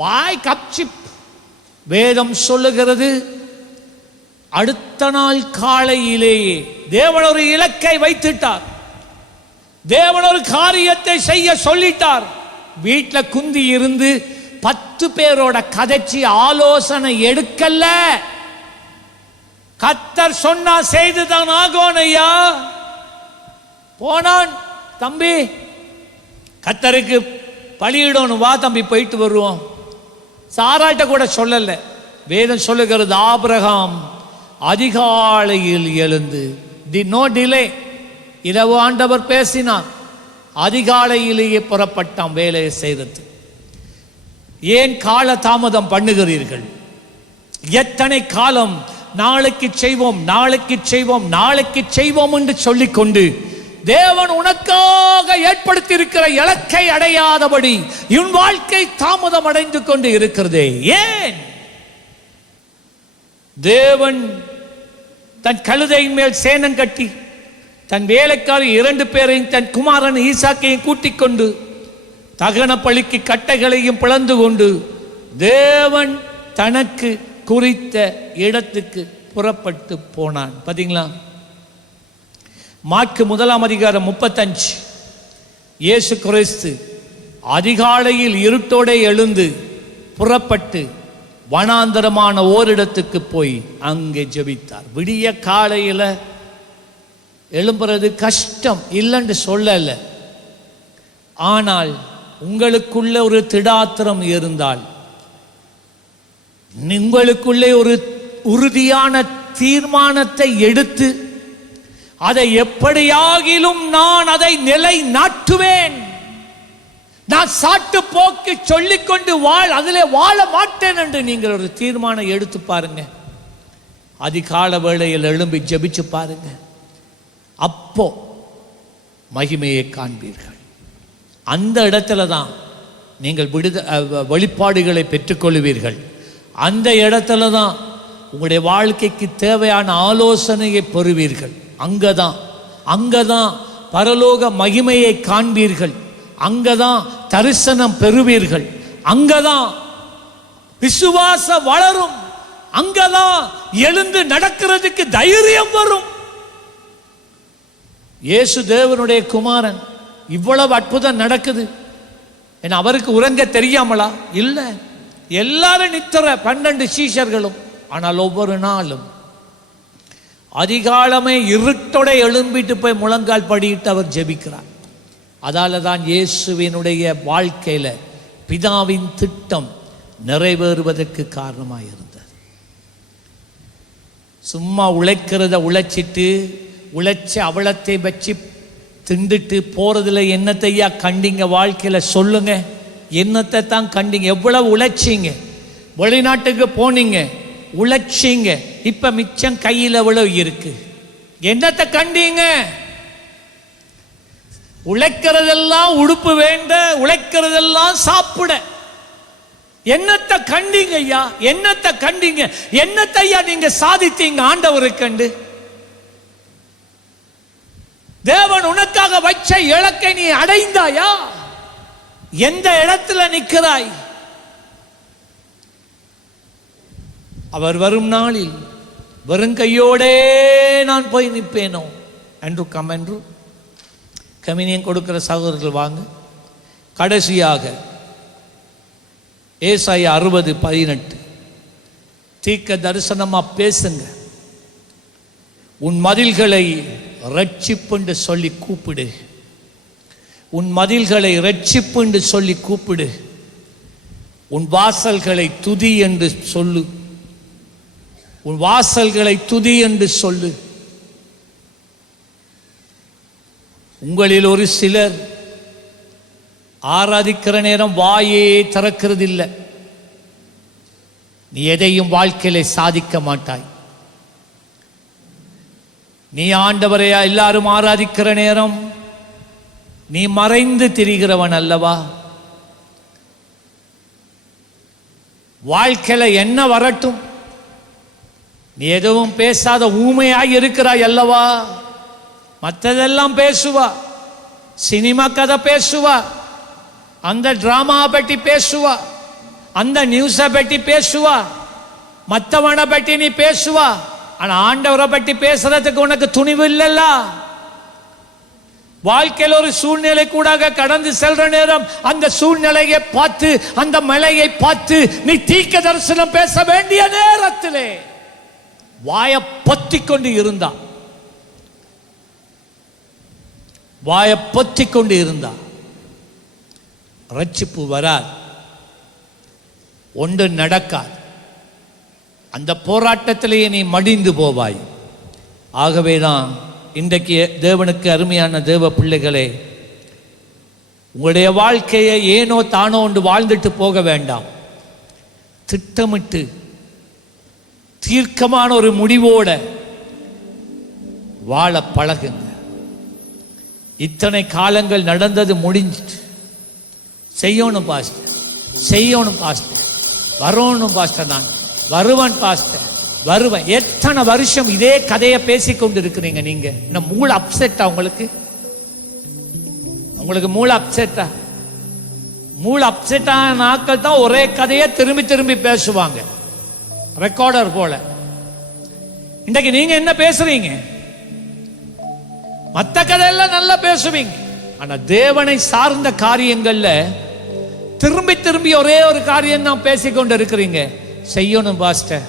வாய் கப்சிப். வேதம் சொல்லுகிறது, அடுத்த நாள் காலையிலேயே தேவன் ஒரு இலக்கை வைத்துட்டார். தேவன் ஒரு காரியத்தை செய்ய சொல்லிட்டார். வீட்டில் குந்தி இருந்து 10 பேரோட கதைச்சி ஆலோசனை எடுக்கல. கர்த்தர் சொன்னா செய்துதான் ஆகணும் ஐயா. போனான். தம்பி, கர்த்தருக்கு பலியிடணும், வா தம்பி போயிட்டு வருவோம். சாராட்ட கூட சொல்லல. வேதம் சொல்லுகிறது, ஆபிரகாம் அதிகாலையில் எழுந்து, நோ டிலே, இரவு ஆண்டவர் பேசினார், அதிகாலையிலேயே புறப்பட்டான் வேலையை செய்தது. ஏன் கால தாமதம் பண்ணுகிறீர்கள்? எத்தனை காலம் நாளைக்கு செய்வோம், நாளைக்கு செய்வோம், நாளைக்கு செய்வோம் என்று சொல்லிக்கொண்டு தேவன் உனக்காக ஏற்படுத்தி இருக்கிற இலக்கை அடையாதபடி உன் வாழ்க்கை தாமதம் அடைந்து கொண்டு இருக்கிறதே ஏன்? தேவன் தன் கழுதையின் மேல் சேணம் கட்டி தன் வேலைக்காரி 2 பேரையும் தன் குமாரன் ஈசாக்கையும் கூட்டிக் கொண்டு தகன பலிக்கு கட்டைகளையும் பிளந்து கொண்டு தேவன் தனக்கு குறித்த இடத்துக்கு புறப்பட்டு போனான். பாத்தீங்களா? மாற்கு 1:35 இயேசு கிறிஸ்து அதிகாலையில் இருட்டோടെ எழுந்து புறப்பட்டு வனாந்தரமான ஓரிடத்துக்கு போய் அங்கே ஜெபித்தார். விடிய காலையில் எழும்புறது கஷ்டம் இல்லைன்னு சொல்லல. ஆனால் உங்களுக்குள்ள ஒரு திடாத்திரம் இருந்தால், உங்களுக்குள்ளே ஒரு உறுதியான தீர்மானத்தை எடுத்து அதை எப்படியாகிலும் நான் அதை நிலை நாட்டுவேன், நான் சாட்டு போக்கு சொல்லிக்கொண்டு அதிலே வாழ மாட்டேன் என்று நீங்கள் ஒரு தீர்மானம் எடுத்து பாருங்க. அதிகால வேளையில் எழும்பி ஜெபிச்சு பாருங்க. அப்போ மகிமையை காண்பீர்கள். அந்த இடத்துல தான் நீங்கள் வெளிப்பாடுகளை பெற்றுக்கொள்வீர்கள். அந்த இடத்துல தான் உங்களுடைய வாழ்க்கைக்கு தேவையான ஆலோசனையை பெறுவீர்கள். அங்கதான் பரலோக மகிமையை காண்பீர்கள். அங்கதான் தரிசனம் பெறுவீர்கள். அங்கதான் விசுவாசம் வளரும். அங்கதான் எழுந்து நடக்கிறதுக்கு தைரியம் வரும். இயேசு தேவனுடைய குமாரன். இவ்வளவு அற்புதம் நடக்குது. அவருக்கு உறங்க தெரியாமலா? இல்லை, எல்லாரும் நித்திர 12 சீஷர்களும். ஆனால் ஒவ்வொரு நாளும் அதிகாலமே இருட்டோட எழும்பிட்டு போய் முழங்கால் படியிட்டு அவர் ஜெபிக்கிறார். அதால தான் இயேசுவினுடைய வாழ்க்கையில பிதாவின் திட்டம் நிறைவேறுவதற்கு காரணமாக இருந்தது. சும்மா உழைக்கிறத உழைச்ச அவலத்தை வச்சு திண்டுட்டு போறதுல என்னத்தையா கண்டிங்க? வாழ்க்கையில சொல்லுங்க, என்னத்தை தான் கண்டிங்க? எவ்வளவு உழைச்சிங்க? வெளிநாட்டுக்கு போனீங்க, உழைச்சிங்க, இப்ப மிச்சம் கையில் எவ்வளவு இருக்கு? என்னத்தை கண்டீங்க? உழைக்கிறதெல்லாம் உடுப்பு வேண்ட, உழைக்கிறதெல்லாம் சாப்பிட. என்னத்தை கண்டீங்க ஐயா? என்னத்தை கண்டீங்க? என்னத்தை ஐயா நீங்க சாதித்தீங்க ஆண்டவரை கண்டு? தேவன் உனக்காக வச்ச இலக்கை நீ அடைந்தாயா? எந்த இடத்துல நிற்கிறாய்? அவர் வரும் நாளில் வெறுங்கையோடே நான் போய் நிற்பேனோ என்று கம்யூனியன் கொடுக்கிற சகோதரர்கள் வாங்க. கடைசியாக ஏசாயா 60:18 தீர்க்க தரிசனமா பேசுங்க. உன் மதில்களை ரட்சிப்புண்டு சொல்லி கூப்பிடு. உன் மதில்களை ரட்சிப்புண்டு சொல்லி கூப்பிடு. உன் வாசல்களை துதி என்று சொல்லு. உன் வாசல்களை துதி என்று சொல்லு. உங்களில் ஒரு சிலர் ஆராதிக்கிற நேரம் வாயே திறக்கிறது இல்லை. நீ எதையும் வாழ்க்கையில சாதிக்க மாட்டாய். நீ ஆண்டவரையா எல்லாரும் ஆராதிக்கிற நேரம் நீ மறைந்து திரிகிறவன் அல்லவா? வாழ்க்கையில என்ன வரட்டும், நீ எதுவும் பேசாத ஊமையாய் இருக்கிறாய் அல்லவா? மற்றதெல்லாம் பேசுவா, சினிமா கதை பேசுவா, அந்த டிராமா பற்றி பேசுவா, அந்த நியூஸை பற்றி பேசுவா, மற்றவனை பற்றி நீ பேசுவா. ஆனா ஆண்டவரை பற்றி பேசுறதுக்கு உனக்கு துணிவு இல்லல்ல. வாழ்க்கையில் ஒரு சூழ்நிலை கூட கடந்து செல்ற நேரம் அந்த சூழ்நிலையை பார்த்து, அந்த மலையை பார்த்து நீ தீர்க்க தரிசனம் பேச வேண்டிய நேரத்திலே வாயை பொத்திக் கொண்டு இருந்தா ரட்சிப்பு வராது, ஒன்று நடக்காது. அந்த போராட்டத்திலேயே நீ மடிந்து போவாய். ஆகவேதான் இன்றைக்கு தேவனுக்கு அருமையான தேவ பிள்ளைகளே, உங்களுடைய வாழ்க்கையை ஏனோ தானோ ஒன்று வாழ்ந்துட்டு போக வேண்டாம். திட்டமிட்டு தீர்க்கமான ஒரு முடிவோட வாழ பழகுங்க. இத்தனை காலங்கள் நடந்தது முடிஞ்சிட்டு. செய்யணும் பாஸ்டர், செய்யணும் பாஸ்டர், வரணும் பாஸ்டர், நான் வருவேன் பாஸ்டர், வருவேன். எத்தனை வருஷம் இதே கதையை பேசிக்கொண்டு இருக்கிறீங்க நீங்க? என்ன மூளை அப்செட்டா உங்களுக்கு? உங்களுக்கு மூளை அப்செட்டா? மூளை அப்செட்டான நாட்கள் தான் ஒரே கதையை திரும்பி திரும்பி பேசுவாங்க, ரெக்கார்டர் போல. இன்றைக்கு நீங்க என்ன பேசுறீங்க? மற்ற கதையெல்லாம் நல்லா பேசுவீங்க, ஆனா தேவனை சார்ந்த காரியங்கள்ல திரும்பி திரும்பி ஒரே ஒரு காரியம் தான் பேசிக்கொண்டு இருக்கிறீங்க. செய்யணும் பாஸ்டர்,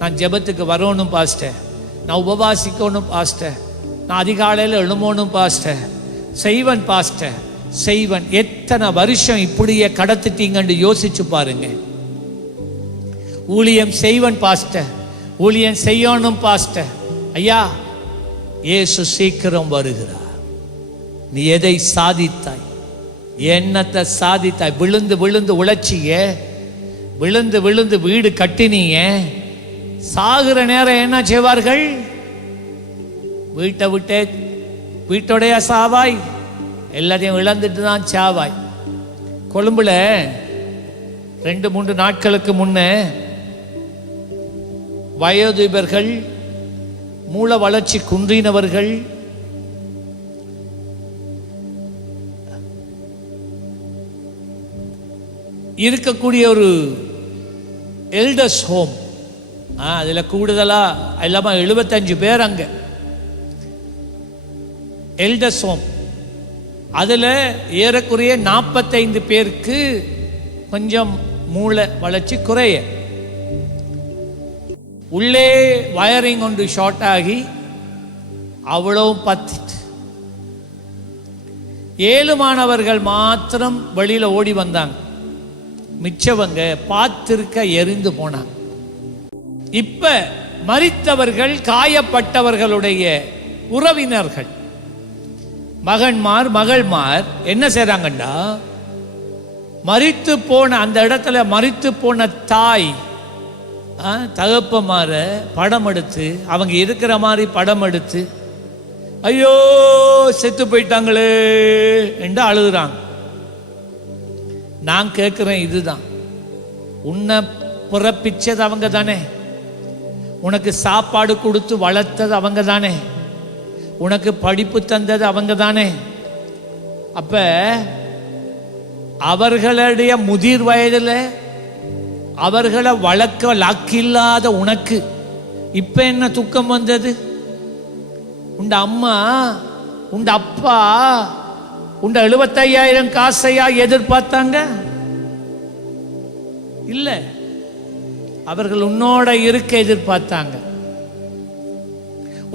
நான் ஜெபத்துக்கு வரணும் பாஸ்டர், நான் உபவாசிக்கணும் பாஸ்டர், நான் அதிகாலையில் எழுமோணும் பாஸ்டர், செய்வன் பாஸ்டர், செய்வன். எத்தனை வருஷம் இப்படியே கடத்திட்டீங்கன்னு யோசிச்சு பாருங்க. ஊழியம் செய்வன் பாஸ்டர், ஊழியம் செய்யணும் பாஸ்டர். ஐயா, இயேசு சீக்கிரம் வருகிறார். நீ எதை சாதித்தாய்? என்னத்தை சாதித்தாய்? விழுந்து விழுந்து உழைச்சிய, விழுந்து விழுந்து வீடு கட்டினீங்க. சாகுற நேரம் என்ன செய்வார்கள்? வீட்டை விட்டே வீட்டோடைய சாவாய், எல்லாத்தையும் இழந்துட்டு தான் சாவாய். கொழும்புல 2-3 நாட்களுக்கு முன்ன வயோதிபர்கள், மூல வளர்ச்சி குன்றினவர்கள், இருக்கக்கூடிய ஒரு எல்டர்ஸ் ஹோம், அதில் கூடுதலா இல்லாமல் 75 பேர் அங்க எல்டர்ஸ் ஹோம். அதில் ஏறக்குறைய 45 பேருக்கு கொஞ்சம் மூளை வளர்ச்சி குறைய, உள்ளே வயரிங் ஒன்று ஷார்ட் ஆகி அவ்வளவும் பத்திட்டு 7 மாணவர்கள் மாத்திரம் வெளியில ஓடி வந்தாங்க. மிச்சவங்க பார்த்திருக்க எரிந்து போனாங்க. இப்ப மரித்தவர்கள், காயப்பட்டவர்களுடைய உறவினர்கள், மகன்மார் மகள்மார் என்ன செய்றாங்கண்டா, மரித்து போன அந்த இடத்துல மரித்து போன தாய் தகப்பமார படம் எடுத்து, அவங்க இருக்கிற மாதிரி படம் எடுத்து, ஐயோ செத்து போயிட்டாங்களே என்று அழுகுறாங்க. நான் கேட்குறேன், இதுதான் உன்னை பிறப்பிச்சது அவங்க தானே, உனக்கு சாப்பாடு கொடுத்து வளர்த்தது அவங்க தானே, உனக்கு படிப்பு தந்தது அவங்க தானே. அப்ப அவர்களுடைய முதிர் வயதில் அவர்களை வளர்க்க லாக்கில்லாத உனக்கு இப்ப என்ன துக்கம் வந்தது? உண்ட அம்மா, உண்ட அப்பா, உண்ட 75,000 காசையா எதிர்பார்த்தாங்க? இல்ல, அவர்கள் உன்னோட இருக்க எதிர்பார்த்தாங்க.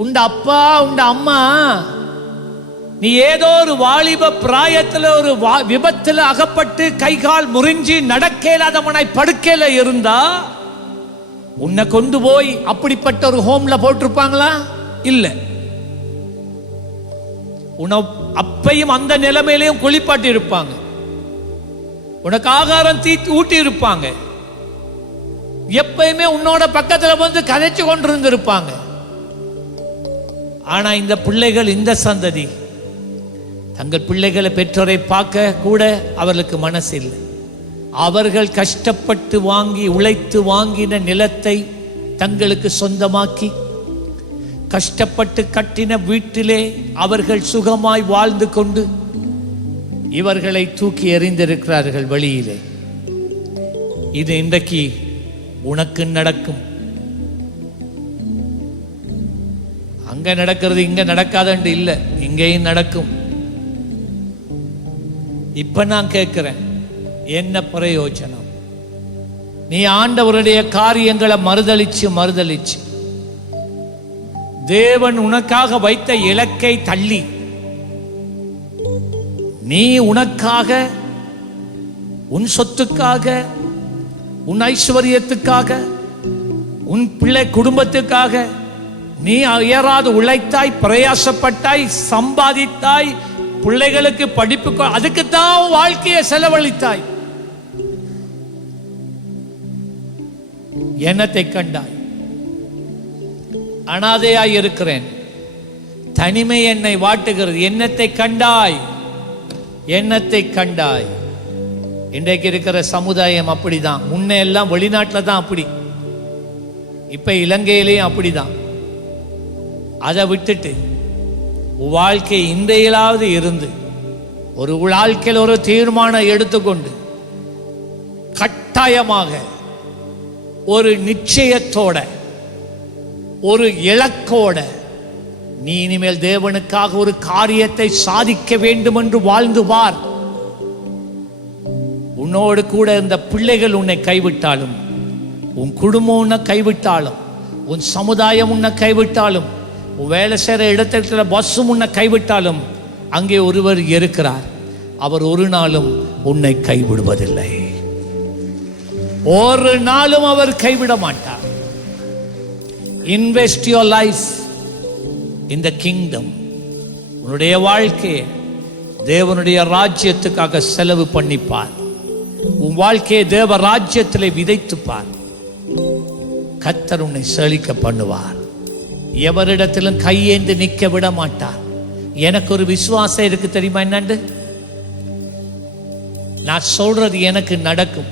உண்ட அப்பா, உண்ட அம்மா, நீ ஏதோ ஒரு வாலிப பிராயத்தில் ஒரு விபத்தில் அகப்பட்டு கை கால் முறிஞ்சி நடக்கலாதவனாய் படுக்கையில இருந்தா உன்னை கொண்டு போய் அப்படிப்பட்ட ஒரு ஹோம்ல போட்டிருப்பாங்களா? இல்ல. உன்னை அப்பையும் அந்த நிலைமையிலையும் குளிப்பாட்டி இருப்பாங்க, உனக்கு ஆகாரம் ஊட்டி இருப்பாங்க, எப்பயுமே உன்னோட பக்கத்துல வந்து கதைச்சு கொண்டிருந்திருப்பாங்க. ஆனா இந்த பிள்ளைகள், இந்த சந்ததி தங்கள் பிள்ளைகளை பெற்றோரை பார்க்க கூட அவர்களுக்கு மனசு இல்லை. அவர்கள் கஷ்டப்பட்டு வாங்கி உழைத்து வாங்கின நிலத்தை தங்களுக்கு சொந்தமாக்கி கஷ்டப்பட்டு கட்டின வீட்டிலே அவர்கள் சுகமாய் வாழ்ந்து கொண்டு இவர்களை தூக்கி எறிந்திருக்கிறார்கள் வெளியிலே. இது இன்றைக்கு உனக்கு நடக்கும். அங்க நடக்கிறது இங்க நடக்காதண்டு இல்லை, இங்கேயும் நடக்கும். இப்ப நான் கேட்கிறேன், என்ன பிரயோஜனம்? நீ ஆண்டவருடைய காரியங்களை மறுதலிச்சு தேவன் உனக்காக வைத்த இலக்கை தள்ளி நீ உனக்காக, உன் சொத்துக்காக, உன் ஐஸ்வர்யத்துக்காக, உன் பிள்ளை குடும்பத்துக்காக நீ அயராது உழைத்தாய், பிரயாசப்பட்டாய், சம்பாதித்தாய், பிள்ளைகளுக்கு படிப்பு, அதுக்குத்தான் வாழ்க்கையை செலவழித்தாய். என்னத்தை கண்டாய்? அனாதையாய் இருக்கிறேன், தனிமை என்னை வாட்டுகிறது. எண்ணத்தை கண்டாய், எண்ணத்தை கண்டாய். இன்றைக்கு இருக்கிற சமுதாயம் அப்படிதான். முன்னே எல்லாம் வெளிநாட்டில் தான் அப்படி, இப்ப இலங்கையிலேயும் அப்படிதான். அதை விட்டுட்டு வாழ்க்கை இன்றையிலாவது இருந்து ஒரு வாழ்க்கையில் ஒரு தீர்மானம் எடுத்துக்கொண்டு கட்டாயமாக ஒரு நிச்சயத்தோட ஒரு இலக்கோட நீ இனிமேல் தேவனுக்காக ஒரு காரியத்தை சாதிக்க வேண்டும் என்று வாழ்ந்து பார். உன்னோடு கூட இந்த பிள்ளைகள் உன்னை கைவிட்டாலும், உன் குடும்பம் உன்னை கைவிட்டாலும், உன் சமுதாயம் உன்னை கைவிட்டாலும், உன் வேலை செய்கிற இடத்துல பஸ்ஸும் உன்னை கைவிட்டாலும், அங்கே ஒருவர் இருக்கிறார். அவர் ஒரு நாளும் உன்னை கைவிடுவதில்லை. ஒரு நாளும் அவர் கைவிட மாட்டார். Invest your life in the kingdom. உன்னுடைய வாழ்க்கையை தேவனுடைய ராஜ்யத்துக்காக செலவு பண்ணிப்பார். உன் வாழ்க்கையை தேவ ராஜ்யத்திலே விதைத்துப்பார். கர்த்தர் உன்னை செழிக்க பண்ணுவார். எவரிடத்திலும் கையேந்து நிற்க விட மாட்டார். எனக்கு ஒரு விசுவாசம் இருக்கு தெரியுமா என்னண்டு? நான் சொல்றது எனக்கு நடக்கும்.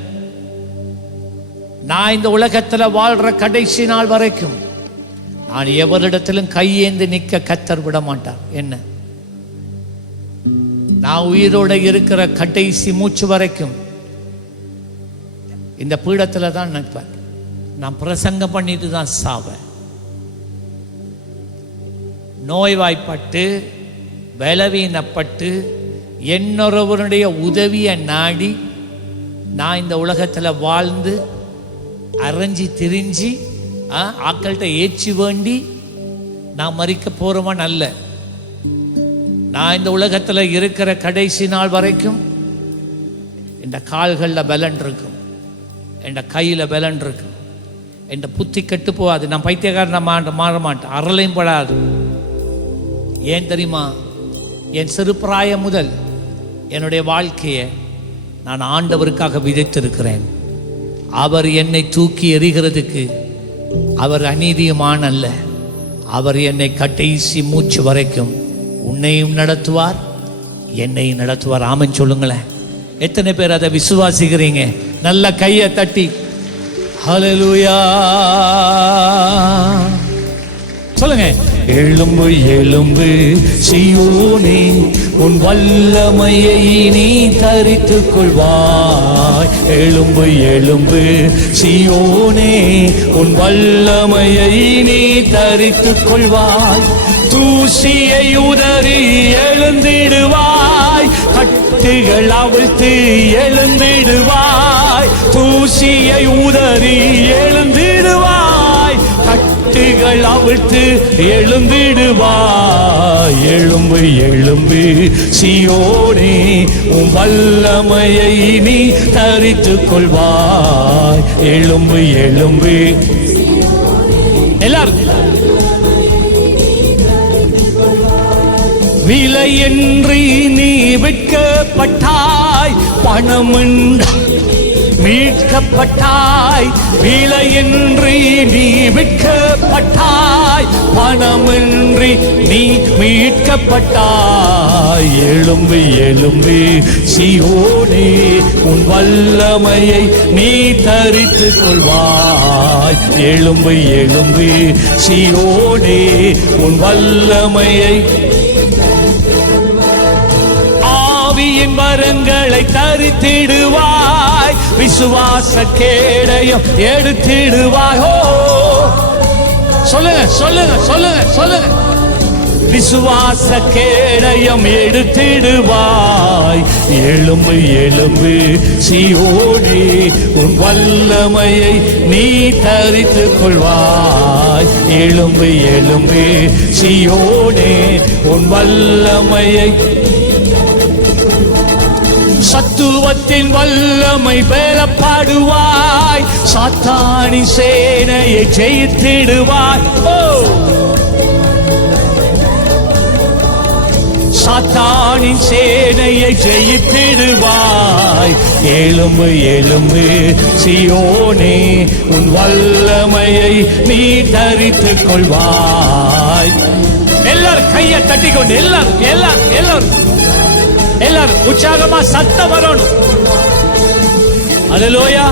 நான் இந்த உலகத்தில் வாழ்ற கடைசி நாள் வரைக்கும் நான் எவரிடத்திலும் கையேந்து நிற்க கர்த்தர் விட மாட்டார். என்ன, நான் உயிரோட இருக்கிற கடைசி மூச்சு வரைக்கும் இந்த பீடத்தில் தான் நிற்பேன். நான் பிரசங்கம் பண்ணிட்டு தான் சாவேன். நோய்வாய்ப்பட்டு பலவீனப்பட்டு என்னொருவனுடைய உதவியை நாடி நான் இந்த உலகத்தில் வாழ்ந்து அரைஞ்சி திரிஞ்சு ஆக்கள்கிட்ட ஏற்றி வேண்டி நான் மறிக்க போகிறவன் அல்ல. நான் இந்த உலகத்தில் இருக்கிற கடைசி நாள் வரைக்கும் என் கால்களில் பலன் இருக்கும், என் கையில் பலன் இருக்கும், என் புத்தி கெட்டு போகாது. நான் பைத்தியக்காரன் மாற மாட்டேன், அரளையும் படாது. ஏன் தெரியுமா? என் சிறு பிராயம் முதல் என்னுடைய வாழ்க்கையை நான் ஆண்டவருக்காக விதைத்திருக்கிறேன். அவர் என்னை தூக்கி எறிகிறதுக்கு அவர் அநீதியுமான அல்ல. அவர் என்னை கடைசி மூச்சு வரைக்கும் உன்னையும் நடத்துவார், என்னையும் நடத்துவார். ஆமென் சொல்லுங்களேன். எத்தனை பேர் அதை விசுவாசிக்கிறீங்க? நல்ல கையை தட்டி ஹல்லேலூயா சொல்லுங்க. எழும்பு எழும்பு சீயோனே, உன் வல்லமையை நீ தரித்துக் கொள்வாய். எழும்பு எழும்பு சீயோனே, உன் வல்லமையை நீ தரித்துக் கொள்வாய். தூசியை உதறி எழுந்திடுவாய், கட்டுகள் அவிழ்த்து எழுந்திடுவாய். தூசியை உதறி எழுந்திடுவாய், கட்டுகள் அவிழ்த்து எழுந்திடுவாய். எழும்பு எழும்பு சீயோனே, உன் வல்லமையை நீ தரித்துக் கொள்வாய். எழும்பு எழும்பு எல்லாரும். விலையின்றி நீ விற்கப்பட்டாய், பணமின்றி மீட்கப்பட்டாய். விலையின்றி நீ விற்கப்பட்டாய், பணமின்றி நீ மீட்கப்பட்டாய். எழும்பு எழும்பு சீயோனே, உன் வல்லமையை நீ தரித்துக் கொள்வாய். எழும்பு எழும்பு சீயோனே, உன் வல்லமையை ஆவியின் வரங்களை தரித்திடுவாய். விசுவாச கேடயம் எடுத்திடுவாய். ஓ சொல்லுங்க சொல்லுங்க சொல்லுங்க சொல்லுங்க. விசுவாச கேடயம் எடுத்திடுவாய். எழும்பு எழும்பு சீயோனே, உன் வல்லமையை நீ தரித்துக் கொள்வாய். எழும்பு எழும்பு சீயோனே, உன் வல்லமையை. சத்துவத்தின் வல்லமை பெறப்படுவாய், சாத்தானி சேனையை ஜெயித்திடுவாய். சாத்தானின் சேனையை ஜெயித்திடுவாய். எழும்பு எழும்பு சீயோனே, உன் வல்லமையை நீ தரித்துக் கொள்வாய். எல்லாரும் கையை தட்டிக்கொண்டு எல்லாரும் எல்லாரும் எல்லாரும் எல்லாரும் உற்சாகமா சத்தம் வரணும். அல்லேலூயா.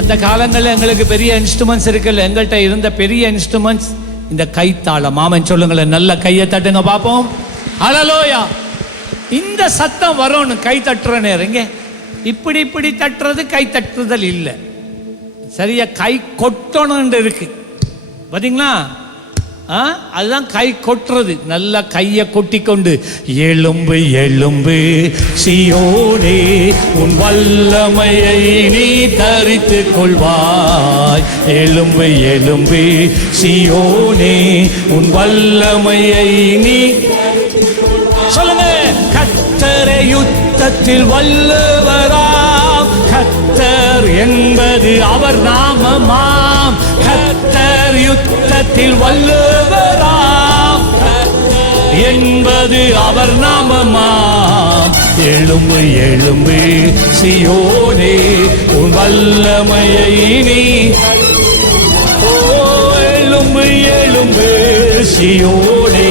அந்த காலங்களில் எங்களுக்கு பெரிய இன்ஸ்ட்ருமெண்ட்ஸ் இருக்குல்ல, எங்கள்கிட்ட இருந்த பெரிய இன்ஸ்ட்ருமெண்ட்ஸ் இந்த கைத்தாளம். மாமன் சொல்லுங்களேன், நல்ல கையை தட்டுங்க பார்ப்போம். அல்லேலூயா. இந்த சத்தம் வரணும் கை தட்டுற நேரம். இப்படி இப்படி தட்டுறது கை தட்டுறதல் இல்லை, சரியா கை கொட்டணும் இருக்கு பார்த்தீங்களா? அதுதான் கை கொட்டுறது. நல்ல கையை கொட்டி கொண்டு எழும்பு எழும்பு சீயோனே, உன் வல்லமையை நீ தரித்துக் கொள்வாய். எழும்பு எழும்பு சீயோனே, உன் வல்லமையை நீ சொல்லுங்க. கர்த்தரே யுத்தத்தில் வல்லவராம், கர்த்தர் என்பது அவர் நாமமாம். கர்த்தர் யுத்தத்தில் வல்லவராம் என்பது அவர் நாமமாம். எழும்பு எழும்பு சீயோனே, உன் வல்லமையை நீ எழும்பு எழும்பு சீயோனே.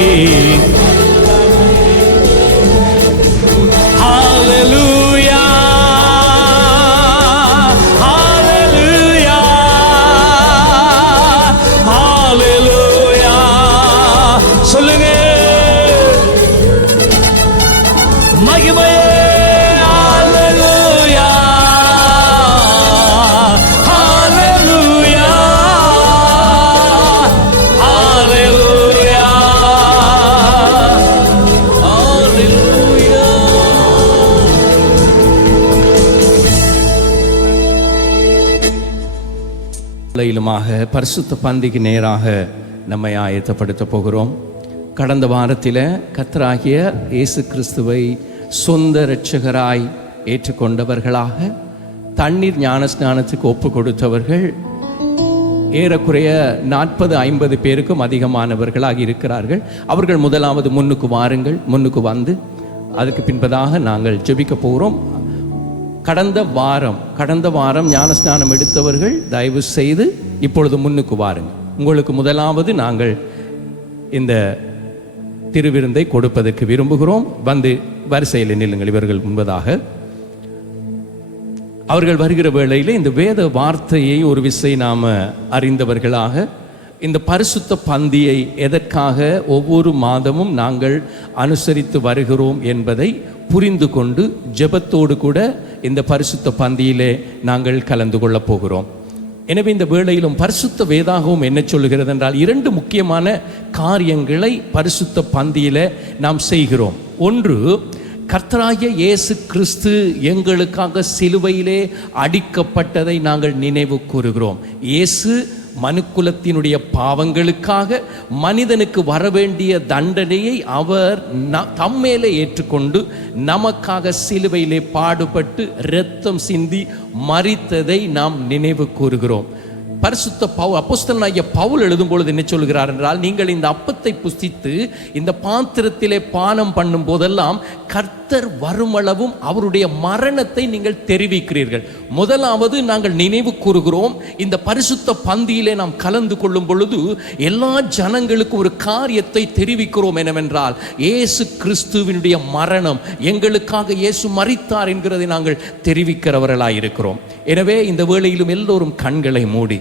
Hallelujah, hallelujah, hallelujah. சொல்லுங்க மகிமையே. Hallelujah, hallelujah, hallelujah, hallelujah. பரிசுத்த பந்திக்கு நேராக நம்மை ஆயத்தப்படுத்த போகிறோம். கடந்த வாரத்தில் கர்த்தராகிய இயேசு கிறிஸ்துவை சொந்த இரட்சகராய் ஏற்றுக்கொண்டவர்களாக தண்ணீர் ஞான ஸ்நானத்துக்கு ஒப்பு கொடுத்தவர்கள் ஏறக்குறைய 40-50 பேருக்கும் அதிகமானவர்களாக இருக்கிறார்கள். அவர்கள் முதலாவது முன்னுக்கு வாருங்கள். முன்னுக்கு வந்து அதுக்கு பின்பதாக நாங்கள் ஜெபிக்க போகிறோம். கடந்த வாரம் ஞானஸ்நானம் எடுத்தவர்கள் தயவு செய்து இப்பொழுது முன்னுக்கு வாருங்கள். உங்களுக்கு முதலாவது நாங்கள் இந்த திருவிருந்தை கொடுப்பதற்கு விரும்புகிறோம். வந்து வரிசையில் நில்லுங்கள். இவர்கள் முன்பதாக அவர்கள் வருகிற வேளையில் இந்த வேத வார்த்தையை ஒரு விசை நாம் அறிந்தவர்களாக இந்த பரிசுத்த பந்தியை எதற்காக ஒவ்வொரு மாதமும் நாங்கள் அனுசரித்து வருகிறோம் என்பதை புரிந்து கொண்டு ஜெபத்தோடு கூட இந்த பரிசுத்த பந்தியிலே நாங்கள் கலந்து கொள்ளப் போகிறோம். எனவே இந்த வேளையிலும் பரிசுத்த வேதாகமும் என்ன சொல்லுகிறது என்றால் 2 முக்கியமான காரியங்களை பரிசுத்த பந்தியிலே நாம் செய்கிறோம். ஒன்று, கர்த்தராகிய இயேசு கிறிஸ்து எங்களுக்காக சிலுவையிலே அடிக்கப்பட்டதை நாங்கள் நினைவு கூறுகிறோம். இயேசு மனுக்குலத்தினுடைய பாவங்களுக்காக மனிதனுக்கு வரவேண்டிய தண்டனையை அவர் தம்மேலே ஏற்றுக்கொண்டு நமக்காக சிலுவையிலே பாடுபட்டு இரத்தம் சிந்தி மரித்ததை நாம் நினைவு கூறுகிறோம். பரிசுத்த அப்போஸ்தலனாகிய பவுல் எழுதும் பொழுது என்ன சொல்கிறார் என்றால், நீங்கள் இந்த அப்பத்தை புசித்து இந்த பாத்திரத்திலே பானம் பண்ணும் போதெல்லாம் கர்த்தர் வருமளவும் அவருடைய மரணத்தை நீங்கள் தெரிவிக்கிறீர்கள். முதலாவது நாங்கள் நினைவு கூறுகிறோம். இந்த பரிசுத்த பந்தியிலே நாம் கலந்து கொள்ளும் பொழுது எல்லா ஜனங்களுக்கும் ஒரு காரியத்தை தெரிவிக்கிறோம். என்னவென்றால், இயேசு கிறிஸ்துவினுடைய மரணம், எங்களுக்காக இயேசு மரித்தார் என்கிறதை நாங்கள் தெரிவிக்கிறவர்களாயிருக்கிறோம். எனவே இந்த வேளையிலும் எல்லோரும் கண்களை மூடி,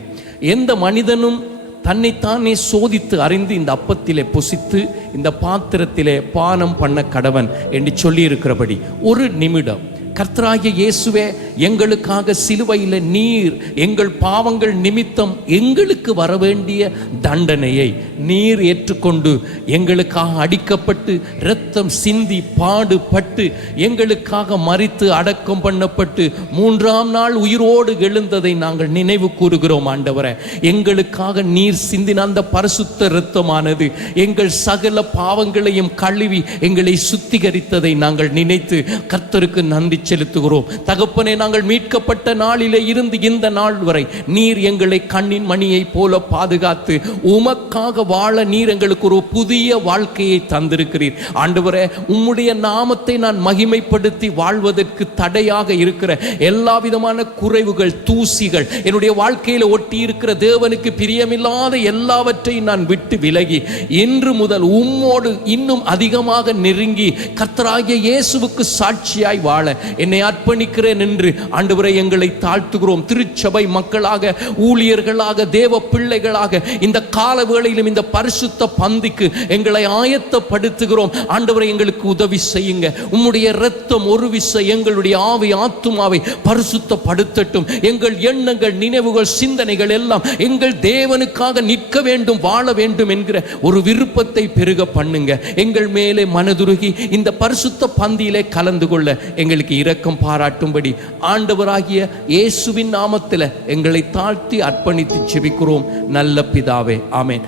எந்த மனிதனும் தன்னைத்தானே சோதித்து அறிந்து இந்த அப்பத்திலே புசித்து இந்த பாத்திரத்திலே பானம் பண்ண கடவன் என்று சொல்லி இருக்கிறபடி ஒரு நிமிடம் கர்த்தராகிய இயேசுவே, எங்களுக்காக சிலுவையில் நீர் எங்கள் பாவங்கள் நிமித்தம் எங்களுக்கு வரவேண்டிய தண்டனையை நீர் ஏற்றுக்கொண்டு எங்களுக்காக அடிக்கப்பட்டு இரத்தம் சிந்தி பாடுபட்டு எங்களுக்காக மரித்து அடக்கம் பண்ணப்பட்டு 3ஆம் நாள் உயிரோடு எழுந்ததை நாங்கள் நினைவு கூறுகிறோம். ஆண்டவரே, எங்களுக்காக நீர் சிந்தின அந்த பரிசுத்த இரத்தமானது எங்கள் சகல பாவங்களையும் கழுவி எங்களை சுத்திகரித்ததை நாங்கள் நினைத்து கர்த்தருக்கு நன்றி செலுத்துகிறோம். தகப்பனே, நாங்கள் மீட்கப்பட்ட நாளிலே இருந்து இந்த நாள் வரை நீர் எங்களை கண்ணின் மணியை போல பாதுகாத்து உமக்காக வாழ நீர் எங்களுக்கு ஒரு புதிய வாழ்க்கையை தந்திருக்கிறீர். ஆண்டவரே, உம்முடைய நாமத்தை நான் மகிமைப்படுத்தி வாழ்வதற்கு தடையாக இருக்கிற எல்லா விதமான குறைவுகள், தூசிகள், என்னுடைய வாழ்க்கையில் ஒட்டி இருக்கிற தேவனுக்கு பிரியமில்லாத எல்லாவற்றையும் நான் விட்டு விலகி இன்று முதல் உம்மோடு இன்னும் அதிகமாக நெருங்கி கர்த்தராகிய இயேசுவுக்கு சாட்சியாய் வாழ என்னை அர்ப்பணிக்கிறேன் என்று ஆண்டவரே எங்களை தாழ்த்துகிறோம். திருச்சபை மக்களாக, ஊழியர்களாக, தேவ பிள்ளைகளாக இந்த கால வேளையிலும் இந்த பரிசுத்த பந்திக்கு எங்களை ஆயத்தப்படுத்துகிறோம். ஆண்டவரை, எங்களுக்கு உதவி செய்யுங்க. உம்முடைய இரத்தம் ஒரு விசை எங்களுடைய ஆவி ஆத்துமாவை பரிசுத்தப்படுத்தட்டும். எங்கள் எண்ணங்கள், நினைவுகள், சிந்தனைகள் எல்லாம் எங்கள் தேவனுக்காக நிற்க வேண்டும், வாழ வேண்டும் என்கிற ஒரு விருப்பத்தை பெருக பண்ணுங்க. எங்கள் மேலே மனதுருகி இந்த பரிசுத்த பந்தியிலே கலந்து கொள்ள எங்களுக்கு இரக்கம் பாராட்டும்படி ஆண்டவராகிய இயேசுவின் நாமத்தில் எங்களை தாழ்த்தி அர்ப்பணித்து ஜெபிக்கிறோம் நல்ல பிதாவே, ஆமென்.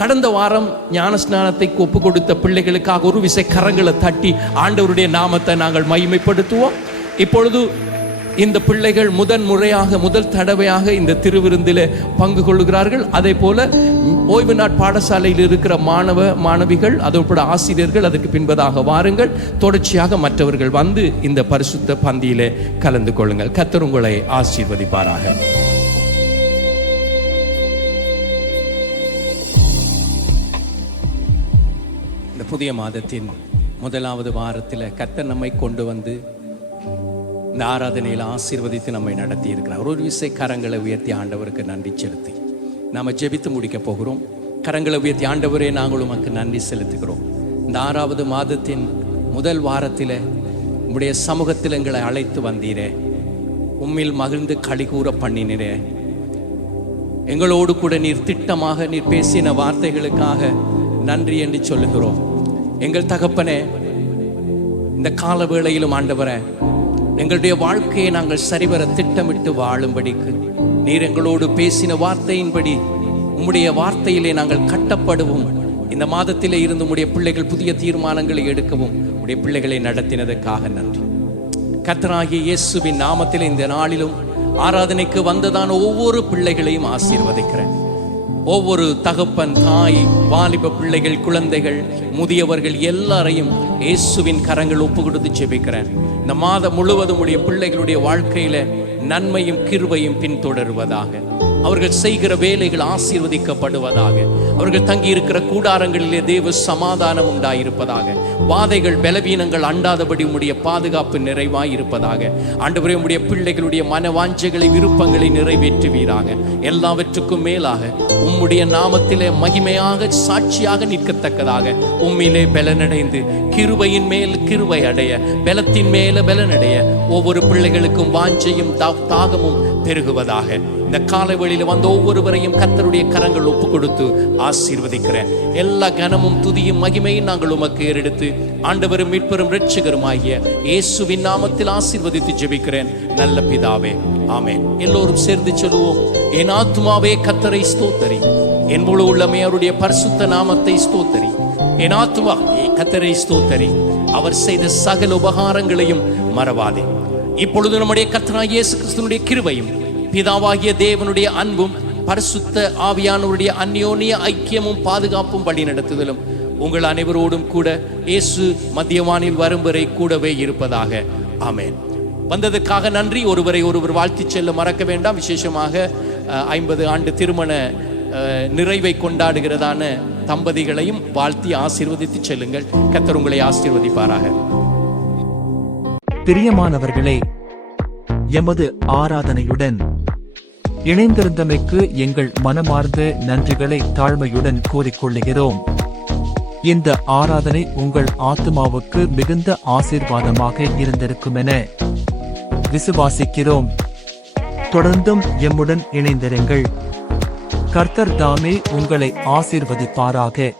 கடந்த வாரம் ஞானஸ்நானத்தை ஒப்பு கொடுத்த பிள்ளைகளுக்காக ஒரு விசை கரங்களை தட்டி ஆண்டவருடைய நாமத்தை நாங்கள் மகிமைப்படுத்துவோம். இப்பொழுது இந்த பிள்ளைகள் முதல் தடவையாக இந்த திருவிருந்தில் பங்கு கொள்கிறார்கள். அதே போல ஓய்வு நாட் பாடசாலையில் இருக்கிற மாணவிகள், அதோட ஆசிரியர்கள் அதற்கு பின்பதாக வாருங்கள். தொடர்ச்சியாக மற்றவர்கள் வந்து இந்த பரிசுத்த பந்தியிலே கலந்து கொள்ளுங்கள். கர்த்தர் உங்களை ஆசீர்வதிப்பாராக. இந்த புதிய மாதத்தின் முதலாவது வாரத்தில் கர்த்தர் நம்மை கொண்டு வந்து இந்த ஆராதனையில் ஆசீர்வதித்து நம்மை நடத்தி இருக்கிறார். ஒரு விசை கரங்களை உயர்த்தி ஆண்டவருக்கு நன்றி செலுத்தி நாம் ஜெபித்து முடிக்க போகிறோம். கரங்களை உயர்த்தி, ஆண்டவரே, நாங்கள் உமக்கு நன்றி செலுத்துகிறோம். இந்த 6வது மாதத்தின் முதல் வாரத்தில் உம்முடைய சமூகத்தில் எங்களை அழைத்து வந்தீரே, உம்மில் மகிழ்ந்து களிகூற பண்ணினீரே. எங்களோடு கூட நீர் திட்டமாக நீர் பேசின வார்த்தைகளுக்காக நன்றி என்று சொல்லுகிறோம். எங்கள் தகப்பனே, இந்த கால வேளையிலும் ஆண்டவரே, எங்களுடைய வாழ்க்கையை நாங்கள் சரிவர திட்டமிட்டு வாழும்படிக்கு நீர் எங்களோடு பேசின வார்த்தையின்படி உம்முடைய வார்த்தையிலே நாங்கள் கட்டப்படுவோம். இந்த மாதத்திலே இருந்து உம்முடைய பிள்ளைகள் புதிய தீர்மானங்களை எடுக்கவும் உம்முடைய பிள்ளைகளை நடத்தினதற்காக நன்றி. கர்த்தராகிய இயேசுவின் நாமத்தில் இந்த நாளிலும் ஆராதனைக்கு வந்ததான ஒவ்வொரு பிள்ளைகளையும் ஆசீர்வதிக்கிறேன். ஒவ்வொரு தகப்பன், தாய், வாலிப பிள்ளைகள், குழந்தைகள், முதியவர்கள் எல்லாரையும் இயேசுவின் கரங்கள் ஒப்பு கொடுத்து ஜெபிக்கிறேன். இந்த மாதம் முழுவதும் உடைய பிள்ளைகளுடைய வாழ்க்கையில நன்மையும் கிருபையும் பின்தொடருவதாக. அவர்கள் செய்கிற வேலைகள் ஆசீர்வதிக்கப்படுவதாக. அவர்கள் தங்கி இருக்கிற கூடாரங்களிலே தேவ சமாதானம் உண்டாயிருப்பதாக. வாதைகள், பலவீனங்கள் அண்டாதபடி உம்முடைய பாதுகாப்பு நிறைவாய் இருப்பதாக. ஆண்டவரே, உம்முடைய பிள்ளைகளுடைய மனவாஞ்சைகளை, விருப்பங்களை நிறைவேற்றுவீராக. எல்லாவற்றுக்கும் மேலாக உம்முடைய நாமத்திலே மகிமையாக சாட்சியாக நிற்கத்தக்கதாக உம்மிலே பலனடைந்து கிருபையின் மேல் கிருபை அடைய, பலத்தின் மேல பலனடைய ஒவ்வொரு பிள்ளைகளுக்கும் வாஞ்சையும் தாகமும் பெருகுவதாக. இந்த காலை வேளையில் வந்த ஒவ்வொருவரையும் கர்த்தருடைய கரங்கள் ஒப்பு கொடுத்து ஆசீர்வதிக்கிறேன். எல்லா கனமும் துதியும் மகிமையும் நாங்கள் உமக்கு ஏறெடுத்து ஆண்டவரும் மீட்பரும் இரட்சகருமாகிய இயேசுவின் நாமத்தில் ஆசீர்வதித்து ஜெபிக்கிறேன் நல்ல பிதாவே, ஆமென். எல்லோரும் சேர்ந்து சொல்லுவோம். என் ஆத்துமாவே கர்த்தரை ஸ்தோத்தரி, என் முழு உள்ளமே அவருடைய பரிசுத்த நாமத்தை ஸ்தோத்தரி. என் ஆத்துமாவே கர்த்தரை ஸ்தோத்தரி, அவர் செய்த சகல உபகாரங்களையும் மறவாதே. இப்பொழுது நம்முடைய கர்த்தராகிய இயேசு கிறிஸ்துவினுடைய கிருபையும், பிதாவாகிய தேவனுடைய அன்பும், பரிசுத்த ஆவியானவருடைய அந்யோன்ய ஐக்கியமும் பாதுகாப்பும் வழி நடத்துதலும் உங்கள் அனைவரோடும் கூட இயேசு மத்தியவானில் வரும் வரை கூடவே இருப்பதாக. ஆமென். வந்ததுக்காக நன்றி. ஒருவரை ஒருவர் வாழ்த்தி செல்ல மறக்க வேண்டாம். விசேஷமாக 50 ஆண்டு திருமண நிறைவை கொண்டாடுகிறதான தம்பதிகளையும் வாழ்த்தி ஆசீர்வதித்து செல்லுங்கள். கர்த்தர் உங்களை ஆசீர்வதிப்பாராக. பிரியமானவர்களே, எமது ஆராதனையுடன் இணைந்திருந்தமைக்கு எங்கள் மனமார்ந்த நன்றிகளை தாழ்மையுடன் கூறிக்கொள்கிறோம். இந்த ஆராதனை உங்கள் ஆத்துமாவுக்கு மிகுந்த ஆசீர்வாதமாக இருந்திருக்கும் என விசுவாசிக்கிறோம். தொடர்ந்தும் எம்முடன் இணைந்திருங்கள். கர்த்தர் தாமே உங்களை ஆசீர்வதிப்பாராக.